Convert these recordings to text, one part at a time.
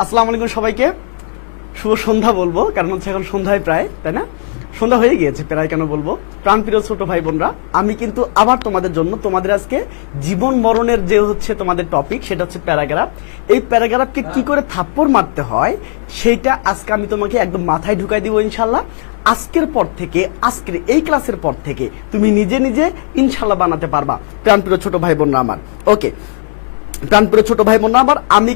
আসসালামু আলাইকুম সবাইকে, শুভ সন্ধ্যা বলবো, কারণ হচ্ছে এখন সন্ধ্যায় প্রায়, তাই না? সন্ধ্যা হয়ে গিয়েছে প্রায়, কেন বলবো। প্রাণপ্রিয় ছোট ভাই বোনরা, আমি কিন্তু আবার তোমাদের জন্য, তোমাদের আজকে জীবন মরণের যে হচ্ছে তোমাদের টপিক, সেটা হচ্ছে প্যারাগ্রাফ। এই প্যারাগ্রাফকে কি করে থাপ্পড় মারতে হয় সেইটা আজকে আমি তোমাকে একদম মাথায় ঢুকাই দিব ইনশাল্লাহ। আজকের পর থেকে, আজকের এই ক্লাসের পর থেকে তুমি নিজে নিজে ইনশাল্লাহ বানাতে পারবা প্রাণপ্রিয় ছোট ভাই বোনরা আমার। ওকে প্রাণপ্রিয় ছোট ভাই বোনরা আমার, আমি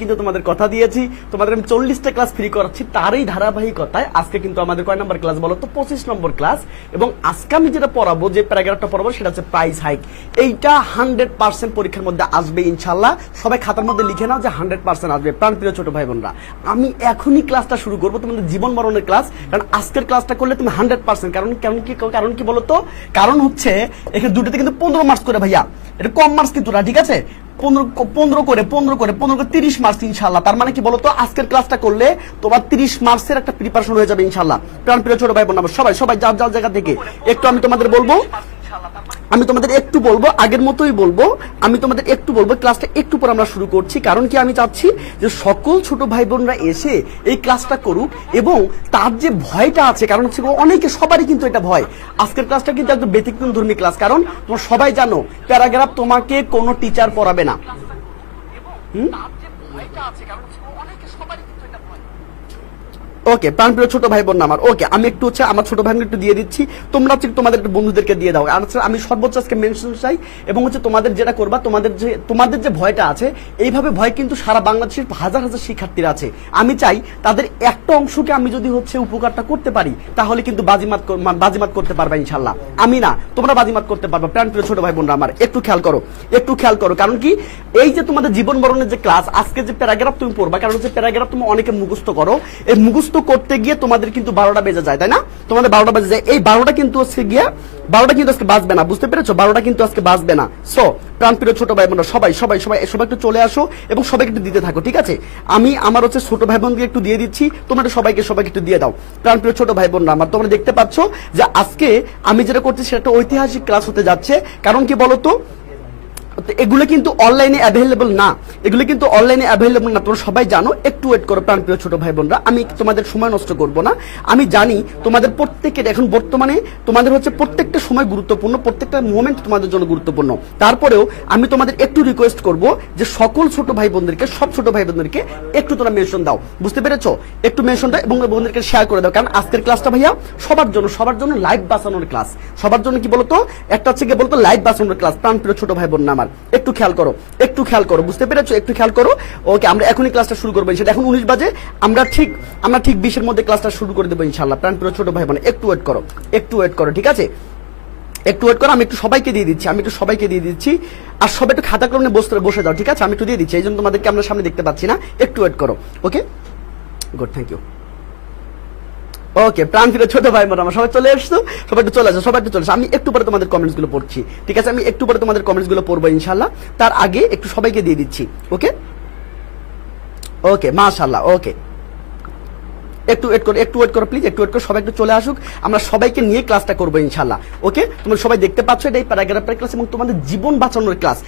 কিন্তু তোমাদের কথা দিয়েছি, তোমাদের আমি 40টা ক্লাস ফ্রি করাচ্ছি। তারই ধারাবাহিকতায় আজকে কিন্তু আমাদের কয় নম্বর ক্লাস বলো তো? 25 নম্বর ক্লাস। এবং আজকে আমি যেটা পড়াবো, যে প্যারাগ্রাফটা পড়াবো, সেটা হচ্ছে প্রাইস হাইক। এইটা 100% পরীক্ষার মধ্যে আসবে ইনশাল্লাহ। সবাই খাতার মধ্যে লিখে নাও যে 100% আসবে। প্রাণপ্রিয় ছোট ভাই বোনরা, আমি এখনই ক্লাসটা শুরু করবো, তোমাদের জীবন মরণের ক্লাস। কারণ আজকের ক্লাসটা করলে তুমি 100%, কারণ কি বলো তো? কারণ হচ্ছে এখানে দুটোতে কিন্তু 15 মার্কস করে ভাইয়া, এটা কম মার্কস কিন্তু না, ঠিক আছে? 15 করে 30 মার্কস ইনশাল্লাহ। তার মানে কি বলতো, আজকের ক্লাসটা করলে তোমার 30 মার্কসের একটা প্রিপারেশন হয়ে যাবে ইনশাল্লাহ। প্রাণপ্রিয় ছোট ভাই বোন, সবাই যার যার জায়গা থেকে একটু আমি তোমাদের বলবো, আগের মতোই বলবো, আমি তোমাদের একটু বলবো, ক্লাসটা একটু পর আমরা শুরু করছি। কারণ কি, আমি চাচ্ছি যে সকল ছোট ভাই বোনরা এসে এই ক্লাসটা করুক, এবং তার যে ভয়টা আছে, কারণ হচ্ছে অনেকে, সবারই কিন্তু এটা ভয়। আজকের ক্লাসটা কিন্তু একদম ব্যতিক্রম ধর্মী ক্লাস, কারণ তোমরা সবাই জানো প্যারাগ্রাফ তোমাকে কোনো টিচার পড়াবে না। ওকে প্রাণপ্রিয় ছোট ভাই বোন আমার, ওকে আমি একটু হচ্ছে আমার ছোট ভাইকে একটু দিয়ে দিচ্ছি, তোমরা হচ্ছে তোমাদের বন্ধুদেরকে দিয়ে দাও। আর আমি সর্বোচ্চ আজকে মেনশন চাই, এবং হচ্ছে তোমাদের যেটা করবা, তোমাদের যে ভয়টা আছে, এইভাবে ভয় কিন্তু সারা বাংলাদেশের হাজার হাজার শিক্ষার্থীরা আছে। আমি চাই তাদের একটা অংশকে আমি যদি হচ্ছে উপকারটা করতে পারি, তাহলে কিন্তু বাজিমাত করতে পারবা ইনশাল্লাহ। আমি না, তোমরা বাজিমাত করতে পারবা। প্রাণপ্রিয় ছোট ভাই বোনরা আমার, একটু খেয়াল করো। কারণ কি, এই যে তোমাদের জীবন মরণের যে ক্লাস, আজকে যে প্যারাগ্রাফ তুমি পড়বা, কারণ হচ্ছে প্যারাগ্রাফ তুমি অনেকে মুখস্থ করো, এই মুখস্থ করতে গিয়ে তোমাদের কিন্তু 12টা বেজে যায়, তাই না? তোমাদের 12টা বেজে যায়। এই 12টা কিন্তু আজকে আজকে বাজবে না, বুঝতে পেরেছো? 12টা কিন্তু আজকে বাজবে না। সো প্রাণপ্রিয় ছোট ভাই বোনরা, সবাই একটু চলে আসো, এবং সবাইকে একটু দিতে থাকো, ঠিক আছে? আমি আমার হচ্ছে ছোট ভাই বোনকে একটু দিয়ে দিচ্ছি, তোমরা সবাইকে একটু দিয়ে দাও। প্রাণপ্রিয় ছোট ভাই বোনরা আমার, তোমরা দেখতে পাচ্ছ যে আজকে আমি যেটা করছি সেটা একটা ঐতিহাসিক ক্লাস হতে যাচ্ছে। কারণ কি বলতো, এগুলো কিন্তু অনলাইনে অ্যাভেলেবল না, তোমরা সবাই জানো। একটু ওয়েট করো প্রাণপ্রিয় ছোট ভাই বোনরা, আমি তোমাদের সময় নষ্ট করব না। আমি জানি তোমাদের প্রত্যেকের এখন বর্তমানে তোমাদের হচ্ছে প্রত্যেকটা সময় গুরুত্বপূর্ণ, প্রত্যেকটা মোমেন্ট তোমাদের জন্য গুরুত্বপূর্ণ। তারপরেও আমি তোমাদের একটু রিকোয়েস্ট করব যে সকল ছোট ভাই বোনদেরকে, সব ছোট ভাই বোনদেরকে একটু তোমরা মেনশন দাও, বুঝতে পেরেছো? একটু মেনশন দাও এবং বন্ধুদেরকে শেয়ার করে দাও। কারণ আজকের ক্লাসটা ভাইয়া সবার জন্য লাইভ বাঁচানোর ক্লাস। সবার জন্য কি বলতো, একটা হচ্ছে কি বলতো, লাইভ বাঁচানোর ক্লাস। প্রাণপ্রিয় ছোট ভাই বোন আমার, একটু খেয়াল করো, বুঝতে পেরেছো? একটু খেয়াল করো। ওকে, আমরা এখনই ক্লাসটা শুরু করবো ইনশাআল্লাহ। এখন 19 বাজে, আমরা ঠিক 20-এর মধ্যে ক্লাসটা শুরু করে দেবো ইনশাআল্লাহ। প্রাণপ্রিয় ছোট ভাই বোন, একটু ওয়েট করো, ঠিক আছে? একটু ওয়েট করো, আমি একটু সবাইকে দিয়ে দিচ্ছি, আর সবাই একটু খাতা কলমে বসে যাও, ঠিক আছে? আমি একটু দিয়ে দিচ্ছি, এই জন্য তোমাদেরকে আমরা সামনে দেখতে পাচ্ছি না। একটু ওয়েট করো, ওকে, গুড, থ্যাংক ইউ। ওকে প্রাণপ্রিয় ছোট ভাই বোন আমার, সবাই চলে এসছো, সবাই একটু চলে আসো। আমি একটু পরে তোমাদের কমেন্টস গুলো পড়ছি, ঠিক আছে? আমি একটু পরে তোমাদের কমেন্টস গুলো পড়বো ইনশাল্লাহ। তার আগে একটু সবাইকে দিয়ে দিচ্ছি, ওকে মাশাআল্লাহ। ওকে, একটু ওয়েট করো প্লিজ, সবাই একটু চলে আসুক, আমরা সবাইকে নিয়ে ক্লাসটা করবো ইনশাল্লাহ। ওকে, তোমরা সবাই দেখতে পাচ্ছ, এটাই প্যারাগ্রাফের ক্লাস এবং তোমাদের জীবন বাঁচানোর ক্লাস।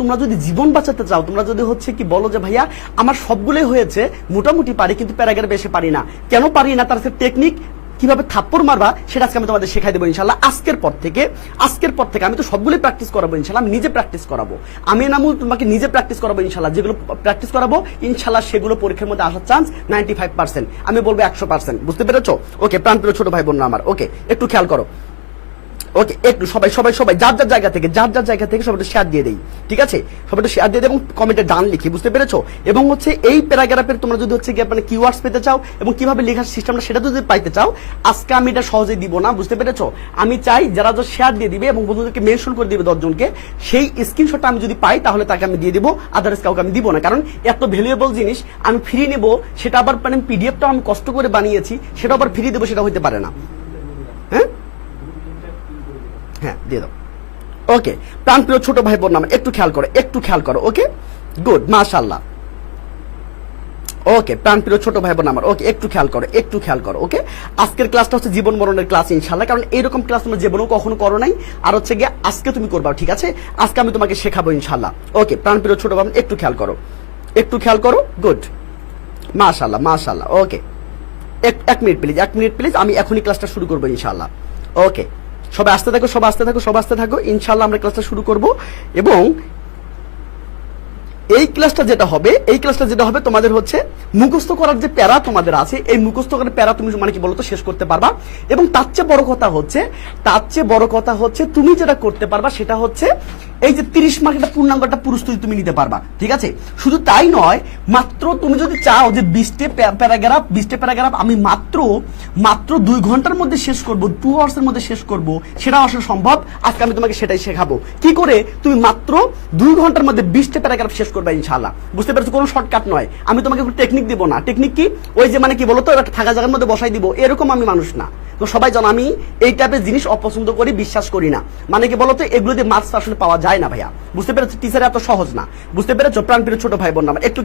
তোমরা যদি জীবন বাঁচাতে চাও, তোমরা যদি হচ্ছে কি বলো যে ভাইয়া আমার সবগুলোই হয়েছে, মোটামুটি পারি, কিন্তু প্যারাগ্রাফে এসে পারি না, কেন পারি না, তার টেকনিক কিভাবে থাপ্পড় মারবা সেটা আজকে আমি তোমাদের শেখাই দেবো ইনশাল্লাহ। আজকের পর থেকে আমি তো সবগুলোই প্র্যাকটিস করাবো ইনশাল্লাহ। আমি নিজে প্র্যাকটিস করাবো, আমি নামুল তোমাকে নিজে প্র্যাকটিস করাবো ইনশাল্লাহ। যেগুলো প্র্যাকটিস করাবো ইনশাল্লাহ, সেগুলো পরীক্ষার মধ্যে আসার চান্স 95%, আমি বলবো 100%, বুঝতে পেরেছো? ওকে প্রাণপ্রিয় ছোট ভাই বোনরা আমার, ওকে একটু খেয়াল করো। ওকে, একটু সবাই যার যার জায়গা থেকে সবাই একটু শেয়ার দিয়ে দেই, ঠিক আছে? সবাই একটু শেয়ার দিয়ে দেয় এবং কমেন্টে ডান লিখি, বুঝতে পেরেছো? এবং হচ্ছে এই প্যারাগ্রাফের তোমরা যদি হচ্ছে মানে কিওয়ার্ডস পেতে চাও এবং কিভাবে লেখার সিস্টেমটা সেটা যদি পাইতে চাও, আজকে আমি এটা সহজে দিব না, বুঝতে পেরেছো? আমি চাই যারা শেয়ার দিয়ে দিবে এবং বন্ধুদেরকে মেনশন করে দিবে 10 জনকে, সেই স্ক্রিনশটটা আমি যদি পাই তাহলে তাকে আমি দিয়ে দিব, আদার্স কাউকে আমি দিব না। কারণ এত ভ্যালুয়েবল জিনিস আমি ফ্রি নেব, সেটা আবার মানে পিডিএফটাও আমি কষ্ট করে বানিয়েছি, সেটা আবার ফ্রি দেবো, সেটা হইতে পারে না। হ্যাঁ, দিয়ে দাও। ওকে প্রাণপ্রিয় ছোট ভাই বোন আমার, একটু খেয়াল করো, ওকে গুড মাশাআল্লাহ। ওকে প্রাণপ্রিয় ছোট ভাই বোন আমার, ওকে একটু খেয়াল করো, একটু খেয়াল করো। ওকে আজকের ক্লাসটা হচ্ছে জীবন মরণের ক্লাস ইনশাআল্লাহ, কারণ এরকম ক্লাস তোমরা জীবনেও কখনো করো নাই, আর হচ্ছে গিয়ে আজকে তুমি করবা, ঠিক আছে? আজকে আমি তোমাকে শেখাবো ইনশাআল্লাহ। ওকে প্রাণপ্রিয় ছোট ভাই বোন একটু খেয়াল করো, একটু খেয়াল করো। গুড, মাশাআল্লাহ মাশাআল্লাহ। ওকে এক মিনিট প্লিজ, এক মিনিট প্লিজ, আমি এখনই ক্লাসটা শুরু করবো ইনশাআল্লাহ। ওকে সবাই আসতে থাকো, সবাই আসতে থাকো, সবাই আসতে থাকো, ইনশাআল্লাহ আমরা ক্লাসটা শুরু করব। এবং এই ক্লাসটা যেটা হবে, এই ক্লাসটা যেটা হবে তোমাদের হচ্ছে মুখস্থ করার যে প্যারা তোমাদের আছে, এই মুখস্থ করার প্যারা তুমি মানে কি বলতো শেষ করতে পারবা। এবং তার চেয়ে বড় কথা হচ্ছে, তার চেয়ে বড় কথা হচ্ছে তুমি যেটা করতে পারবা সেটা হচ্ছে এই যে 30 মার্কের পূর্ণাঙ্গটা পুরস্তুতি তুমি নিতে পারবা, ঠিক আছে? শুধু তাই নয়, মাত্র তুমি যদি চাও যে 20টা প্যারাগ্রাফ আমি মাত্র 2 ঘন্টার মধ্যে শেষ করব, 2 আওয়ার্সের মধ্যে শেষ করব, সেটা আসলে সম্ভব। আজকে আমি তোমাকে সেটাই শেখাবো কি করে তুমি মাত্র 2 ঘন্টার মধ্যে 20টা প্যারাগ্রাফ শেষ করবে ইনশাআল্লাহ। বুঝতে পেরেছো? কোনো শর্টকাট নয়, আমি তোমাকে কোনো টেকনিক দিব না। টেকনিক কি ওই যে মানে কি বলতো একটা থাকা জায়গার মধ্যে বসাই দিব, এরকম আমি মানুষ না। তো সবাই জানো আমি এই টাইপের জিনিস অপছন্দ করি, বিশ্বাস করি না। মানে কি বলতো এগুলো দিয়ে মার্কস আসলে পাওয়া যায় না ভাইয়া, বুঝতে পেরেছো? টিচার এত সহজ না, বুঝতে পেরেছো? প্রাণপ্রিয় ছোট ভাই বোন আমার একটু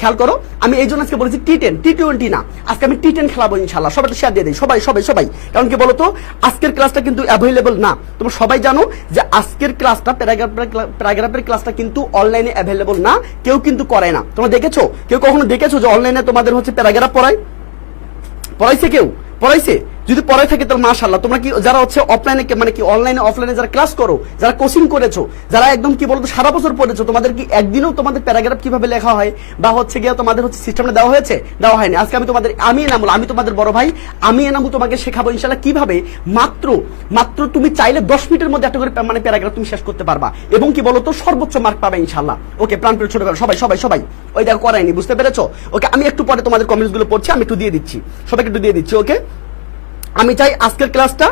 খেয়াল করো। আমি এই জন্য আজকে বলেছি T10 T20 না, আজকে আমি T10 খেলাবো ইনশাআল্লাহ। সবাই একটু শেয়ার দিয়ে দিই, সবাই সবাই সবাই। কারণ কি বলতো আজকের ক্লাসটা কিন্তু অ্যাভেলেবল না, তোমরা সবাই জানো যে আজকের ক্লাসটা প্যারাগ্রাফের ক্লাসটা কিন্তু অনলাইনে অ্যাভেলেবল না, কেউ কিন্তু করায় না। তোমরা দেখেছো? কেউ কখনো দেখেছো যে অনলাইনে তোমাদের হচ্ছে প্যারাগ্রাফ পড়াইছে? কেউ পড়াইছে? যদি পড়াই থাকে তাহলে মাশাআল্লাহ। তোমরা কি যারা হচ্ছে অফলাইনে মানে কি অনলাইনে অফলাইনে যারা ক্লাস করো, যারা কোচিং করেছো, যারা একদম কি বলতো সারা বছর পড়েছো, তোমাদের কি একদিনও তোমাদের প্যারাগ্রাফ কিভাবে লেখা হয় বা হচ্ছে গিয়ে তোমাদের হচ্ছে সিস্টেমটা দেওয়া হয়েছে? দেওয়া হয়নি। আজকে আমি এনামুল, আমি তোমাদের বড় ভাই, আমি এনামুল তোমাকে শেখাবো ইনশাআল্লাহ কিভাবে মাত্র তুমি চাইলে 10 মিনিটের মধ্যে একটা করে মানে প্যারাগ্রাফ তুমি শেষ করতে পারবা এবং কি বলতো সর্বোচ্চ মার্ক পাবে ইনশাআল্লাহ। ওকে প্রাণপ্রিয় ছোট ভাই সবাই সবাই সবাই ওই দেখো করায়নি, বুঝতে পেরেছো? ওকে আমি একটু পরে তোমাদের কমেন্টস গুলো পড়ছি, আমি একটু দিয়ে দিচ্ছি, সবাইকে একটু দিয়ে দিচ্ছি। ওকে আমি চাই আজকের ক্লাসটা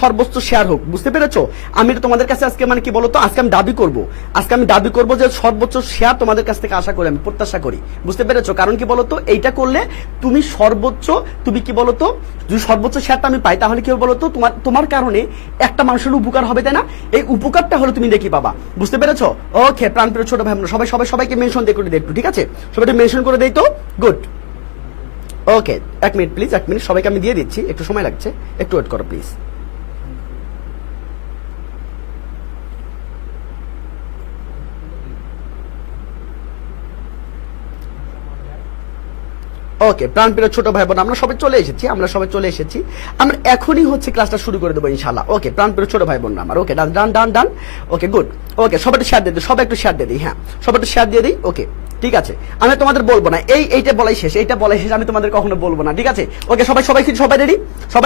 সর্বোচ্চ শেয়ার হোক, বুঝতে পেরেছো? আমি তোমাদের কাছে আজকে মানে কি বলতো আজকে আমি দাবি করব যে সর্বোচ্চ শেয়ার তোমাদের কাছ থেকে আশা করি, আমি প্রত্যাশা করি, বুঝতে পেরেছো? কারণ কি বলতো এইটা করলে তুমি কি বলতো যদি সর্বোচ্চ শেয়ারটা আমি পাই তাহলে কি হবে বলতো তোমার কারণে একটা মানুষের উপকার হবে, তাই না? এই উপকারটা হলো তুমি দেখি পাবা, বুঝতে পেরেছো? ওকে প্রাণপ্রিয় ছোট ভাই সবাইকে মেনশন দিয়ে করে দিই একটু, ঠিক আছে? সবাইকে মেনশন করে দেই তো, গুড। ওকে এক মিনিট প্লিজ, এক মিনিট, সবাইকে আমি দিয়ে দিচ্ছি, একটু সময় লাগছে, একটু ওয়েট করো প্লিজ। ওকে প্রাণপ্রিয় ছোট ভাই বোন আমরা সবাই চলে এসেছি, আমরা এখনই হচ্ছে ক্লাসটা শুরু করে দেবো ইনশাআল্লাহ। ওকে প্রাণপ্রিয় ছোট ভাই বোন আমার, ওকে ডান। Okay good. ওকে সবাই একটু শেয়ার দিয়ে দিই, সবাই একটু শেয়ার দিয়ে দিই, হ্যাঁ সবাই একটু শেয়ার দিয়ে দিই। ওকে ঠিক আছে, আমি তোমাদের বলবো না, এইটা বলাই শেষ, আমি তোমাদের কখনো বলবো না, ঠিক আছে? ওকে সবাই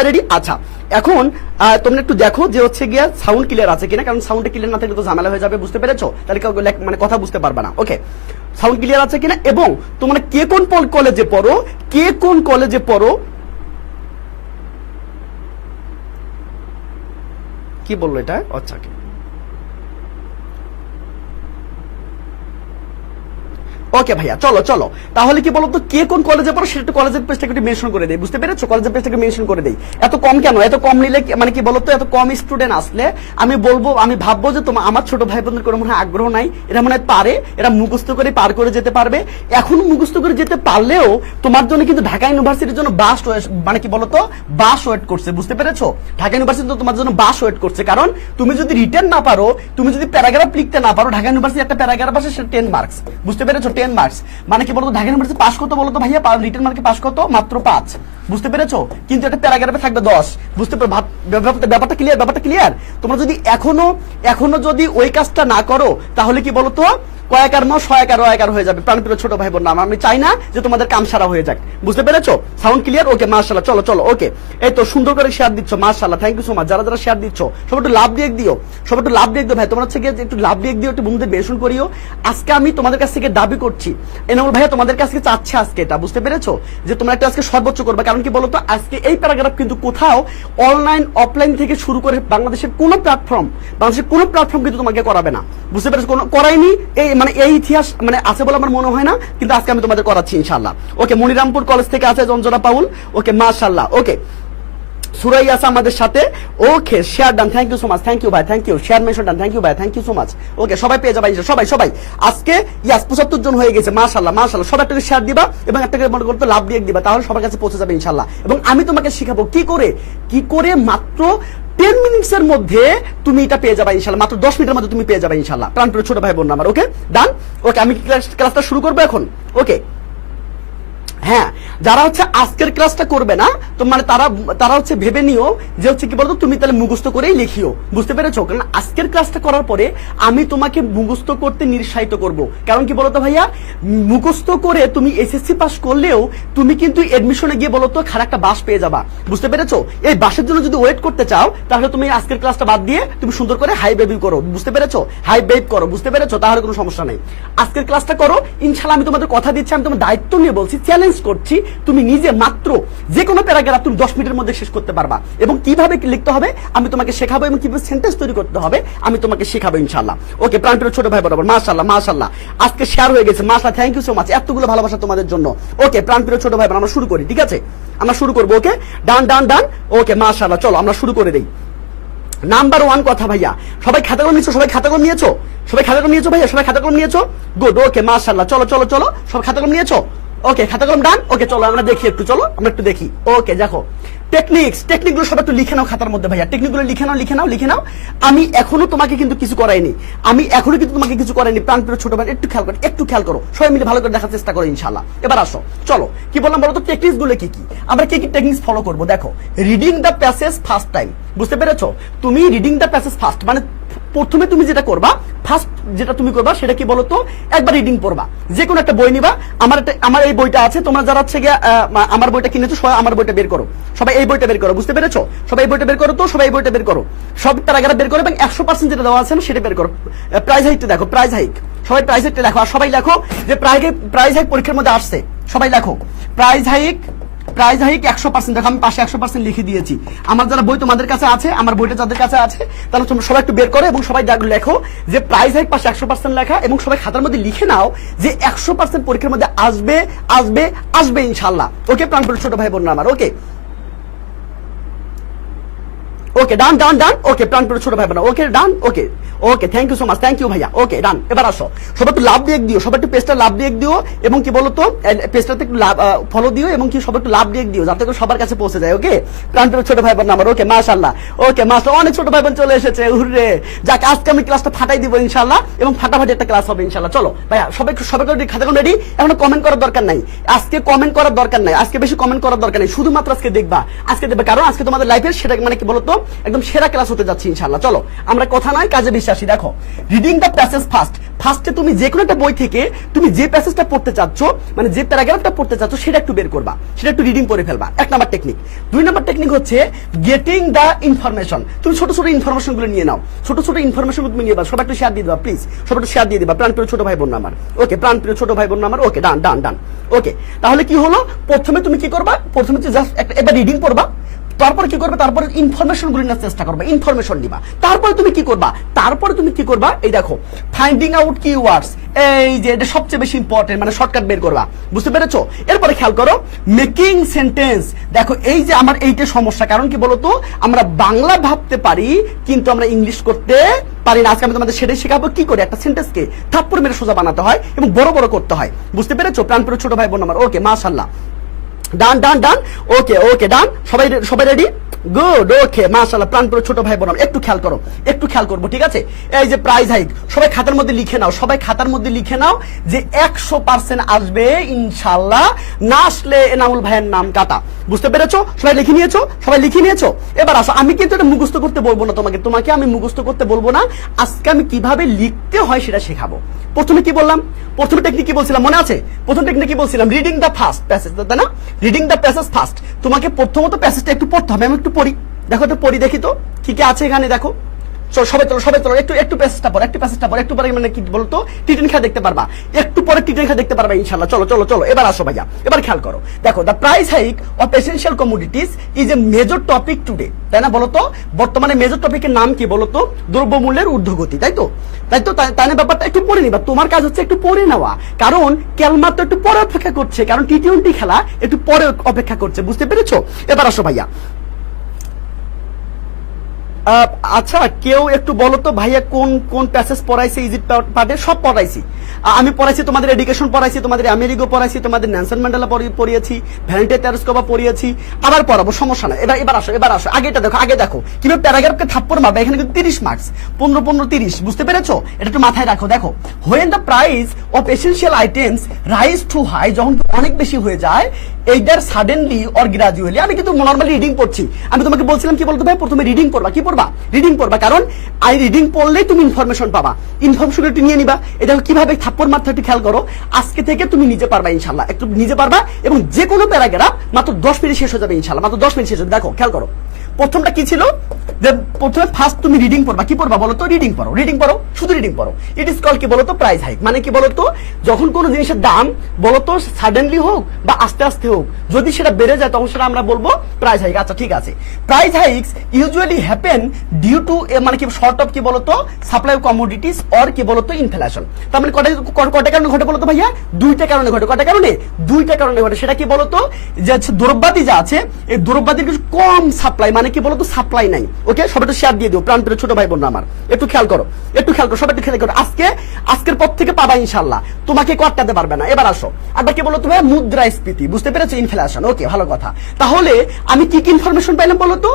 রেডি? আচ্ছা এখন তোমরা একটু দেখো যে হচ্ছে গিয়া সাউন্ড ক্লিয়ার আছে কিনা, কারণ সাউন্ড ক্লিয়ার না থাকলে তো ঝামেলা হয়ে যাবে, বুঝতে পেরেছো? তাহলে মানে কথা বুঝতে পারবে না। ওকে সাউন্ড ক্লিয়ার আছে কিনা, এবং তোমরা কে কোন কলেজে পড়ো কি বললো এটা? আচ্ছা ওকে ভাইয়া চলো তাহলে কি বলতো কে কোন কলেজে পড়ো সেটা একটু কলেজের পেজটাকে একটু মেনশন করে দেই, বুঝতে পেরেছো? কলেজের পেজটাকে মেনশন করে দেই। এত কম কেন? এত কম নিলে মানে কি বলতো এত কম স্টুডেন্ট আসলে আমি ভাববো যে আমার ছোট ভাই বোনদের কোনো মনে হয় আগ্রহ নাই, এরা মনে হয় পারে, এরা মুখস্থ করে পার করে যেতে পারবে। এখন মুখস্থ করে যেতে পারলেও তোমার জন্য কিন্তু ঢাকা ইউনিভার্সিটির জন্য মানে কি বলতো বাস ওয়েট করছে, বুঝতে পেরেছো? ঢাকা ইউনিভার্সিটি তো তোমার জন্য বাস ওয়েট করছে, কারণ তুমি যদি রিটেন না পারো, তুমি যদি প্যারাগ্রাফ লিখতে না পারো, ঢাকা ইউনিভার্সিটি একটা প্যারাগ্রাফ আসে সেটা 10 মার্কস, বুঝতে পেরেছো? 10 মার্কস মানে কি বলতো ঢাকা ইউনিভার্সিটি পাস কত বলতো ভাইয়া? রিটেন মার্কে পাস কত? মাত্র 5, বুঝতে পেরেছো? কিন্তু একটা প্যারাগ্রাফে থাকবে 10, বুঝতে পারো? ব্যাপারটা ক্লিয়ার? তোমরা যদি এখনো যদি ওই কাজটা না করো তাহলে কি বলতো কয়েকার মা শয়েকার হয়ে যাবে। প্রাণপ্রিয় ছোট ভাই বোন আমি চাই না যে তোমাদের কাম সারা হয়ে যাক, বুঝতে পেরেছো? Sound clear? ওকে মাশাআল্লাহ, চলো ওকে এই তো সুন্দর করে শেয়ার দিচ্ছ, মাশাআল্লাহ, থ্যাংক ইউ সো মাচ। যারা শেয়ার দিচ্ছ সবাই একটু লাভ দিয়ে দিও, ভাই তোমরা হচ্ছে একটু লাভ দিয়ে দিও, একটু বন্ধুদের মেনশন করিও। আজকে আমি তোমাদের কাছ থেকে দাবি করছি, এনামুল ভাইয়া তোমাদের কাছে চাচ্ছে আজকে এটা, বুঝতে পেরেছো? যে তোমরা একটা আজকে সর্বোচ্চ করবে, কারণ কি বলতো আজকে এই প্যারাগ্রাফ কিন্তু কোথাও অনলাইন অফলাইন থেকে শুরু করে বাংলাদেশের কোনো প্ল্যাটফর্ম কিন্তু তোমাকে করাবে না, বুঝতে পেরেছো? কোনো করায়নি, এই ইতিহাস আছে বলে আমার মনে হয় না, কিন্তু আজকে আমি তোমাদের করাচ্ছি ইনশাআল্লাহ। ওকে মনিরামপুর কলেজ থেকে আছে অঞ্জনা পাউল, ওকে মাশাআল্লাহ। ওকে সুরাই আছে আমাদের সাথে। Okay, share done, thank you so much, thank you ভাই, thank you, share mention done, thank you ভাই, thank you so much. Okay, সবাই পেয়ে যাবে, সবাই সবাই আজকে ইয়াস 75 জন হয়ে গেছে, মাশাআল্লাহ মাশাআল্লাহ। সবাই একটা শেয়ার দিবা এবং একটা মনে করতে লাভ দিয়ে দিবা, তাহলে সবার কাছে পৌঁছে যাবে ইনশাআল্লাহ। এবং আমি তোমাকে শিখাবো কি করে মাত্র 10 মিনিটসের মধ্যে তুমি এটা পেয়ে যাবে ইনশাআল্লাহ, মাত্র 10 মিনিটের মধ্যে তুমি পেয়ে যাবে ইনশাআল্লাহ। প্রাণপ্রিয় ছোট ভাই বোন আমার, ওকে ডান। ওকে, আমি ক্লাসটা শুরু করবো এখন। ওকে, হ্যাঁ, যারা হচ্ছে আজকের ক্লাসটা করবে না, তো মানে তারা হচ্ছে ভেবে নিও যে হচ্ছে কি বলতো, তুমি তাহলে মুখস্থ করেই লিখিও, বুঝতে পেরেছো? কারণ আজকের ক্লাসটা করার পরে আমি তোমাকে মুখস্থ করতে নিরুৎসাহিত করব। কারণ কি বলতো ভাইয়া, মুখস্থ করে তুমি এসএসসি পাস করলেও তুমি কিন্তু এডমিশনে গিয়ে বলতো খারাপ একটা বাস পেয়ে যাবা, বুঝতে পেরেছো? এই বাসের জন্য যদি ওয়েট করতে চাও, তাহলে তুমি আজকের ক্লাসটা বাদ দিয়ে তুমি সুন্দর করে হাই বেবি করো, বুঝতে পেরেছো? হাই বেব করো, বুঝতে পেরেছো? তাহলে কোনো সমস্যা নেই। আজকের ক্লাসটা করো ইনশাআল্লাহ। আমি তোমাদের কথা দিচ্ছি, আমি তোমার দায়িত্ব নিয়ে বলছি, চ্যালেঞ্জ করছি, তুমি নিজে মাত্র যে কোনো প্যারাগ্রাফ তুমি 10 মিনিটের মধ্যে শেষ করতে পারবা। এবং কিভাবে লিখতে হবে আমি তোমাকে শেখাবো, এবং কিভাবে সেন্টেন্স তৈরি করতে হবে আমি তোমাকে শেখাবো ইনশাআল্লাহ। ওকে, প্রাণপ্রিয় ছোট ভাই বরাবর মাশাআল্লাহ মাশাআল্লাহ, আজকে শেয়ার হয়ে গেছে, মাশাআল্লাহ, থ্যাংক ইউ সো মাচ, এতগুলো ভালোবাসা তোমাদের জন্য। ওকে, প্রাণপ্রিয় ছোট ভাই আমরা শুরু করি, ঠিক আছে? আমরা শুরু করবো। ওকে, ডান ডান ডান। ওকে, মাশাআল্লাহ, চলো আমরা শুরু করে দেই। নাম্বার 1 কথা ভাইয়া, সবাই খাতা কলম নিয়েছো? সবাই খাতা কলম নিয়েছো? সবাই খাতা কলম নিয়েছো ভাইয়া? সবাই খাতা কলম নিয়েছো? গুড। ওকে, মাশাআল্লাহ, চলো চলো চলো, সব খাতা কলম নিয়েছো? ওকে, খাতা কলম ডান। ওকে, চলো আমরা দেখি একটু, চলো আমরা একটু দেখি। ওকে, দেখো টেকনিকগুলো সব একটু লিখে নাও খাতার মধ্যে ভাইয়া, টেকনিকগুলো লিখে নাও। আমি এখনো তোমাকে কিন্তু কিছু করাইনি, প্রাণপ্রিয় ছোট ভাই একটু খেয়াল করো, সবাই মিলে ভালো করে দেখার চেষ্টা করো ইনশাআল্লাহ। এবার আসো, চলো কি বললাম বলো তো, টেকনিকস গুলো কি আমরা কি টেকনিকস ফলো করবো। দেখো, reading the passage first time, বুঝতে পেরেছো? তুমি রিডিং দ্য প্যাসেজ ফার্স্ট মানে প্রথমে তুমি যেটা করবা, ফার্স্ট যেটা তুমি করবা সেটা কি বলতো, একবার রিডিং পড়বা, যে কোনো একটা বই নিবা। আমার এই বইটা আছে, তোমরা যারা হচ্ছে গিয়ে আমার বইটা কিনেছো সবাই আমার বইটা বের করো, সবাই এই বইটা বের করো, বুঝতে পেরেছো? সবাই এই বইটা বের করো, তো সবাই এই বইটা বের করো, সব প্যারাগ্রাফ বের করো এবং 100% যেটা দেওয়া আছে সেটা বের করো। প্রাইজ হাইকটা দেখো, প্রাইজ হাইক, সবাই প্রাইজ হাইকটা দেখো, আর সবাই লেখো যে প্রাইজ হাইক পরীক্ষার মধ্যে আসছে, সবাই লেখো প্রাইজ হাইক 100%। দেখো আমি পাশে 100% লিখে দিয়েছি। আমার যারা বই তোমাদের কাছে আছে, আমার বইটা যাদের কাছে আছে, তাহলে তোমরা সবাই একটু বের করো এবং সবাই লেখো যে প্রাইজ হাইক পাশে 100% লেখা, এবং সবাই খাতার মধ্যে লিখে নাও যে 100% পরীক্ষার মধ্যে আসবে আসবে আসবে ইনশাআল্লাহ। ওকে, প্রাণপ্রিয় ছোট ভাই বোন আমার, ওকে ওকে, ডান ডান ডান। ওকে, প্রাণপ্রিয় ছোট ভাই বোন, okay done. Okay okay, thank you so much, thank you ভাইয়া। ওকে, ডান। এবার আসো, সবাই একটু লাভ দিয়ে দিও, সবাই একটু পেজটা লাভ দিয়ে দিও, এবং কি বলতো পেজটাতে একটু ফলো দিও, এবং কি সবাই একটু লাভ দিয়ে দিও, যাতে করে সবার কাছে পৌঁছে যায়। ওকে, প্রাণপ্রিয় ছোট ভাই বোন আমার, ওকে মাশাআল্লাহ। ওকে মাশাআল্লাহ, অনেক ছোট ভাই বোন চলে এসেছে, হুররে। যাক, আজকে আমি ক্লাসটা ফাটাই দিব ইনশাআল্লাহ, এবং ফাটাফাটি একটা ক্লাস হবে ইনশাআল্লাহ। চলো ভাইয়া, সবাই খাতা কলম রেডি? এখন কমেন্ট করার দরকার নাই, আজকে কমেন্ট করার দরকার নাই, আজকে বেশি কমেন্ট করার দরকার নেই, শুধুমাত্র আজকে দেখবা, কারণ আজকে তোমাদের লাইফের সেটা মানে কি বলতো একদম সেরা ক্লাস হতে যাচ্ছে ইনশাআল্লাহ। চলো আমরা কথা নয় কাজে বিশ্বাসী। দেখো, রিডিং দ্য প্যাসেজ ফার্স্টে তুমি যে কোনো একটা বই থেকে তুমি যে প্যাসেজটা পড়তে চাচ্ছ, মানে যে প্যারাগ্রাফটা পড়তে চাচ্ছ, সেটা একটু বের করবা, সেটা একটু রিডিং করে ফেলবা। 1 নাম্বার টেকনিক। 2 নাম্বার টেকনিক হচ্ছে গেটিং দ্য ইনফরমেশন। তুমি ছোট ছোট ইনফরমেশন গুলো নিয়ে নাও, ছোট ছোট ইনফরমেশন তুমি নিয়ে নাও, সবাই একটু শেয়ার দিয়ে দিবা প্লিজ, সবাই একটু শেয়ার দিয়ে দিবা। প্রাণপ্রিয় ছোট ভাই বোন আমার, ওকে, প্রাণপ্রিয় ছোট ভাই বোন আমার, ওকে ডান ডান ডান। ওকে, তাহলে কি হলো, প্রথমে তুমি কি করবা, প্রথমে জাস্ট এবার রিডিং পড়বা, তারপর কি করবে, তারপরে ইনফরমেশন গুলো নেওয়ার চেষ্টা করবে, ইনফরমেশন নিবা। তারপরে তুমি কি করবা, এই দেখো ফাইন্ডিং আউট কিওয়ার্ডস, এই যে এটা সবচেয়ে বেশি ইম্পর্টেন্ট, মানে শর্টকাট বের করবা, বুঝতে পেরেছো? এরপরে খেয়াল করো মেকিং সেন্টেন্স। দেখো, এই যে আমার এইটা সমস্যা, কারণ কি বলতো, আমরা বাংলা ভাবতে পারি কিন্তু আমরা ইংলিশ করতে পারি না। আজকে আমি তোমাদের সেটাই শেখাবো কি করে একটা সেন্টেন্সকে থাপ্পড় মেরে সোজা বানাতে হয় এবং বড় বড় করতে হয়, বুঝতে পেরেছো? প্রাণপ্রিয় ছোট ভাই বোন আমার, ওকে মাশাআল্লাহ, ডান ডান ডান। ওকে ওকে, ডান। সবাই রেডি? গুড। ওকে মাশাআল্লাহ, প্রাণপ্রিয় ছোট ভাই বোন একটু খেয়াল করবো, ঠিক আছে? এই যে প্রাইজ হাইক, সবাই খাতার মধ্যে লিখে নাও যে 100% আসবে ইনশাআল্লাহ, না আসলে এনামুল ভাইয়ের নাম কাটা, বুঝতে পেরেছো? সবাই লিখে নিয়েছো? এবার আসো, আমি কিন্তু এটা মুখস্থ করতে বলবো না তোমাকে আমি মুখস্থ করতে বলবো না, আজকে আমি কিভাবে লিখতে হয় সেটা শেখাবো। প্রথমে কি বললাম, প্রথম টেকনিক কি বলছিলাম মনে আছে? প্রথম টেকনিক কি বলছিলাম, রিডিং দ্য ফার্স্ট প্যাসেজ, তাই না? রিডিং দ্য প্যাসেজ ফার্স্ট, তোমাকে প্রথমত প্যাসেজটা একটু পড়তে হবে। আমি একটু পড়ি, দেখো একটু পড়ি, দেখি তো কি কি আছে এখানে। দেখো, সবাই চলো একটু প্যাসেজটা পড়ো, একটু পরে মানে কি বলতো টিটেন খা দেখতে পারবা, একটু পরে টিটেন খা দেখতে পারবা ইনশাআল্লাহ। চলো এবার আসো ভাইয়া, এবার খেয়াল করো। দেখো, the price hike of essential commodities is a major topic today, তাই না? বলতো বর্তমানে মেজর টপিকের নাম কি বলতো? দ্রব্যমূল্যের ঊর্ধ্বগতি, তাই না? ব্যাপারটা একটু পড়ে নিবা, তোমার কাজ হচ্ছে একটু পড়ে নেওয়া, কারণ ক্যালমার তো একটু পরে অপেক্ষা করছে, কারণ টি-20 খেলা একটু পরে অপেক্ষা করছে, বুঝতে পেরেছো? এবার আসো ভাইয়া, আচ্ছা কেউ একটু বলো তো ভাইয়া কোন কোন প্যাসেজ পড়াইছে ইজিপ্ট পার্টে? সব পড়াইছি আমি, পড়াইছি তোমাদের এডুকেশন পড়াইছি, তোমাদের আমেরিগো পড়াইছি, তোমাদের নেলসন ম্যান্ডেলা পড়িয়েছি, ভ্যালেন্টাইন তেরেস্কোভা পড়িয়েছি, আবার পড়াবো, সমস্যা নাই। এবার আসো আগে দেখো কিভাবে প্যারাগ্রাফকে থাপ্পড় মারবে। এখানে কিন্তু 30 মার্কস, 15 30, বুঝতে পেরেছো? এটা একটু মাথায় রাখো। দেখো, when the price of essential items rise to high, যখন অনেক বেশি হয়ে যায়, এইদার সাডেনলি অর গ্রাজুয়ালি। আমি কিন্তু নর্মালি রিডিং পড়ছি, আমি তোমাকে বলছিলাম কি বলতো ভাই, প্রথমে রিডিং পড়বা। কি পড়বা? রিডিং পড়বা, কারণ আই রিডিং পড়লেই তুমি ইনফরমেশন পাবা, ইনফরমেশন একটু নিয়ে নিবা। এটা কিভাবে থাপ্পড় মারতে একটু খেয়াল করো। আজকে থেকে তুমি নিজে পারবা ইনশাল্লাহ, একটু নিজে পারবা, এবং যে কোনো প্যারাগ্রাফ মাত্র 10 মিনিট শেষ হয়ে যাবে ইনশাল্লাহ, মাত্র 10 মিনিট শেষ হবে। দেখো খেয়াল করো, প্রথমটা কি ছিল, যে প্রথমে ফার্স্ট তুমি রিডিং পড়বা। কি পড়বা বলো তো? রিডিং পড়ো, শুধু রিডিং পড়ো। ইট ইজ কল কি বলো তো? Price hike. মানে কি বলো তো, যখন কোনো জিনিসের দাম বলো তো সাডেনলি হোক বা আস্তে আস্তে হোক, যদি সেটা বেড়ে যায় তখন সেটা আমরা বলবো প্রাইস হাইক। আচ্ছা ঠিক আছে, price hikes usually happen due to মানে কি শর্ট অফ কি বলো তো সাপ্লাই অফ কমোডিটিস অর কি বলো তো ইনফ্লেশন। তার মানে কয়টা কারণে ঘটে বলো তো ভাইয়া? দুইটা কারণে ঘটে। কয়টা কারণে? দুইটা কারণে ঘটে। সেটা কি বলো তো, যে দ্রব্যাদি যা আছে, এই দ্রব্যাদির কিছু কম সাপ্লাই, মানে কি বলো তো সাপ্লাই নাই। ওকে, সবাই একটু শেয়ার দিয়ে দিও, প্রাণপ্রিয় ছোট ভাই বোনরা আমার, একটু খেয়াল করো, সবাই একটু খেয়াল করো। আজকের পর থেকে পাবা ইনশাল্লাহ, তোমাকে কটকাতে পারবে না। এবার আসো, আবার কি বলো তুমি? মুদ্রাস্ফীতি, বুঝতে পেরেছো? ইনফ্লেশন। ওকে, ভালো কথা। তাহলে আমি কি কি ইনফরমেশন পাইলাম বলো তো?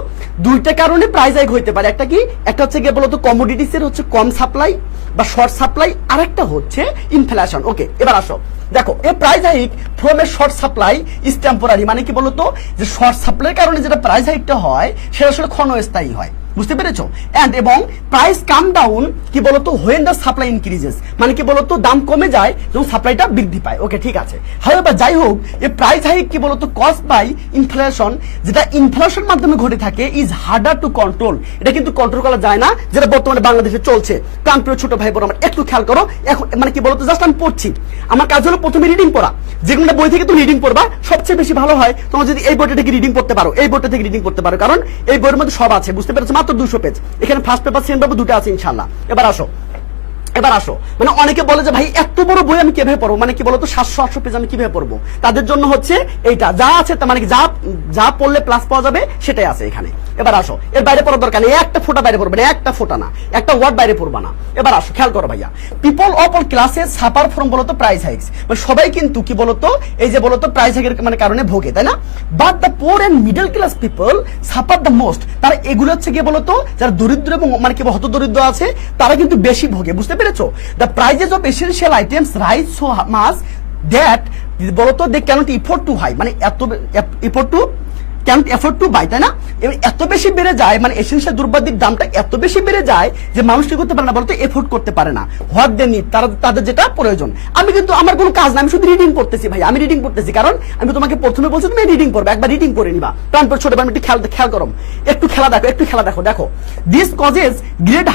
দুইটা কারণে প্রাইস হাইক হইতে পারে। একটা কি? একটা হচ্ছে গিয়ে বলো তো কমোডিটিস এর হচ্ছে কম সাপ্লাই বা শর্ট সাপ্লাই, আর একটা হচ্ছে ইনফ্লেশন। ওকে, এবার আসো, দেখো a price hike from a short supply is temporary. মানে কি বলতো, যে শর্ট সাপ্লাইয়ের কারণে যেটা প্রাইস হাইকটা হয় সেটা আসলে ক্ষণস্থায়ী হয়, বুঝতে পেরেছো? এন্ড এবং প্রাইস কাম ডাউন কি বলতো হোয়েন দ্য সাপ্লাই ইনক্রিজেস। মানে কি বলতো, দাম কমে যায় যখন সাপ্লাইটা বৃদ্ধি পায়। ওকে ঠিক আছে। হাউএভার যাই হোক, এই প্রাইস হাইক কি বলতো কস্ট বাই ইনফ্লেশন, যেটা ইনফ্লেশন মাধ্যমে ঘটে থাকে, ইজ হার্ডার টু কন্ট্রোল। এটা কিন্তু কন্ট্রোল করা যায় না, যেটা বর্তমানে বাংলাদেশে চলছে। প্রাণপ্রিয় ছোট ভাই বোন আমার, একটু খেয়াল করো। এখন মানে কি বলতো, জাস্ট আমি পড়ছি, আমার কাজ হলো প্রথমে রিডিং পড়া। যে কোনো বই থেকে তুমি রিডিং পড়বা, সবচেয়ে বেশি ভালো হয় তোমার যদি এই বইটা থেকে রিডিং পড়তে পারো, এই বইটা থেকে রিডিং পড়তে পারো, কারণ এই বইয়ের মধ্যে সব আছে, বুঝতে পেরেছো? মাত্র 200 পেজ। এখানে ফার্স্ট পেপার সেকেন্ড পেপার দুটো আছে ইনশাআল্লাহ। এবার আসো, মানে অনেকে বলে যে ভাই এত বড় বই আমি কিভাবে পড়বো, মানে কি বলতো 700-800 পেজ আমি কিভাবে পড়বো? তাদের জন্য হচ্ছে এইটা যা আছে, মানে যা পড়লে প্লাস পাওয়া যাবে সেটাই আছে এখানে। এবার আসো, এর বাইরে পড়ার দরকার নেই, একটা ফোঁটা বাইরে পড়বে না, একটা ফোঁটা না, একটা ওয়ার্ড বাইরে পড়বা না। এবার আসো, খেয়াল করো ভাইয়া, people of all classes suffer from বলতো প্রাইস হাইকস। মানে সবাই কিন্তু কি বলতো এই যে বলতো প্রাইস হাইকের মানে কারণে ভোগে, তাই না? But the poor and middle class people suffer the most. তারা এগুলো হচ্ছে কি বলতো, যারা দরিদ্র এবং মানে কি হত দরিদ্র আছে, তারা কিন্তু বেশি ভোগে, বুঝতে পেরেছো? The prices of essential items rise so much that বলতো they can't afford two high. মানে এফোর্ড টু বাই, তাই না? এত বেশি বেড়ে যায়, মানে এসেনশিয়াল দ্রব্যাদির দামটা এত বেশি বেড়ে যায় যে মানুষ কি করতে পারে না বলতো, এফোর্ড করতে পারে না। হোয়াট দে নিড, তাদের যেটা প্রয়োজন। আমি কিন্তু আমার কোনো কাজ না, আমি শুধু রিডিং পড়তেছি ভাই, আমি রিডিং পড়তেছি, কারণ আমি তোমাকে প্রথমে বলছি তুমি রিডিং পড়বে, একবার রিডিং করে নিবা। প্রাণপর ছোট ভাই, একটু খেয়াল করো, একটু খেলা দেখো। This causes great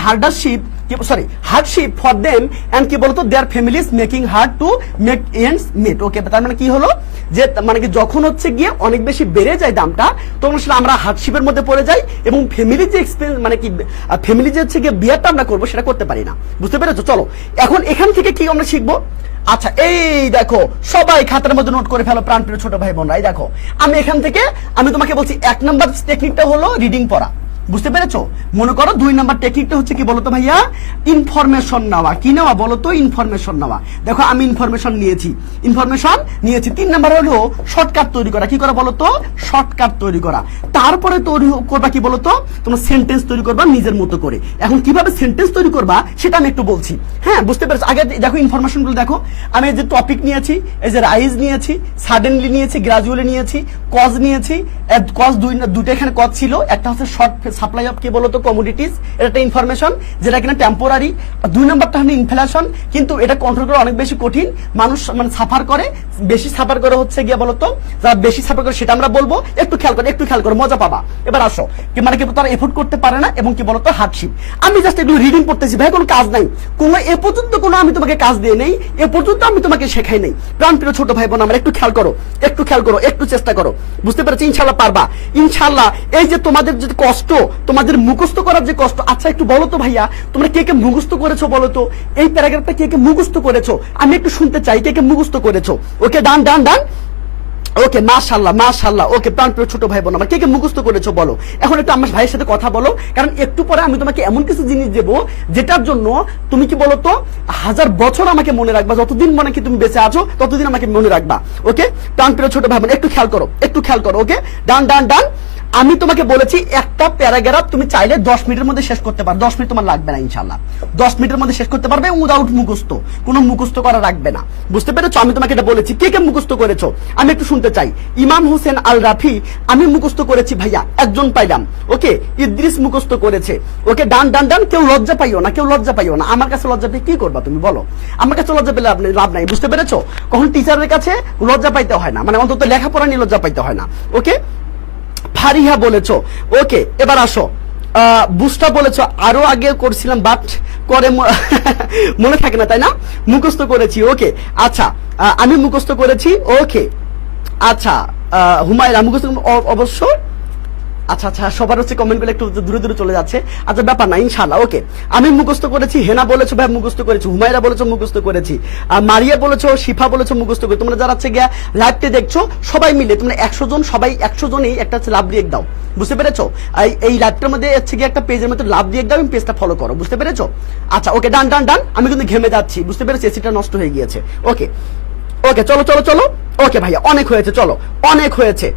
hardship for them and কি বলতো their families making hard to make ends meet. Okay, তার মানে কি হলো, যে মানে কি যখন হচ্ছে গিয়ে অনেক বেশি বেড়ে যায় দামটা, তখন আসলে আমরা হার্ডশিপের মধ্যে পড়ে যাই, এবং ফ্যামিলি যে এক্সপেন্স মানে কি ফ্যামিলি যে হচ্ছে গিয়ে বিয়ারটা আমরা করবো সেটা করতে পারি না, বুঝতে পেরেছো? চলো এখন এখান থেকে কি আমরা শিখবো। আচ্ছা এই দেখো, সবাই খাতার মধ্যে নোট করে ফেলো প্রাণপ্রিয় ছোট ভাই বোনরা। এই দেখো, আমি এখান থেকে আমি তোমাকে বলছি 1 নাম্বার টেকনিকটা হলো রিডিং পড়া, বুঝতে পেরেছো? মনে করো 2 নাম্বার টেকনিকটা হচ্ছে কি বলতো ভাইয়া, ইনফরমেশন নেওয়া। কি নেওয়া বলতো? ইনফরমেশন নেওয়া। দেখো আমি ইনফরমেশন নিয়েছি। 3 নাম্বার হলো শর্টকাট তৈরি করা। কি করা বলতো? শর্টকাট তৈরি করা। তারপরে তৈরি করবা কি বলতো, তোমরা সেন্টেন্স তৈরি করবা নিজের মতো করে। এখন কিভাবে সেন্টেন্স তৈরি করবা সেটা আমি একটু বলছি, হ্যাঁ বুঝতে পেরেছো? আগে দেখো ইনফরমেশন গুলো দেখো, আমি এই যে টপিক নিয়েছি, এই যে রাইজ নিয়েছি, সাডেনলি নিয়েছি, গ্রাজুয়ালি নিয়েছি, কজ নিয়েছি। কজ দুইটা এখানে কজ ছিল, একটা হচ্ছে শর্ট সাপ্লাই অফ কি বলতো কমোডিটিস, এটা একটা ইনফরমেশন যেটা কিনা টেম্পোরারি। 2 নাম্বারটা হলো ইনফ্লেশন, কিন্তু এটা কন্ট্রোল করা অনেক বেশি কঠিন, মানুষ মানে সাফার করে, বেশি সাফার করে হচ্ছে গিয়ে বলতো, যারা বেশি সাফার করে সেটা আমরা বলবো। একটু খেয়াল করো, মজা পাবা। এবার আসো, কি মানে কি তারা এফোর্ড করতে পারে না, এবং কি বলতো হার্ডশিপ। আমি জাস্ট এগুলো রিডিং পড়তেছি ভাই, কোনো কাজ নাই, কোনো এ পর্যন্ত কোনো আমি তোমাকে কাজ দিয়ে নেই, এ পর্যন্ত আমি তোমাকে শেখাই নেই। প্রাণপ্রিয় ছোট ভাই বোন আমার, একটু খেয়াল করো, একটু চেষ্টা করো, বুঝতে পেরেছি? ইনশাল্লাহ পারবা, ইনশাল্লাহ। এই যে তোমাদের যে কষ্ট, তোমাদের মুখস্থ করার যে কষ্ট, আচ্ছা একটু বলো তো ভাইয়া, তোমরা কে কে মুখস্থ করেছো বলো তো? এই প্যারাগ্রাফটা কে কে মুখস্থ করেছো? আমি একটু শুনতে চাই, কে কে মুখস্থ করেছো? ওকে, ডান। ওকে, মাশাআল্লাহ মাশাআল্লাহ। ওকে, প্রাণপ্রিয় ছোট ভাই বোন আমার, কে কে মুখস্থ করেছো বলো। এখন একটু আমার ভাইয়ের সাথে কথা বলো, কারণ একটু পরে আমি তোমাকে এমন কিছু জিনিস দেবো যেটার জন্য তুমি কি বলো তো 1000 বছর আমাকে মনে রাখবা। যতদিন মনে কি তুমি বেঁচে আছো ততদিন আমাকে মনে রাখবা। ওকে, প্রাণপ্রিয় ছোট ভাই বোন একটু খেয়াল করো, একটু খেয়াল করো। ওকে, ডান ডান ডান। আমি তোমাকে বলেছি একটা প্যারাগ্রাফ তুমি চাইলে 10 মিনিটের মধ্যে শেষ করতে পারো। 10 মিনিট তোমার লাগবে না ইনশাআল্লাহ। 10 মিনিটের মধ্যে শেষ করতে পারবে উইদাউট মুখস্থ, কোনো মুখস্থ করা রাখবে না। বুঝতে পেরেছো? আমি তোমাকে এটা বলেছি। কে কে মুখস্থ করেছো আমি একটু শুনতে চাই। ইমাম হোসেন আল রাফি আমি মুখস্থ করেছি ভাইয়া, একজন পাইলাম। ওকে, ইদ্রিস মুখস্থ করেছে। ওকে, ডান ডান ডান। কেউ লজ্জা পাইও না, কেউ লজ্জা পাইও না। আমার কাছে লজ্জা পেয়ে কি করবা তুমি বলো? আমার কাছে লজ্জা পেলে লাভ নাই। বুঝতে পেরেছো? কখন টিচারের কাছে লজ্জা পাইতে হয় না, মানে অন্তত লেখাপড়া নিয়ে লজ্জা পাইতে হয় না। ওকে, ফারিহা বলেছো। ওকে, এবার আসো। বুস্টা বলেছো আরো আগে করছিলাম বাট করে মনে থাকে না, তাই না? মুখস্থ করেছি। ওকে, আচ্ছা, আমি মুখস্থ করেছি। ওকে, আচ্ছা, হুমায়রা মুখস্থ অবশ্য। আচ্ছা আচ্ছা, সবার হচ্ছে কমেন্ট গুলো একটু দূরে দূরে চলে যাচ্ছে। আচ্ছা, ব্যাপার না, ইনশাআল্লাহ। ওকে, আমি মুখস্থ করেছি। হেনা বলেছো ভাই মুখস্থ করেছি। হুমায়রা বলেছো মুখস্থ করেছি। মারিয়া বলেছো, শিফা বলেছো মুখস্থ করেছি। তোমরা যারা হচ্ছে গিয়া লাইভতে দেখছো সবাই মিলে তোমরা 100 জন, সবাই 100 জনই একটা হচ্ছে লাভ রিয়েক্ট দাও। বুঝতে পেরেছো? এই লাইভটার মধ্যে হচ্ছে গিয়ে একটা পেজের মধ্যে লাভ রিয়েক্ট দাও এবং পেজটা ফলো করো। বুঝতে পেরেছো? আচ্ছা, ওকে, ডান ডান ডান। আমি কিন্তু ঘেমে যাচ্ছি। বুঝতে পেরেছি? এসিটা নষ্ট হয়ে গিয়েছে। ওকে ওকে, চলো চলো চলো। ওকে ভাইয়া, অনেক হয়েছে, চলো, অনেক হয়েছে।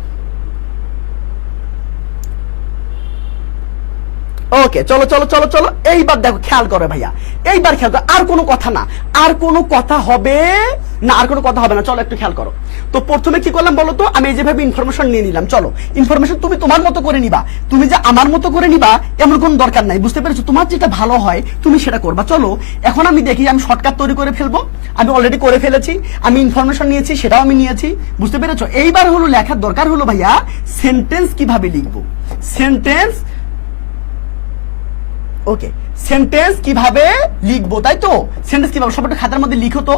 ওকে, চলো চলো চলো চলো। এইবার দেখো, খেয়াল করো ভাইয়া, এইবার খেয়াল করো। আর কোনো কথা না, আর কোনো কথা হবে না, আর কোনো কথা হবে না। চলো একটু খেয়াল করো। তো প্রথমে কি করলাম বলো তো? আমি এই যেভাবে ইনফরমেশন নিয়ে নিলাম। চলো, ইনফরমেশন তুমি তোমার মতো করে নিবা। তুমি যে আমার মতো করে নিবা এমন কোনো দরকার নাই। বুঝতে পেরেছো? তোমার যেটা ভালো হয় তুমি সেটা করবা। চলো, এখন আমি দেখি আমি শর্টকাট তৈরি করে ফেলবো। আমি অলরেডি করে ফেলেছি। আমি ইনফরমেশন নিয়েছি, সেটাও আমি নিয়েছি। বুঝতে পেরেছো? এইবার হলো লেখার দরকার হলো ভাইয়া সেন্টেন্স কিভাবে লিখবো। সেন্টেন্স, ওকে, সেন্টেন্স কিভাবে লিখবো, তাই তো? সেন্টেন্স কিভাবে সব একটা খাতার মধ্যে লিখো তো।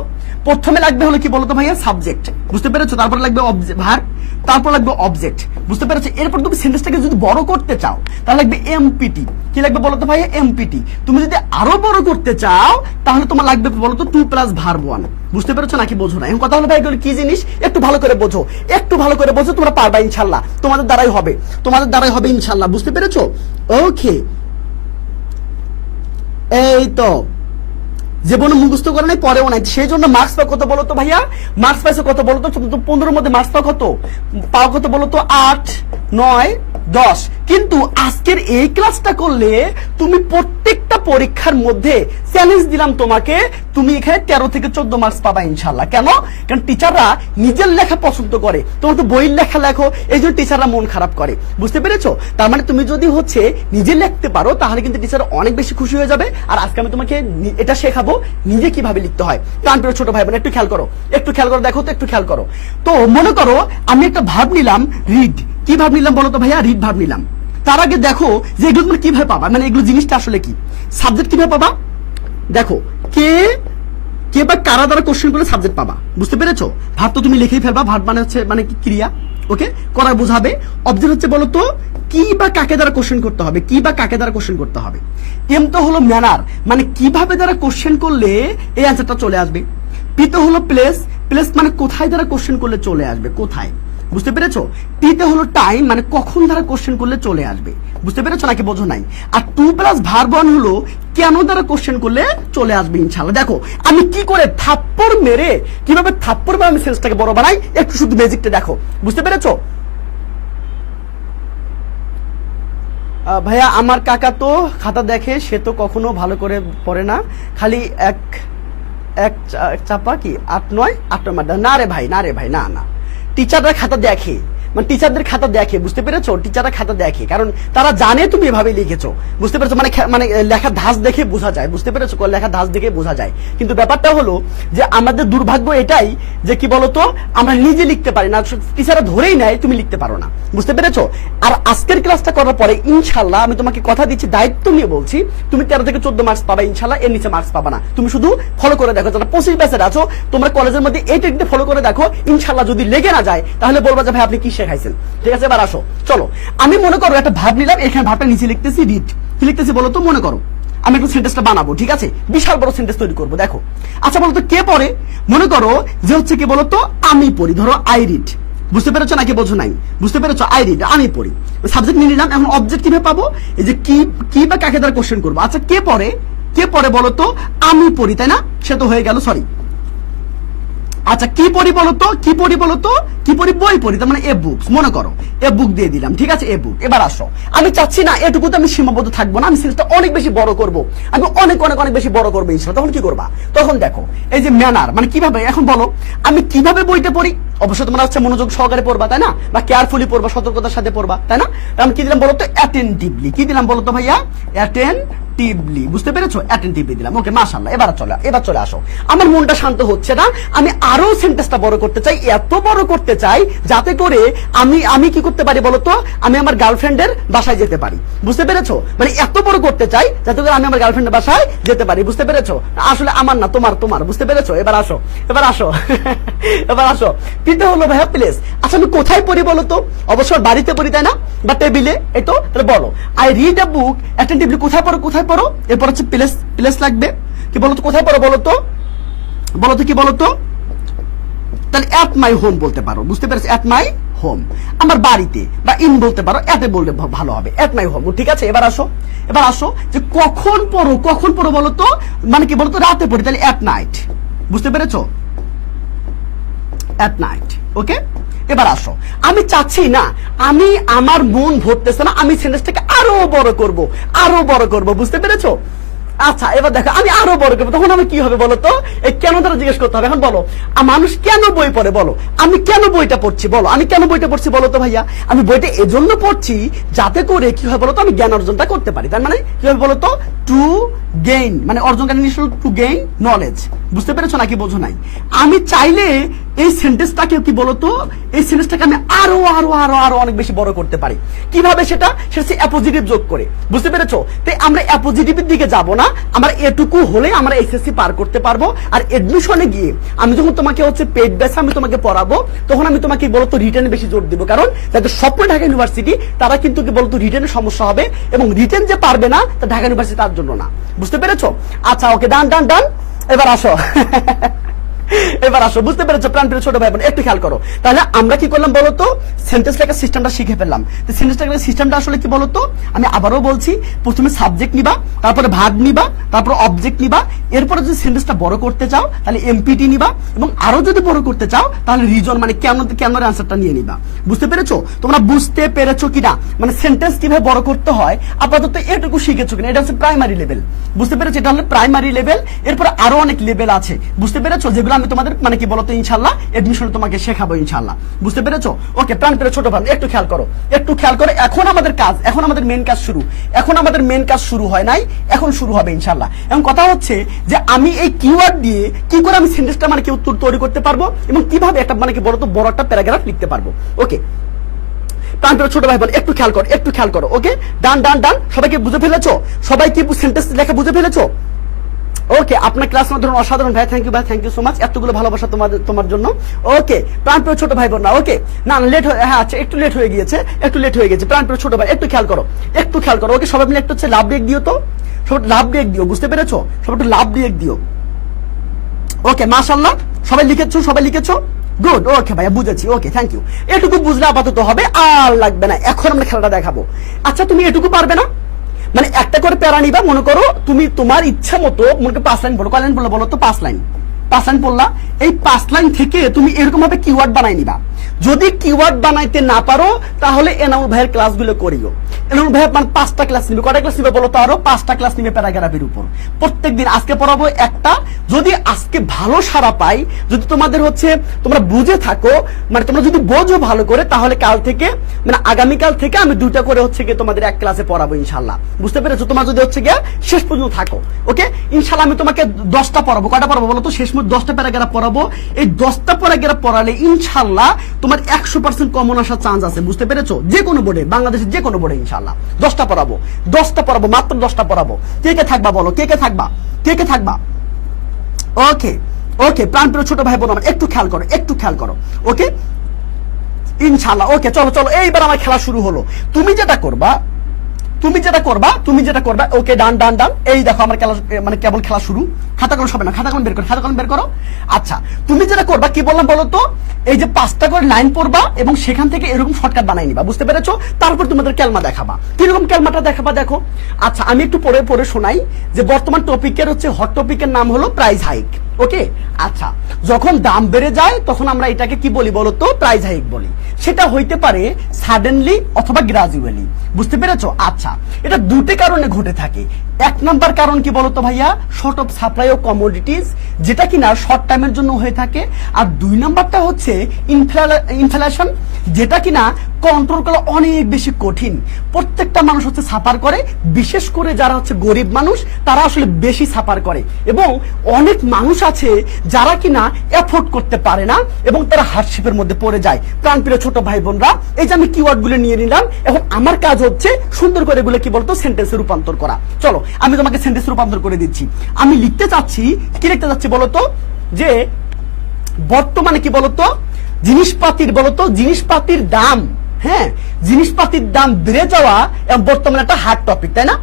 প্রথমে লাগবে হলো কি বলতো ভাইয়া সাবজেক্ট। বুঝতে পেরেছো? তারপর লাগবে ভার্ব, তারপর লাগবে অবজেক্ট। বুঝতে পেরেছো? এরপর তুমি সেন্টেন্সটাকে যদি বড় করতে চাও তাহলে লাগবে এমপিটি। কি লাগবে বলতো ভাইয়া? এমপিটি। তুমি যদি আরো বড় করতে চাও তাহলে তোমার লাগবে বলতো 2 + ভার্ব 1। বুঝতে পেরেছো নাকি বোঝো না? এখন কথা হলো ভাই এগুলো কি জিনিস একটু ভালো করে বোঝো, একটু ভালো করে বোঝো। তোমরা পারবা ইনশাআল্লাহ, তোমাদের দ্বারাই হবে, তোমাদের দ্বারাই হবে ইনশাআল্লাহ। বুঝতে পেরেছো? ওকে, এই তো জীবনে মুখস্থ করে নাই, পরেও নাই, সেই জন্য মার্কস পাও কত বলো তো ভাইয়া? মার্কস পাইছো কত বলো তো? 15 মধ্যে মার্কস পাও কত? পাও কত বলো তো? 8, 9, 10। কিন্তু আজকের এই ক্লাসটা করলে তুমি প্রত্যেকটা পরীক্ষার মধ্যে চ্যালেঞ্জ দিলাম তোমাকে, তুমি এখানে 13 থেকে 14 মার্কস পাবা ইনশাআল্লাহ। কেন? কারণ টিচাররা নিজের লেখা পছন্দ করে, তোমার তো বইয়ের লেখা লেখো, এই জন্য টিচাররা মন খারাপ করে। বুঝতে পেরেছো? তার মানে তুমি যদি হচ্ছে নিজে লিখতে পারো তাহলে কিন্তু টিচার অনেক বেশি খুশি হয়ে যাবে। আর আজকে আমি তোমাকে এটা শেখাবো নিজে কিভাবে লিখতে হয়। প্রাণপ্রিয় ছোট ভাই বোন একটু খেয়াল করো, একটু খেয়াল করো, দেখো তো, একটু খেয়াল করো। তো মনে করো আমি একটা ভার্ব নিলাম রিড। কি ভার্ব নিলাম বলো তো ভাইয়া? রিড ভার্ব নিলাম। তার আগে দেখো যে এগুলো তুমি কিভাবে পাবা, মানে এগুলো জিনিসটা আসলে কি, সাবজেক্ট কিভাবে পাবা। দেখো, কে বা কারা দ্বারা কোশ্চেন করলে সাবজেক্ট পাবা। বুঝতে পেরেছো? ভার্ব তো তুমি লিখেই ফেলবা। ভার্ব মানে হচ্ছে মানে কি, ক্রিয়া। ওকে, করা বোঝাবে। অবজেক্ট হচ্ছে বলো তো কি বা কাকে দ্বারা কোশ্চেন করতে হবে, কি বা কাকে দ্বারা কোশ্চেন করতে হবে। এম তো হলো ম্যানার, মানে কিভাবে দ্বারা কোশ্চেন করলে এই অ্যান্সারটা চলে আসবে। পি তো হলো প্লেস, প্লেস মানে কোথায় দ্বারা কোশ্চেন করলে চলে আসবে, কোথায়। বুঝতে পেরেছো? টিতে হলো টাইম, মানে কখন দ্বারা কোশ্চেন করলে চলে আসবে। বুঝতে পেরেছো নাকি বোঝো নাই? আর 2 + ভার্ব 1 হলো কেন দ্বারা কোশ্চেন করলে চলে আসবে ইনশাআল্লাহ। দেখো আমি কি করে থাপ্পড় মেরে, কিভাবে থাপ্পড় মেরে আমি সেন্সটাকে বড় বানাই, একটু শুধু ম্যাজিকটা দেখো। বুঝতে পেরেছো? ভাইয়া আমার কাকা তো খাতা দেখে, সে তো কখনো ভালো করে পড়ে না, খালি এক চাপা কি 8, 9, 8 না রে ভাই, না রে ভাই, না না, টিচাররা খাতা দেখে, মানে টিচারদের খাতা দেখে। বুঝতে পেরেছো? টিচাররা খাতা দেখে কারণ তারা জানে তুমি এভাবে লিখেছো। বুঝতে পেরেছো? মানে লেখা ধাঁচ দেখে বোঝা যায়। বুঝতে পেরেছো? লেখা ধাঁচ দেখে বোঝা যায়। কিন্তু ব্যাপারটা হলো যে আমাদের দুর্ভাগ্য এটাই যে কি বলতো, আমরা নিজে লিখতে পারি না, টিচাররা ধরেই নেয় তুমি লিখতে পারো না। বুঝতে পেরেছো? আর আজকের ক্লাসটা করার পরে ইনশাআল্লাহ আমি তোমাকে কথা দিচ্ছি, দায়িত্ব নিয়ে বলছি, তুমি 13 থেকে 14 মার্কস পাবা ইনশাআল্লাহ। এর নিচে মার্কস পাবা না। তুমি শুধু ফলো করে দেখো, যারা 25 ব্যাচের আছো তোমরা কলেজের মধ্যে এই টেকনিক ফলো করে দেখো, ইনশাআল্লাহ যদি লেগে না যায় তাহলে বলবা যে ভাই আপনি কি শেখাইছেন। ঠিক আছে, এবার আসো, চলো। আমি মনে করো একটা ভাব নিলাম, এখানে ভাবটা নিচে লিখতেছি রিড। কি লিখতেছি বলো তো? মনে করো আমি একটু সেন্টেন্সটা বানাবো। ঠিক আছে, বিশাল বড় সেন্টেন্স তৈরি করবো। দেখো, আচ্ছা বলতো কে পড়ে? মনে করো যে হচ্ছে কি বলতো আমি পড়ি, ধরো আই রিড। বুঝতে পেরেছো নাকি বোঝো নাই? বুঝতে পেরেছো? আই রিড, আমি পড়ি, সাবজেক্ট নিয়ে নিলাম। এখন অবজেক্ট কিভাবে পাবো? এই যে কি বা কাকে দ্বারা কোশ্চেন করবো। আচ্ছা কে পড়ে বলো তো? আমি পড়ি, তাই না? সে তো হয়ে গেল, সরি। আচ্ছা কি পড়ি বলতো? বই পড়ি, তার মানে এ বুকস, মনে করো এ বুক দিয়ে দিলাম, ঠিক আছে, এ বুক। এবার আসো, আমি চাচ্ছি না এটুকুতে আমি সীমাবদ্ধ থাকবো না, আমি সিরিজটা অনেক বেশি বড় করব, আমি অনেক অনেক অনেক বেশি বড় করবো ইনশাআল্লাহ। তখন কি করবা? তখন দেখো এই যে ম্যানার, মানে কিভাবে, এখন বলো আমি কিভাবে বইটা পড়ি। অবশ্যই তোমরা হচ্ছে মনোযোগ সহকারে পড়বা, তাই না? বা কেয়ারফুলি পড়বা, সতর্কতার সাথে পড়বা, তাই না? আমি কি দিলাম বলতো? অ্যাটেন্টিভলি। কি দিলাম বলতো ভাইয়া? অ্যাটেন্টিভলি। বুঝতে পেরেছো? অ্যাটেন্টিভলি দিলাম। ওকে, মাশাআল্লাহ। এবার চলে আসো। আমার মনটা শান্ত হচ্ছে না, আমি আরো সেন্টেন্সটা বড় করতে চাই, এত বড় করতে চাই যাতে করে আমি কি করতে পারি বলতো? আমি আমার গার্লফ্রেন্ডের বাসায় যেতে পারি। বুঝতে পেরেছো? মানে এত বড় করতে চাই যাতে করে আমি আমার গার্লফ্রেন্ডের বাসায় যেতে পারি। বুঝতে পেরেছো? আসলে আমার না, তোমার। বুঝতে পেরেছো? এবার আসো এবার আসো। পিতে হলো ভাইয়া প্লেস। আচ্ছা আমি কোথায় পড়ি বলতো? অবশ্যই বাড়িতে পড়ি, তাই না? বা টেবিলে, এই তো। তাহলে বলো I read a book attentively. কোথায় পড়ো? এরপর হচ্ছে প্লেস লাগবে। কি বলতো? কোথায় পড়ো বলতো? কি বলতো? তাহলে অ্যাট মাই হোম বলতে পারো। বুঝতে পেরেছো? অ্যাট মাই হোম, আমার বাড়িতে, বা ইন বলতে পারো, অ্যাটে বললে ভালো হবে, অ্যাট মাই হোম। ঠিক আছে, এবার আসো যে কখন পড়ো বলতো? মানে কি বলতো? রাতে পড়ি, তাহলে অ্যাট নাইট। বুঝতে পেরেছো? At night. ওকে, এবার আসো, আমি চাচ্ছি না, আমার মন ভরতেছে না, আমি সেন্টেন্সটাকে আরো বড় করব। বুঝতে পেরেছো? আচ্ছা এবার দেখো, আমি আরো বড় করবো, তখন আমি কি হবে বলতো? এই কেন দ্বারা জিজ্ঞেস করতে হবে। এখন বলো মানুষ কেন বই পড়ে? বলো আমি কেন বইটা পড়ছি? আমি কেন বইটা পড়ছি বলো তো ভাইয়া? আমি বইটা এজন্য পড়ছি যাতে করে কি হয় বলতো? আমি জ্ঞান অর্জনটা করতে পারি। তার মানে কি হবে বলতো? টু গেইন, মানে অর্জন জ্ঞান, টু গেইন নলেজ। বুঝতে পেরেছো নাকি বোঝো নাই? আমি চাইলে এই সেন্টেন্সটাকে কি বলতো? এই সেন্টেন্সটাকে আমি আরো আরো আরো আরো অনেক বেশি বড় করতে পারি। কিভাবে সেটা অ্যাপোজিটিভ যোগ করে। বুঝতে পেরেছো? তাই আমরা অ্যাপোজিটিভের দিকে যাব না, আমরা এটুকু হলে আমরা এসএসসি পার করতে পারবো। আর এডমিশনে গিয়ে আমি যখন তোমাকে হচ্ছে পেড বেসে আমি তোমাকে পড়াবো, তখন আমি তোমাকে বলতো রিটেনে বেশি জোর দিব। কারণ যাদের স্বপ্ন ঢাকা ইউনিভার্সিটি, তারা কিন্তু কি বলতো রিটেনের সমস্যা হবে, এবং রিটেন যে পারবে না তা ঢাকা ইউনিভার্সিটি তার জন্য না। বুঝতে পেরেছো? আচ্ছা ওকে, ডান। এবার আসো। বুঝতে পেরেছো প্রাণপ্রিয় ছোট ভাই বোন? একটু খেয়াল করো। তাহলে আমরা কি করলাম বলতো? সেন্টেন্স লেখার সিস্টেমটা শিখে ফেললাম। তো সেন্টেন্স লেখার সিস্টেমটা আসলে কি বলতো? আমি আবারও বলছি, প্রথমে সাবজেক্ট নিবা, তারপরে ভার্ব নিবা, তারপরে অবজেক্ট নিবা। এরপরে যদি সেন্টেন্সটা বড় করতে চাও তাহলে এমপিটি নিবা, এবং আরো যদি বড় করতে চাও তাহলে রিজন, মানে কেন অ্যান্সারটা নিয়ে নিবা। বুঝতে পেরেছো? তোমরা বুঝতে পেরেছো কিনা? মানে সেন্টেন্স কিভাবে বড় করতে হয় আপাতত এটুকু শিখেছো কিনা? এটা হচ্ছে প্রাইমারি লেভেল। বুঝতে পেরেছো? এটা হলো প্রাইমারি লেভেল। এরপরে আরো অনেক লেভেল আছে। বুঝতে পেরেছো? যেগুলো আমি তোমাদের মানে কি বলতো ইনশাআল্লাহ এডমিশনে তোমাকে শেখাবো ইনশাআল্লাহ। বুঝতে পেরেছো? ওকে, প্রাণপ্রিয় ছোট ভাই একটু খেয়াল করো। এখন আমাদের মেন কাজ শুরু হয় নাই, এখন শুরু হবে ইনশাআল্লাহ। এখন কথা হচ্ছে যে আমি এই কিওয়ার্ড দিয়ে কি করে আমি সেন্টেন্সটা মানে কি উত্তর তৈরি করতে পারবো, এবং কিভাবে একটা মানে কি বলতো বড় একটা প্যারাগ্রাফ লিখতে পারবো। ওকে প্রাণপ্রিয় ছোট ভাই বোন একটু খেয়াল করো। ওকে, ডান। সবাইকে বুঝে ফেলেছো? সবাই কি সেন্টেন্স লেখা বুঝে ফেলেছো? ওকে, আপনার ক্লাস ধরুন অসাধারণ ভাই, থ্যাংক ইউ সো মাচ, এতগুলো ভালোবাসা তোমার জন্য। ওকে প্রাণপ্রিয় ছোট ভাই বোন না, ওকে না লেট হয়ে, হ্যাঁ আচ্ছা একটু লেট হয়ে গিয়েছে। প্রাণপ্রিয় ছোট ভাই একটু খেয়াল করো। ওকে সবাই মিলে একটু হচ্ছে লাভ ব্রেক দিও তো, সবাই লাভ ব্রেক দিও। বুঝতে পেরেছো? সবাই একটু লাভ ব্রেক দিও। ওকে মাশাআল্লাহ, সবাই লিখেছো গুড। ওকে ভাইয়া বুঝেছি। Okay thank you. এটুকু বুঝলে আপাতত হবে, আর লাগবে না। এখন আমরা খেলাটা দেখাবো। আচ্ছা তুমি এটুকু পারবে না? মানে একটা করে প্যারা নিবা, মনে করো তুমি তোমার ইচ্ছা মতো মনে করো 5 লাইন পড়ো। কয় লাইন পড়লো বলো তো? 5 লাইন পড়লা। এই 5 লাইন থেকে তুমি এরকম ভাবে কিওয়ার্ড বানাই নিবা। যদি কিওয়ার্ড বানাইতে না পারো তাহলে এনামুল ভাইয়ের ক্লাসগুলো করিও। এনামুল ভাইয়ের মানে 5টা ক্লাস নিবে। কয়টা ক্লাস নিবে বলো তো? আরো 5টা ক্লাস নিবে প্যারাগ্রাফের উপর। প্রত্যেকদিন আজকে পড়াবো একটা। যদি আজকে ভালো সাড়া পাই, যদি তোমাদের হচ্ছে তোমরা বুঝে থাকো, মানে তোমরা যদি বোঝো ভালো করে, তাহলে কাল থেকে মানে আগামীকাল থেকে আমি 2টা করে হচ্ছে গিয়ে তোমাদের এক ক্লাসে পড়াবো ইনশাআল্লাহ। বুঝতে পেরেছো? তোমার যদি হচ্ছে গিয়ে শেষ পর্যন্ত থাকো, ওকে ইনশাআল্লাহ আমি তোমাকে 10টা পড়াবো। কয়টা পড়াবো বলো তো? শেষ 10টা প্যারাগ্রাফ পড়াবো। এই 10টা প্যারাগ্রাফ পড়ালে ইনশাআল্লাহ তোমার 100% কমন আসার চান্স আছে। বুঝতে পেরেছো? যে কোনো বোর্ডে, বাংলাদেশের যে কোনো বোর্ডে ইনশাআল্লাহ 10টা পড়াবো, মাত্র 10টা পড়াবো। কে থাকবা বলো? কে থাকবা? ওকে প্রাণপ্রিয় ছোট ভাই বোন আমার একটু খেয়াল করো। ওকে ইনশাআল্লাহ। ওকে চলো এইবার আমার খেলা শুরু হলো। তুমি যেটা করবা তুমি যেটা করবা ওকে ডান ডান ডান, এই দেখো আমার খেলা মানে কেবল খেলা শুরু। খাতা কলম হবে না, খাতা কলম বের করো। আচ্ছা তুমি যেটা করবা কি বললাম বলো তো, এই যে 5টা করে লাইন পড়বা এবং সেখান থেকে এরকম শর্টকাট বানাই নিবা, বুঝতে পেরেছো? তারপর তোমাদের ক্যালমা দেখাবা, কিরকম ক্যালমাটা দেখাবা দেখো। আচ্ছা আমি একটু পড়ে শোনাই যে বর্তমান টপিকের হচ্ছে হট টপিকের নাম হলো প্রাইস হাইক। ওকে, আচ্ছা যখন দাম বেড়ে যায় তখন আমরা এটাকে কি বলি বলতো, প্রাইস হাইক বলি। সেটা হইতে পারে সাডেনলি অথবা গ্রাজুয়ালি, বুঝতে পেরেছো? আচ্ছা এটা দুটো কারণে ঘটে থাকে। এক নাম্বার কারণ কি বলতো ভাইয়া, short of supply of commodities, যেটা কিনা শর্ট টাইমের জন্য হয়ে থাকে। আর 2 নাম্বারটা হচ্ছে ইনফ্লেশন, যেটা কিনা কন্ট্রোল করা অনেক বেশি কঠিন। প্রত্যেকটা মানুষ হচ্ছে সাফার করে, বিশেষ করে যারা হচ্ছে গরিব মানুষ তারা আসলে বেশি সাফার করে, এবং অনেক মানুষ আছে যারা কিনা এফোর্ড করতে পারে না এবং তারা হার্ডশিপের মধ্যে পড়ে যায়। প্রাণপ্রিয় ছোট ভাই বোনরা, এই যে আমি কিওয়ার্ড গুলো নিয়ে নিলাম, এখন আমার কাজ হচ্ছে সুন্দর করে এগুলো কি বলতো সেন্টেন্সে রূপান্তর করা। চলো আমি তোমাকে সেন্টেন্সে রূপান্তর করে দিচ্ছি। আমি লিখতে চাচ্ছি, কি লিখতে চাচ্ছি বলতো, যে বর্তমানে কি বলতো জিনিসপাতির দাম, হ্যাঁ জিনিসপাতির দাম বেড়ে যাওয়া এবং বর্তমানে একটা হার্ড টপিক, তাই না?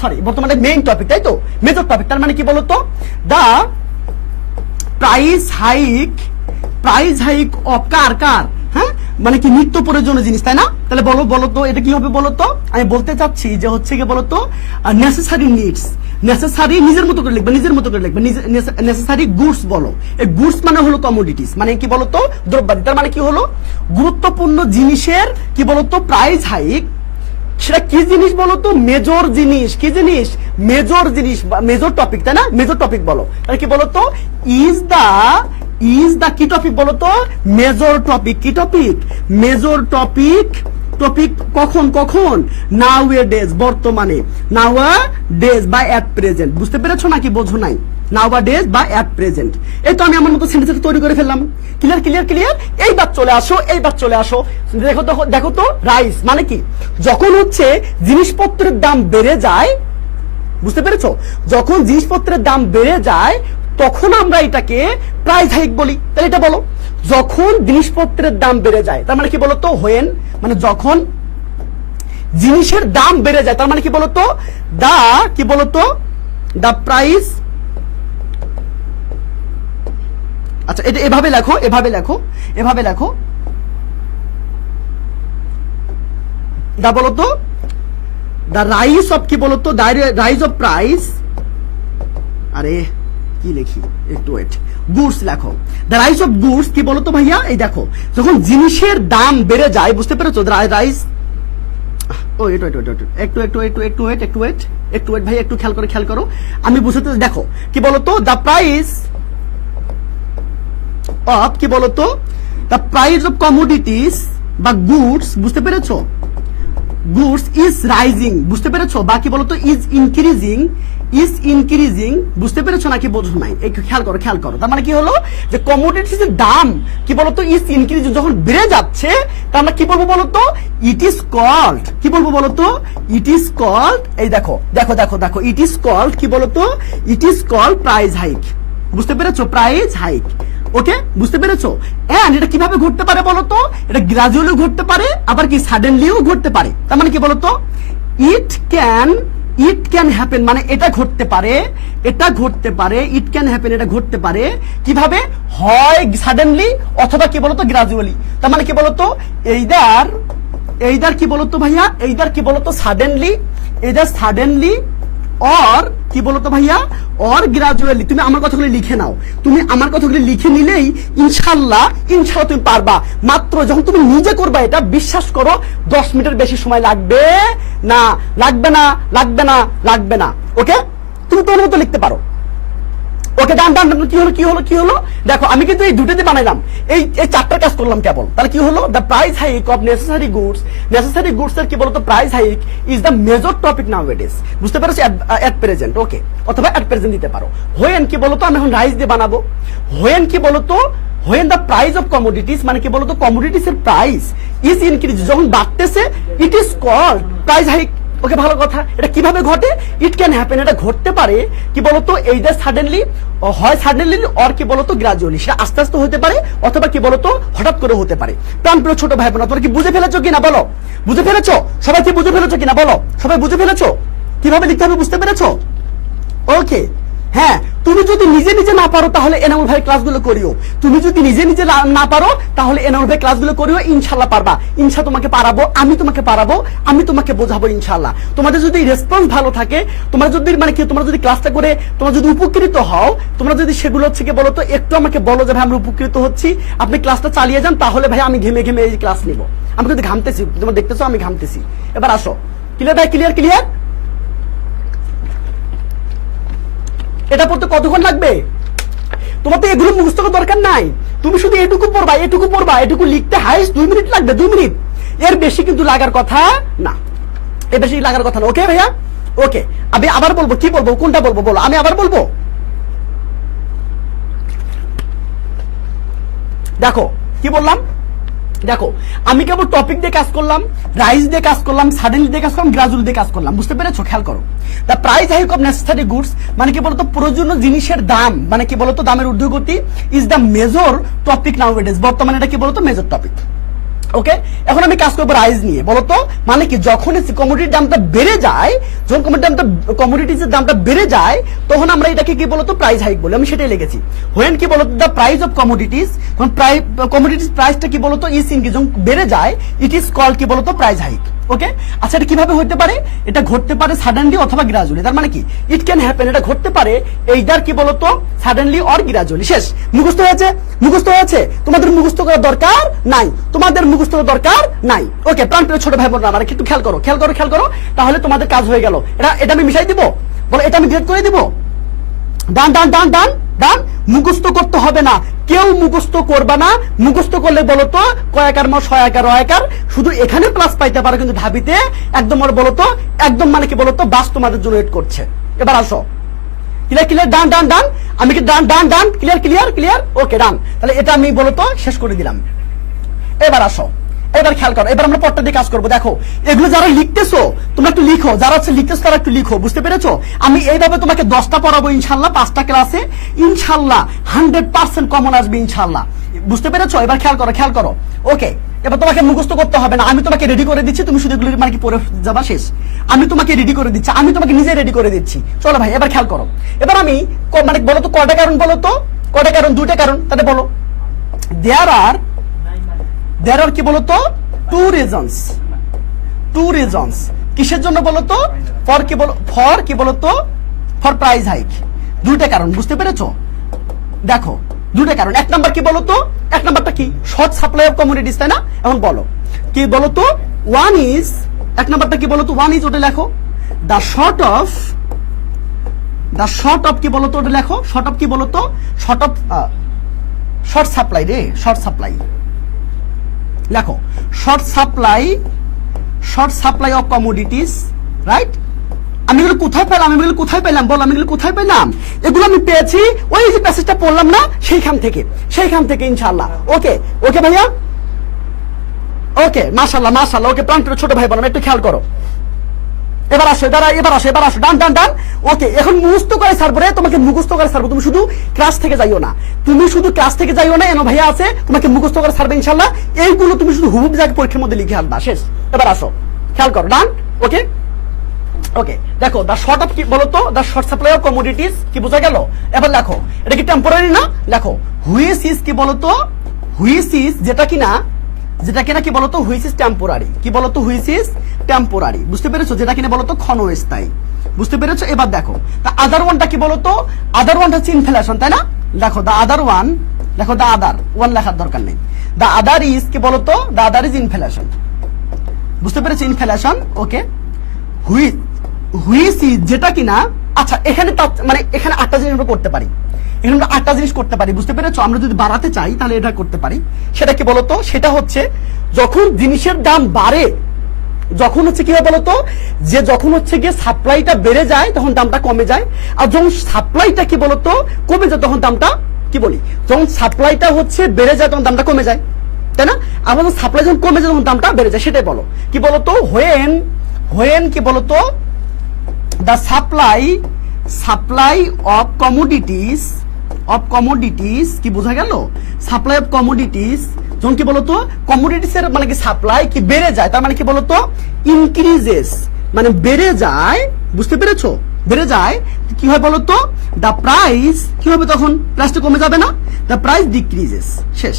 সরি, বর্তমানে মেইন টপিক, তাই তো, মেজর টপিক। তার মানে কি বলতো, দা প্রাইস হাইক অফ কার, হ্যাঁ মানে কি নিত্য প্রয়োজনীয় জিনিস, তাই না? তাহলে বলো তো এটা কি হবে বলতো, আমি বলতে চাচ্ছি যে হচ্ছে কি বলতো নেসেসারি নিডস, নেসেসারি নিজের মতো করে লিখবে, নেসেসারি গুডস বলো। এই গুডস মানে হলো কমোডিটিস, মানে কি বলতো দ্রব্যাদি। তার মানে কি হলো গুরুত্বপূর্ণ জিনিসের কি বলতো প্রাইস হাইক। সেটা কি জিনিস বলতো, মেজর জিনিস। কি জিনিস? মেজর জিনিস, মেজর টপিক, তাই না? মেজর টপিক বলো। তাহলে কি বলতো ইজ দা কি টপিক বলতো, মেজর টপিক। কি টপিক? মেজর টপিক কখন নাও এ ডেজ, বর্তমানে, নাও আ ডেজ বা এট প্রেজেন্ট। বুঝতে পেরেছো নাকি বোঝো নাই? নাও বা ডেজ বা এট প্রেজেন্ট। এই তো আমি আমার মতো সেন্টেন্স তৈরি করে ফেললাম। ক্লিয়ার। এইবার চলে আসো। দেখো তো রাইস মানে কি, যখন হচ্ছে জিনিসপত্রের দাম বেড়ে যায়, বুঝতে পেরেছো? যখন জিনিসপত্রের দাম বেড়ে যায় তখন আমরা এটাকে প্রাইস হাইক বলি। তাহলে এটা বলো, যখন জিনিসপত্রের দাম বেড়ে যায়, তার মানে কি বলতো হোয়েন, মানে যখন জিনিসের দাম বেড়ে যায়, তার মানে কি বলতো দা প্রাইস। আচ্ছা এটা এভাবে লেখো দা বলতো দা রাইস অফ কি বলতো, রাইজ অফ প্রাইস। আরে কি লিখি, একটু ওয়েট, গুডস লেখো। দ্য রাইস অফ গুডস কি বলতো ভাইয়া, এই দেখো যখন জিনিসের দাম বেড়ে যায়, বুঝতে পেরেছো? রাইস, ও একটু ওয়েট ভাই, একটু খেয়াল করো আমি বুঝতে। দেখো কি বলতো, দ্য প্রাইস অফ কি বলতো, দ্য প্রাইস অফ কমোডিটিস বা গুডস, বুঝতে পেরেছো? গুডস ইজ রাইজিং, বুঝতে পেরেছো? বা কি বলতো ইজ ইনক্রিজিং, বুঝতে পেরেছো নাকি বোঝো নাই? একটু খেয়াল করো। তার মানে কি হলো যে কমোডিটিস এর দাম কি বলতো ইজ ইনক্রিজিং, যখন বেড়ে যাচ্ছে, তার মানে কি বলবো বলতো, ইট ইজ কল্ড। কি বলবো বলতো, ইট ইজ কল্ড। এই দেখো ইট ইজ কল্ড কি বলতো, it is called price hike. বুঝতে পেরেছো? Price hike. ওকে, বুঝতে পেরেছো? এন্ড এটা কিভাবে ঘটতে পারে বলতো, এটা গ্রাজুয়ালি ঘটতে পারে, আবার কি সাডেনলিও ঘটতে পারে। তার মানে কি বলতো, ইট ক্যান হ্যাপেন, মানে এটা ঘটতে পারে, ইট ক্যান হ্যাপেন, এটা ঘটতে পারে কিভাবে, হয় সাডেনলি অথবা কি বলতো গ্রাজুয়ালি। তার মানে কি বলতো, এইদার কি বলতো ভাইয়া, এইদার কি বলতো সাডেনলি অর কি বলতো ভাইয়া, অর গ্রাজুয়ালি। তুমি আমার কথাগুলো লিখে নাও, তুমি আমার কথাগুলো লিখে নিলেই ইনশাল্লাহ তুমি পারবা। মাত্র যখন তুমি নিজে করবা, এটা বিশ্বাস করো 10 মিনিটের বেশি সময় লাগবে না। ওকে, তুমি তোর মতো লিখতে পারো। ওকে ডান, কি হলো দেখো, আমি কিন্তু এই দুটোতে বানাইলাম, এই 4টার কাজ করলাম কেবল। তাহলে কি হলো, the price hike of necessary goods এর কি বলতো price hike is the major topic nowadays. বুঝতে পারছো? এট প্রেজেন্ট, ওকে, অথবা এট প্রেজেন্ট দিতে পারো। হোয়েন কি বলতো, আমি এখন রাইস দিয়ে বানাবো। হোয়েন কি বলতো, when the price of commodities, মানে কি বলতো কমোডিটিস এর প্রাইস ইজ ইনক্রিজ, যখন বাড়তেছে, it is called price hike. Okay, ভালো কথা। এটা কিভাবে ঘটে? ইট ক্যান হ্যাপেন, এটা ঘটতে পারে কি বলতো, এইদার সাডেনলি, হয় সাডেনলি অর কি বলতো গ্রাজুয়ালি, সেটা আস্তে আস্তে হতে পারে অথবা কি বলতো হঠাৎ করে হতে পারে। প্রাণপ্রিয় ছোট ভাই বোন, তোমরা কি বুঝে ফেলেছো কিনা বলো? বুঝে ফেলেছো? সবাই কি বুঝে ফেলেছো কিনা বলো? সবাই বুঝে ফেলেছো কিভাবে লিখতে হবে? বুঝতে পেরেছো? ওকে, হ্যাঁ। তুমি যদি নিজে নিজে না পারো তাহলে এনামুল ভাই ক্লাসগুলো করিও। তুমি যদি নিজে নিজে না পারো তাহলে এনামুল ভাই ক্লাসগুলো করিও, ইনশাল্লাহ পারবা। ইনশাল্লাহ তোমাকে পারাবো, আমি তোমাকে পারাবো, আমি তোমাকে বোঝাবো ইনশাল্লাহ। তোমাদের যদি রেসপন্স ভালো থাকে, তোমরা যদি মানে কি তোমরা যদি ক্লাসটা করে তোমরা যদি উপকৃত হও, তোমরা যদি সেগুলো হচ্ছে কি বলো তো একটু আমাকে বলো যে ভাই আমরা উপকৃত হচ্ছি, আপনি ক্লাসটা চালিয়ে যান, তাহলে ভাই আমি ঘেমে ঘেমে এই ক্লাস নিব। আমি কিন্তু ঘামতেছি, তোমরা দেখতেছো আমি ঘামতেছি। এবার আসো, ক্লিয়ার ভাই? Clear clear? এটা পড়তে কতক্ষণ লাগবে? তোমার তো এগুলো মুখস্থ করার দরকার নাই, তুমি শুধু এটুকু পড়বা, এটুকু পড়বা, এটুকু লিখতে হাইস্ট 2 মিনিট লাগবে, 2 মিনিট, এর বেশি কিন্তু লাগার কথা না, এর বেশি লাগার কথা না। ওকে ভাইয়া? ওকে, আমি আবার বলবো, কি বলবো, কোনটা বলবো বলো, আমি আবার বলবো। দেখো কি বললাম, দেখো আমি কেবল টপিক দিয়ে কাজ করলাম, রাইজ দিয়ে কাজ করলাম, সাডেনলি দিয়ে কাজ করলাম, গ্রাজুয়ালি দিয়ে কাজ করলাম। বুঝতে পেরেছো? খেয়াল করো, the price hike of necessary goods মানে কি বলতো প্রয়োজনীয় জিনিসের দাম, মানে কি বলতো দামের ঊর্ধ্বগতি ইজ দ্য মেজর টপিক নাউএডেজ, বর্তমানে এটা কি বলতো মেজর টপিক। ওকে, এখন আমি কাজ করবো রাইজ নিয়ে। বলতো মানে কি, যখন কমোডিটির দামটা বেড়ে যায়, যখন কমোডিটির দামটা বেড়ে যায়, তখন আমরা এটাকে কি বলতো প্রাইস হাইক বলি। আমি সেটাই লিখেছি। হোয়েন কি বলতো the price of commodities, commodities প্রাইসটা কি বলতো ইজ ইনক্রিজ, যখন বেড়ে যায়, ইট ইজ কল্ড কি বলতো প্রাইস হাইক। ওকে, আচ্ছা এটা কিভাবে হতে পারে? এটা ঘটতে পারে সাডেনলি অথবা গ্রাজুয়ালি। তার মানে কি ইট ক্যান হ্যাপেন, এটা ঘটতে পারে এইদার কি বলতো সাডেনলি অর গ্রাজুয়ালি। শেষ, মুখস্থ হয়েছে? মুখস্থ হয়েছে? তোমাদের মুখস্থ করার দরকার নাই, তোমাদের মুখস্থ করার দরকার নাই। ওকে, প্রাণপ্রিয় ছোট ভাই বোনরা আমার একটু খেয়াল করো, খেয়াল করো, খেয়াল করো, তাহলে তোমাদের কাজ হয়ে গেল। এটা আমি মিশাই দিব, বলো এটা আমি ডিলিট করে দিব। ডান ডান ডান ডান ডান, মুখস্থ করতে হবে না, কেউ মুখস্থ করবা না। মুখস্থ করলে বলতো কয়াকার মা সয়াকার রয়াকার, শুধু এখানে প্লাস পাইতে পারো, কিন্তু ঢাবিতে একদম আর বলতো একদম মানে কি বলতো বাস তোমাদের জন্য ওয়েট করছে। এবার আসো, ক্লিয়ার ক্লিয়ার? ডান ডান ডান, আমি কি ডান ডান ডান, ক্লিয়ার ক্লিয়ার ক্লিয়ার? ওকে ডান, তাহলে এটা আমি বলতো শেষ করে দিলাম। এবার আসো, এবার খেয়াল করো, এবার আমরা পড়টা দিয়ে কাজ করবো। দেখো এগুলো যারা লিখতেছো তোমরা একটু লিখো, যারা হচ্ছে লিখতেছো তারা একটু লিখো। বুঝতে পেরেছো? আমি এইভাবে তোমাকে 10টা পড়াবো ইনশাল্লাহ, 5টা ক্লাসে ইনশাল্লাহ 100% কমন আসবে ইনশাল্লাহ। বুঝতে পেরেছো? এবার খেয়াল করো, খেয়াল করো। ওকে, এবার তোমাকে মুখস্থ করতে হবে না, আমি তোমাকে রেডি করে দিচ্ছি, তুমি শুধু এগুলো মানে কি পড়ে যাবা, শেষ। আমি তোমাকে রেডি করে দিচ্ছি, আমি তোমাকে নিজে রেডি করে দিচ্ছি। চলো ভাই এবার খেয়াল করো। এবার আমি মানে বলো তো কয়টা কারণ, বলো তো কয়টা কারণ? 2টা কারণ, তাহলে বলো দেয়ার আর কি বলতো 2 রিজনস। 2 রিজনস কিসের জন্য বলতো? ফর কি বলতো ফর প্রাইস হাইক। 2টা কারণ, বুঝতে পেরেছো? দেখো 2টা কারণ। 1 নাম্বার কি বলতো? 1 নাম্বারটা কি? শর্ট সাপ্লাই অফ কমোডিটিস, তাই না? এখন বলো কি বলতো? 1 ইজ, 1 নাম্বারটা কি বলতো? 1 ইজ, ওটা লেখো দ্য শর্ট অফ কি বলতো, ওটা লেখো শর্ট অফ কি বলতো, শর্ট সাপ্লাই রে, শর্ট সাপ্লাই লেখো, short supply of commodities, right? আমি এগুলো কোথায় পেলাম? বল, আমি এগুলো কোথায় পেলাম? এগুলো আমি পেয়েছি ওই যে প্যাসেজটা পড়লাম না, সেইখান থেকে ইনশাআল্লাহ। ওকে ওকে ভাইয়া, ওকে মাশাআল্লাহ। ওকে প্রাণপ্রিয় ছোট ভাই বোন একটু খেয়াল করো। এবার আসো, এবার আসো, ডান ডান ডান। ওকে, এখন মুখস্থ করে ছাড়বো রে, তোমাকে মুখস্থ করে ছাড়বো। তুমি শুধু ক্লাস থেকে যাইও না, এনো ভাইয়া আছে, তোমাকে মুখস্থ করে ছাড়বে ইনশাআল্লাহ। এইগুলো তুমি শুধু হুবহু যাকে পরীক্ষার মধ্যে লিখে আনবা, শেষ। এবার আসো, খেয়াল করো, ডান। ওকে ওকে, দেখো দ্য শর্ট অফ কি বলতো, the short supply of commodities, কি বোঝা গেল? এবার লেখো এটা কি টেম্পোরারি না? লেখো হুইচ ইজ কি বলতো, হুইচ ইজ যেটা কিনা কি বলতো হুইচ ইজ টেম্পোরারি, কি বলতো হুইচ ইজ টেম্পোরারি। বুঝতে পেরেছো? যেটা কিনা বলতো ক্ষণস্থায়ী। বুঝতে পেরেছো? এবার দেখো দ্য আদার ওয়ানটা কি বলতো, আদার ওয়ানটা হচ্ছে ইনফ্লেশন, তাই না? দেখো দ্য আদার ওয়ান, দেখো দ্য আদার ওয়ান লেখার দরকার নেই, দ্য আদার ইজ কি বলতো, দ্য আদার ইজ ইনফ্লেশন। বুঝতে পেরেছো? ইনফ্লেশন। ওকে, হুইচ ইজ যেটা কিনা, আচ্ছা এখানে মানে এখানে 8টা জিনিস আমরা করতে পারি, এখানে আমরা 8টা জিনিস করতে পারি। বুঝতে পেরেছো? আমরা যদি বাড়াতে চাই তাহলে এটা করতে পারি। সেটা কি বলতো? সেটা হচ্ছে যখন জিনিসের দাম বাড়ে, যখন হচ্ছে কি হয় বলতো, যে যখন হচ্ছে গিয়ে সাপ্লাইটা বেড়ে যায় তখন দামটা কমে যায়, আর যখন সাপ্লাইটা কি বলতো কমে যায় তখন দামটা কি বলি, যখন সাপ্লাইটা হচ্ছে বেড়ে যায় তখন দামটা কমে যায়, তাই না? আবার সাপ্লাই যখন কমে যায় তখন দামটা বেড়ে যায়, সেটাই বলো। কি বলতো? হোয়েন হোয়েন কি বলতো দ্য সাপ্লাই অফ কমোডিটিস কি বোঝা গেল, সাপ্লাই অফ কমোডিটিস যখন কি বলতো কমোডিটিস এর মানে কি সাপ্লাই কি বেড়ে যায়, তার মানে কি বলতো ইনক্রিজেস মানে বেড়ে যায়, বুঝতে পেরেছো, বেড়ে যায় কি হয় বলতো দ্য প্রাইস কি হবে, তখন প্রাইসটা কমে যাবে না, দ্য প্রাইস ডিক্রিজেস। শেষ,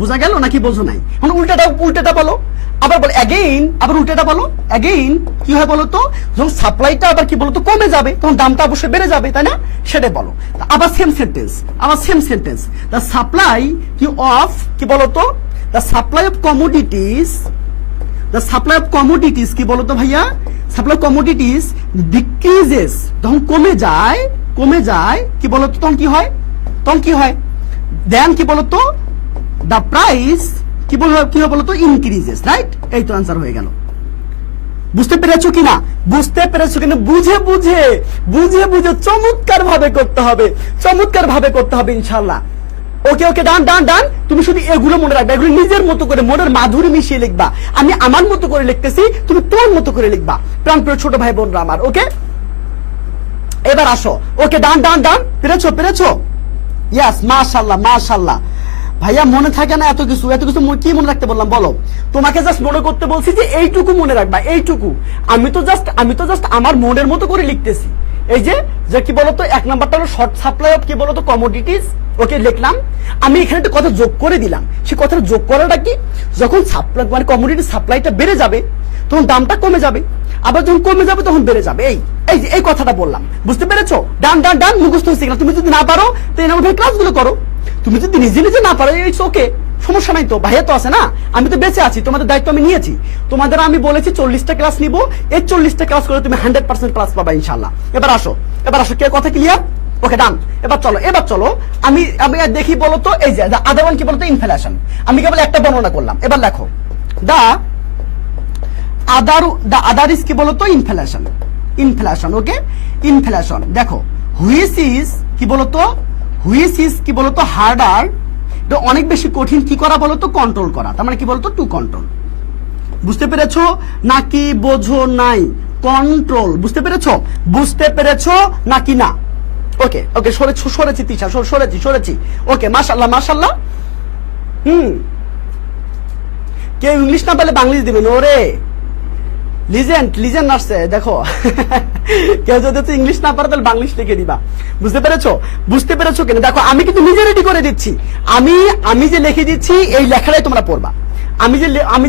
বোঝা গেল নাকি বোঝো নাই? এখন উল্টাটা বলো, আবার বলো অ্যাগেইন, আবার উল্টাটা বলো অ্যাগেইন কি হয় বলতো যখন সাপ্লাইটা আবার কি বলতো কমে যাবে তখন দামটা অবশ্যই বেড়ে যাবে, তাই না? সেটাই বলো। আবার সেম সেন্টেন্স দ্য সাপ্লাই কি অফ কি বলতো দ্য সাপ্লাই অফ কমোডিটিস কি বলতো ভাইয়া, সাপ্লাই কমোডিটিস ডিক্রিজেস যখন কমে যায় কি বলতো তখন কি হয় দেন কি বলতো দ্য প্রাইস কি হয় বলতো ইনক্রিজেস, রাইট? এই তো আনসার হয়ে গেল। বুঝতে পেরেছো কিনা? বুঝে চমৎকার ভাবে করতে হবে ইনশাআল্লাহ। ওকে ডান। তুমি শুধু এগুলো মনে রাখবে, এগুলো নিজের মতো করে মনের মাধুরী মিশিয়ে লিখবা। আমি আমার মতো করে লিখতেছি, তুমি তোর মতো করে লিখবা। প্রাণপ্রিয় ছোট ভাই বোনরা আমার, ওকে এবার আসো। ওকে ডান। পেরেছো? ইয়েস, মাশাআল্লাহ। ভাইয়া মনে থাকে না এত কিছু কি মনে রাখতে বললাম বলো? তোমাকে জাস্ট মনে করতে বলছি যে এইটুকু মনে রাখবা, এইটুকু। আমি তো জাস্ট আমার মনের মতো করে লিখতেছি। এই যে কি বলতো এক নাম্বারটা হলো শর্ট সাপ্লাই অফ কি বলতো কমোডিটিস, ওকে লিখলাম। আমি এখানে একটা কথা যোগ করে দিলাম, সে কথাটা যোগ করাটা কি, যখন সাপ্লাই মানে কমোডিটি সাপ্লাইটা বেড়ে যাবে তখন দামটা কমে যাবে, আবার যখন কমে যাবে তখন বেড়ে যাবে। এই কথাটা বললাম, বুঝতে পেরেছো? ডান মুখস্থ হয়েছে কিনা? তুমি যদি না পারো তো এই নাম্বার ক্লাসগুলো করো। তুমি যদি নিজে না পারো ইটস ওকে, সমস্যা নাই তো, ভাইয়া তো আছে না, আমি তো বেঁচে আছি, তোমাদের দায়িত্ব আমি নিয়েছি। তোমাদের আমি বলেছি 40টা ক্লাস নিব, এই 40টা ক্লাস করে তুমি 100% ক্লাস পাবা ইনশাআল্লাহ। এবার আসো কে কথা ক্লিয়ার? ওকে ডান। এবার চলো আমি দেখি বলতো এই যে আদার ওয়ান কি বলতো ইনফ্লেশন। আমি কেবল একটা বর্ণনা করলাম, এবার দেখো দা আদার ইজ কি বলতো ইনফ্লেশন, ওকে ইনফ্লেশন। দেখো হুইচ ইজ কি বলতো হার্ডার, এটা অনেক বেশি কঠিন কি করা বলতো কন্ট্রোল করা, তার মানে কি বলতো টু কন্ট্রোল। বুঝতে পেরেছো নাকি বোঝো নাই? কন্ট্রোল, বুঝতে পেরেছো নাকি না? ওকে সরেছি তিশা, সরেছি। ওকে মাশাআল্লাহ। কেউ ইংলিশ না পেলে বাংলিশ দিবেন, ওরে লিজেন্ড আসছে দেখো। কেউ যদি ইংলিশ না পারে তাহলে বাংলিশ লিখে দিবা। বুঝতে পেরেছো কেন? দেখো আমি কিন্তু নিজে রেডি করে দিচ্ছি, আমি যে লিখে দিচ্ছি এই লেখাটাই তোমরা পড়বা। আমি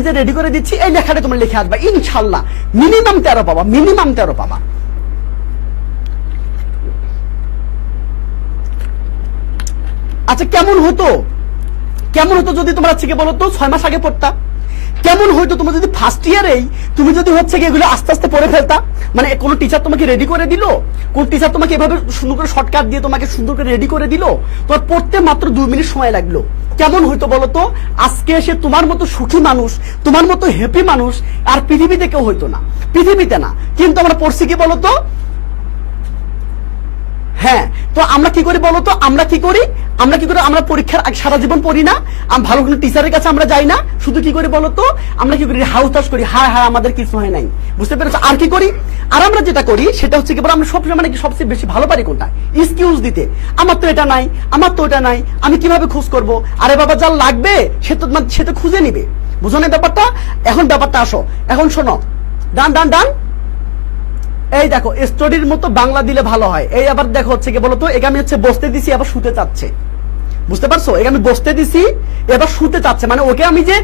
যে রেডি করে দিচ্ছি এই লেখাটাই তোমরা লিখে আসবা ইনশাআল্লাহ। মিনিমাম 13 পাবা। আচ্ছা কেমন হতো যদি তোমরা হচ্ছে কি বলতো 6 মাস আগে পড়তা? কেমন হয়তো তোমরা যদি ফার্স্ট ইয়ারেই তুমি যদি হচ্ছে কি এগুলো আস্তে আস্তে পড়ে ফেলতা, মানে কোন টিচার তোমাকে রেডি করে দিল, কোন টিচার তোমাকে এভাবে সুন্দর করে শর্টকাট দিয়ে তোমাকে সুন্দর করে রেডি করে দিল, তোমার পড়তে মাত্র 2 মিনিট সময় লাগলো, কেমন হইতো বলতো? আজকে এসে তোমার মতো সুখী মানুষ, তোমার মতো হ্যাপি মানুষ আর পৃথিবীতে কেউ হইতো না, পৃথিবীতে না। কিন্তু আমরা পড়ছি কি বলতো? হ্যাঁ, তো আমরা কি করি বলতো? আমরা পরীক্ষার সারা জীবন পড়ি না, ভালো কোনো টিচারের কাছে আমরা যাই না, শুধু কি করি বলতো? আমরা কি করি হাউতাস করি, হায় আমাদের কিছু হয় নাই। বুঝতে পেরেছো? আর কি করি? আর আমরা যেটা করি সেটা হচ্ছে কি আমরা সবসময় মানে কি সবচেয়ে বেশি ভালো পারি কোনটা? এক্সকিউজ দিতে। আমার তো এটা নাই, আমি কিভাবে খোঁজ করবো? আরে বাবা যার লাগবে সে তো খুঁজে নিবে। বুঝো না ব্যাপারটা? এখন ব্যাপারটা আসো, এখন শোনো, ডান। এই দেখো স্টোরির মতো বাংলা দিলে ভালো হয়। এই আবার দেখো হচ্ছে কি বলতো, একে আমি হচ্ছে বসতে দিছি, আবার শুতে চাচ্ছে। বুঝতে পারছো? একে আমি বসতে দিছি, এবার শুতে চাচ্ছে, মানে ওকে আমি যে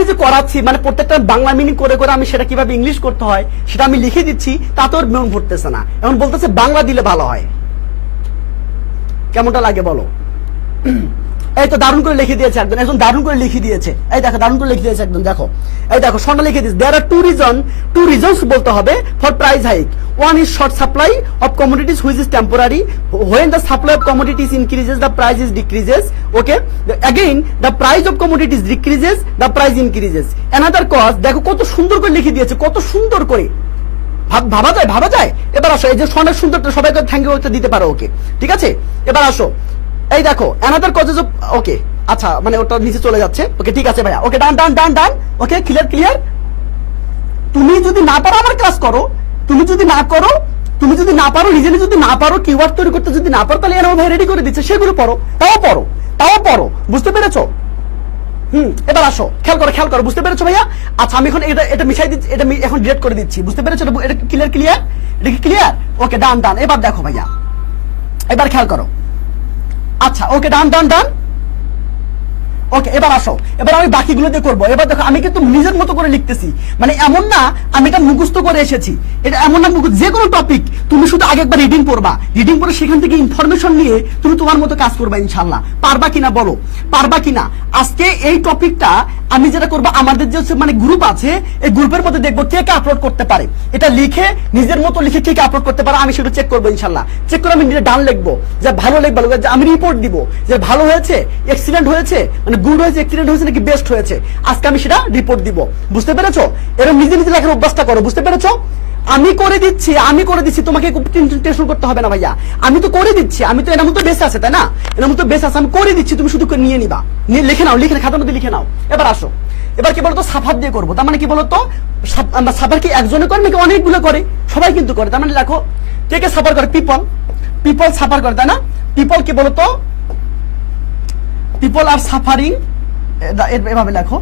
নিজে করাচ্ছি, মানে প্রত্যেকটা বাংলা মিনিং করে আমি সেটা কিভাবে ইংলিশ করতে হয় সেটা আমি লিখে দিচ্ছি, তাতে ওর মন ভরতেছে না। এখন বলতেছে বাংলা দিলে ভালো হয়। কেমনটা লাগে বলো? এই তো দারুণ করে লিখে দিয়েছে একজন দারুণ করে লিখে দিয়েছে। এই দেখো দারুণ করে লিখে দিয়েছে একদম, দেখো এই দেখো সোনা লিখে দিয়েছে। দেয়ার আর টু রিজনস বলতে হবে for price hike. One is short supply of commodities which is temporary, when the supply of commodities increases the price is decreases, okay, again the price of commodities decreases, the price increases. Another cause, দেখো কত সুন্দর করে লিখে দিয়েছে, কত সুন্দর করে ভাবা যায়। এবার আসো, এই যে সোনার সুন্দরটা সবাইকে থ্যাংক ইউ দিতে পারো, ওকে ঠিক আছে। এবার আসো, এই দেখো অ্যানাদার কজেস অফ, ওকে আচ্ছা মানে ওটা নিচে চলে যাচ্ছে, ওকে ঠিক আছে ভাইয়া, ওকে ডান। Okay clear. তুমি যদি না পারো আমার ক্লাস করো, তুমি যদি না পারো নিজে যদি না পারো কিওয়ার্ড তৈরি করতে যদি না পারো, তাহলে এনামুল ভাই রেডি করে দিচ্ছে, সেগুলো পড়ো, তাও পড়ো। বুঝতে পেরেছো? এবার আসো, খেয়াল করো, বুঝতে পেরেছো ভাইয়া? আচ্ছা আমি এখন এটা মিশাই দিচ্ছি, এটা এখন ডিলিট করে দিচ্ছি, বুঝতে পেরেছো? এটা ক্লিয়ার, এটা কি ক্লিয়ার? ওকে, ডান। এবার দেখো ভাইয়া, এবার খেয়াল করো। আচ্ছা ওকে, ডান। ওকে, এবার আসো, এবার আমি বাকিগুলো দিয়ে করবো। এবার দেখো আমি কিন্তু নিজের মতো করে লিখতেছি, মানে এমন না আমি এটা মুখস্থ করে এসেছি, এটা এমন না যে কোনো টপিক তুমি শুধু আগে একবার রিডিং পড়বা, রিডিং পড়ে সেখান থেকে ইনফরমেশন নিয়ে তুমি তোমার মতো কাজ করবা ইনশাআল্লাহ। পারবা কিনা বলো, পারবা কিনা? আজকে এই টপিকটা আমি যেটা করবো, আমাদের যে মানে গ্রুপ আছে, এই গ্রুপের মধ্যে দেখবো কে কে আপলোড করতে পারে, এটা লিখে নিজের মতো লিখে কে কে আপলোড করতে পারে আমি সেটা চেক করবো ইনশাআল্লাহ। চেক করে আমি নিজে ডান লিখবো, যে ভালো লিখবো, যে আমি রিপোর্ট দিব যে ভালো হয়েছে, এক্সিলেন্ট হয়েছে, মানে গুড হয়েছে, এক্সিলেন্ট হয়েছে নাকি বেস্ট হয়েছে, আজকে আমি সেটা রিপোর্ট দিব। বুঝতে পেরেছো? এরকম নিজে লেখার অভ্যাসটা করো, বুঝতে পেরেছো? আমি করে দিচ্ছি, তোমাকে টেনশন করতে হবে না ভাইয়া, আমি তো করে দিচ্ছি, আমি তো এর মধ্যে বেস আছে, তাই না? এর মধ্যে বেস আছে, আমি করে দিচ্ছি, তুমি শুধু নিয়ে নিবা, লিখে নাও, খাতার মধ্যে লিখে নাও। এবার আসো, এবার কি বলতো, সাফার দিয়ে করবো। তার মানে কি বলতো, সাফার কি একজনে করে নাকি অনেকগুলো করে? সবাই কিন্তু করে। তার মানে দেখো কে কে সাফার করে, পিপল সাফার করে, তাই না? পিপল কি বলতো, পিপল আর সাফারিং, এভাবে লেখো।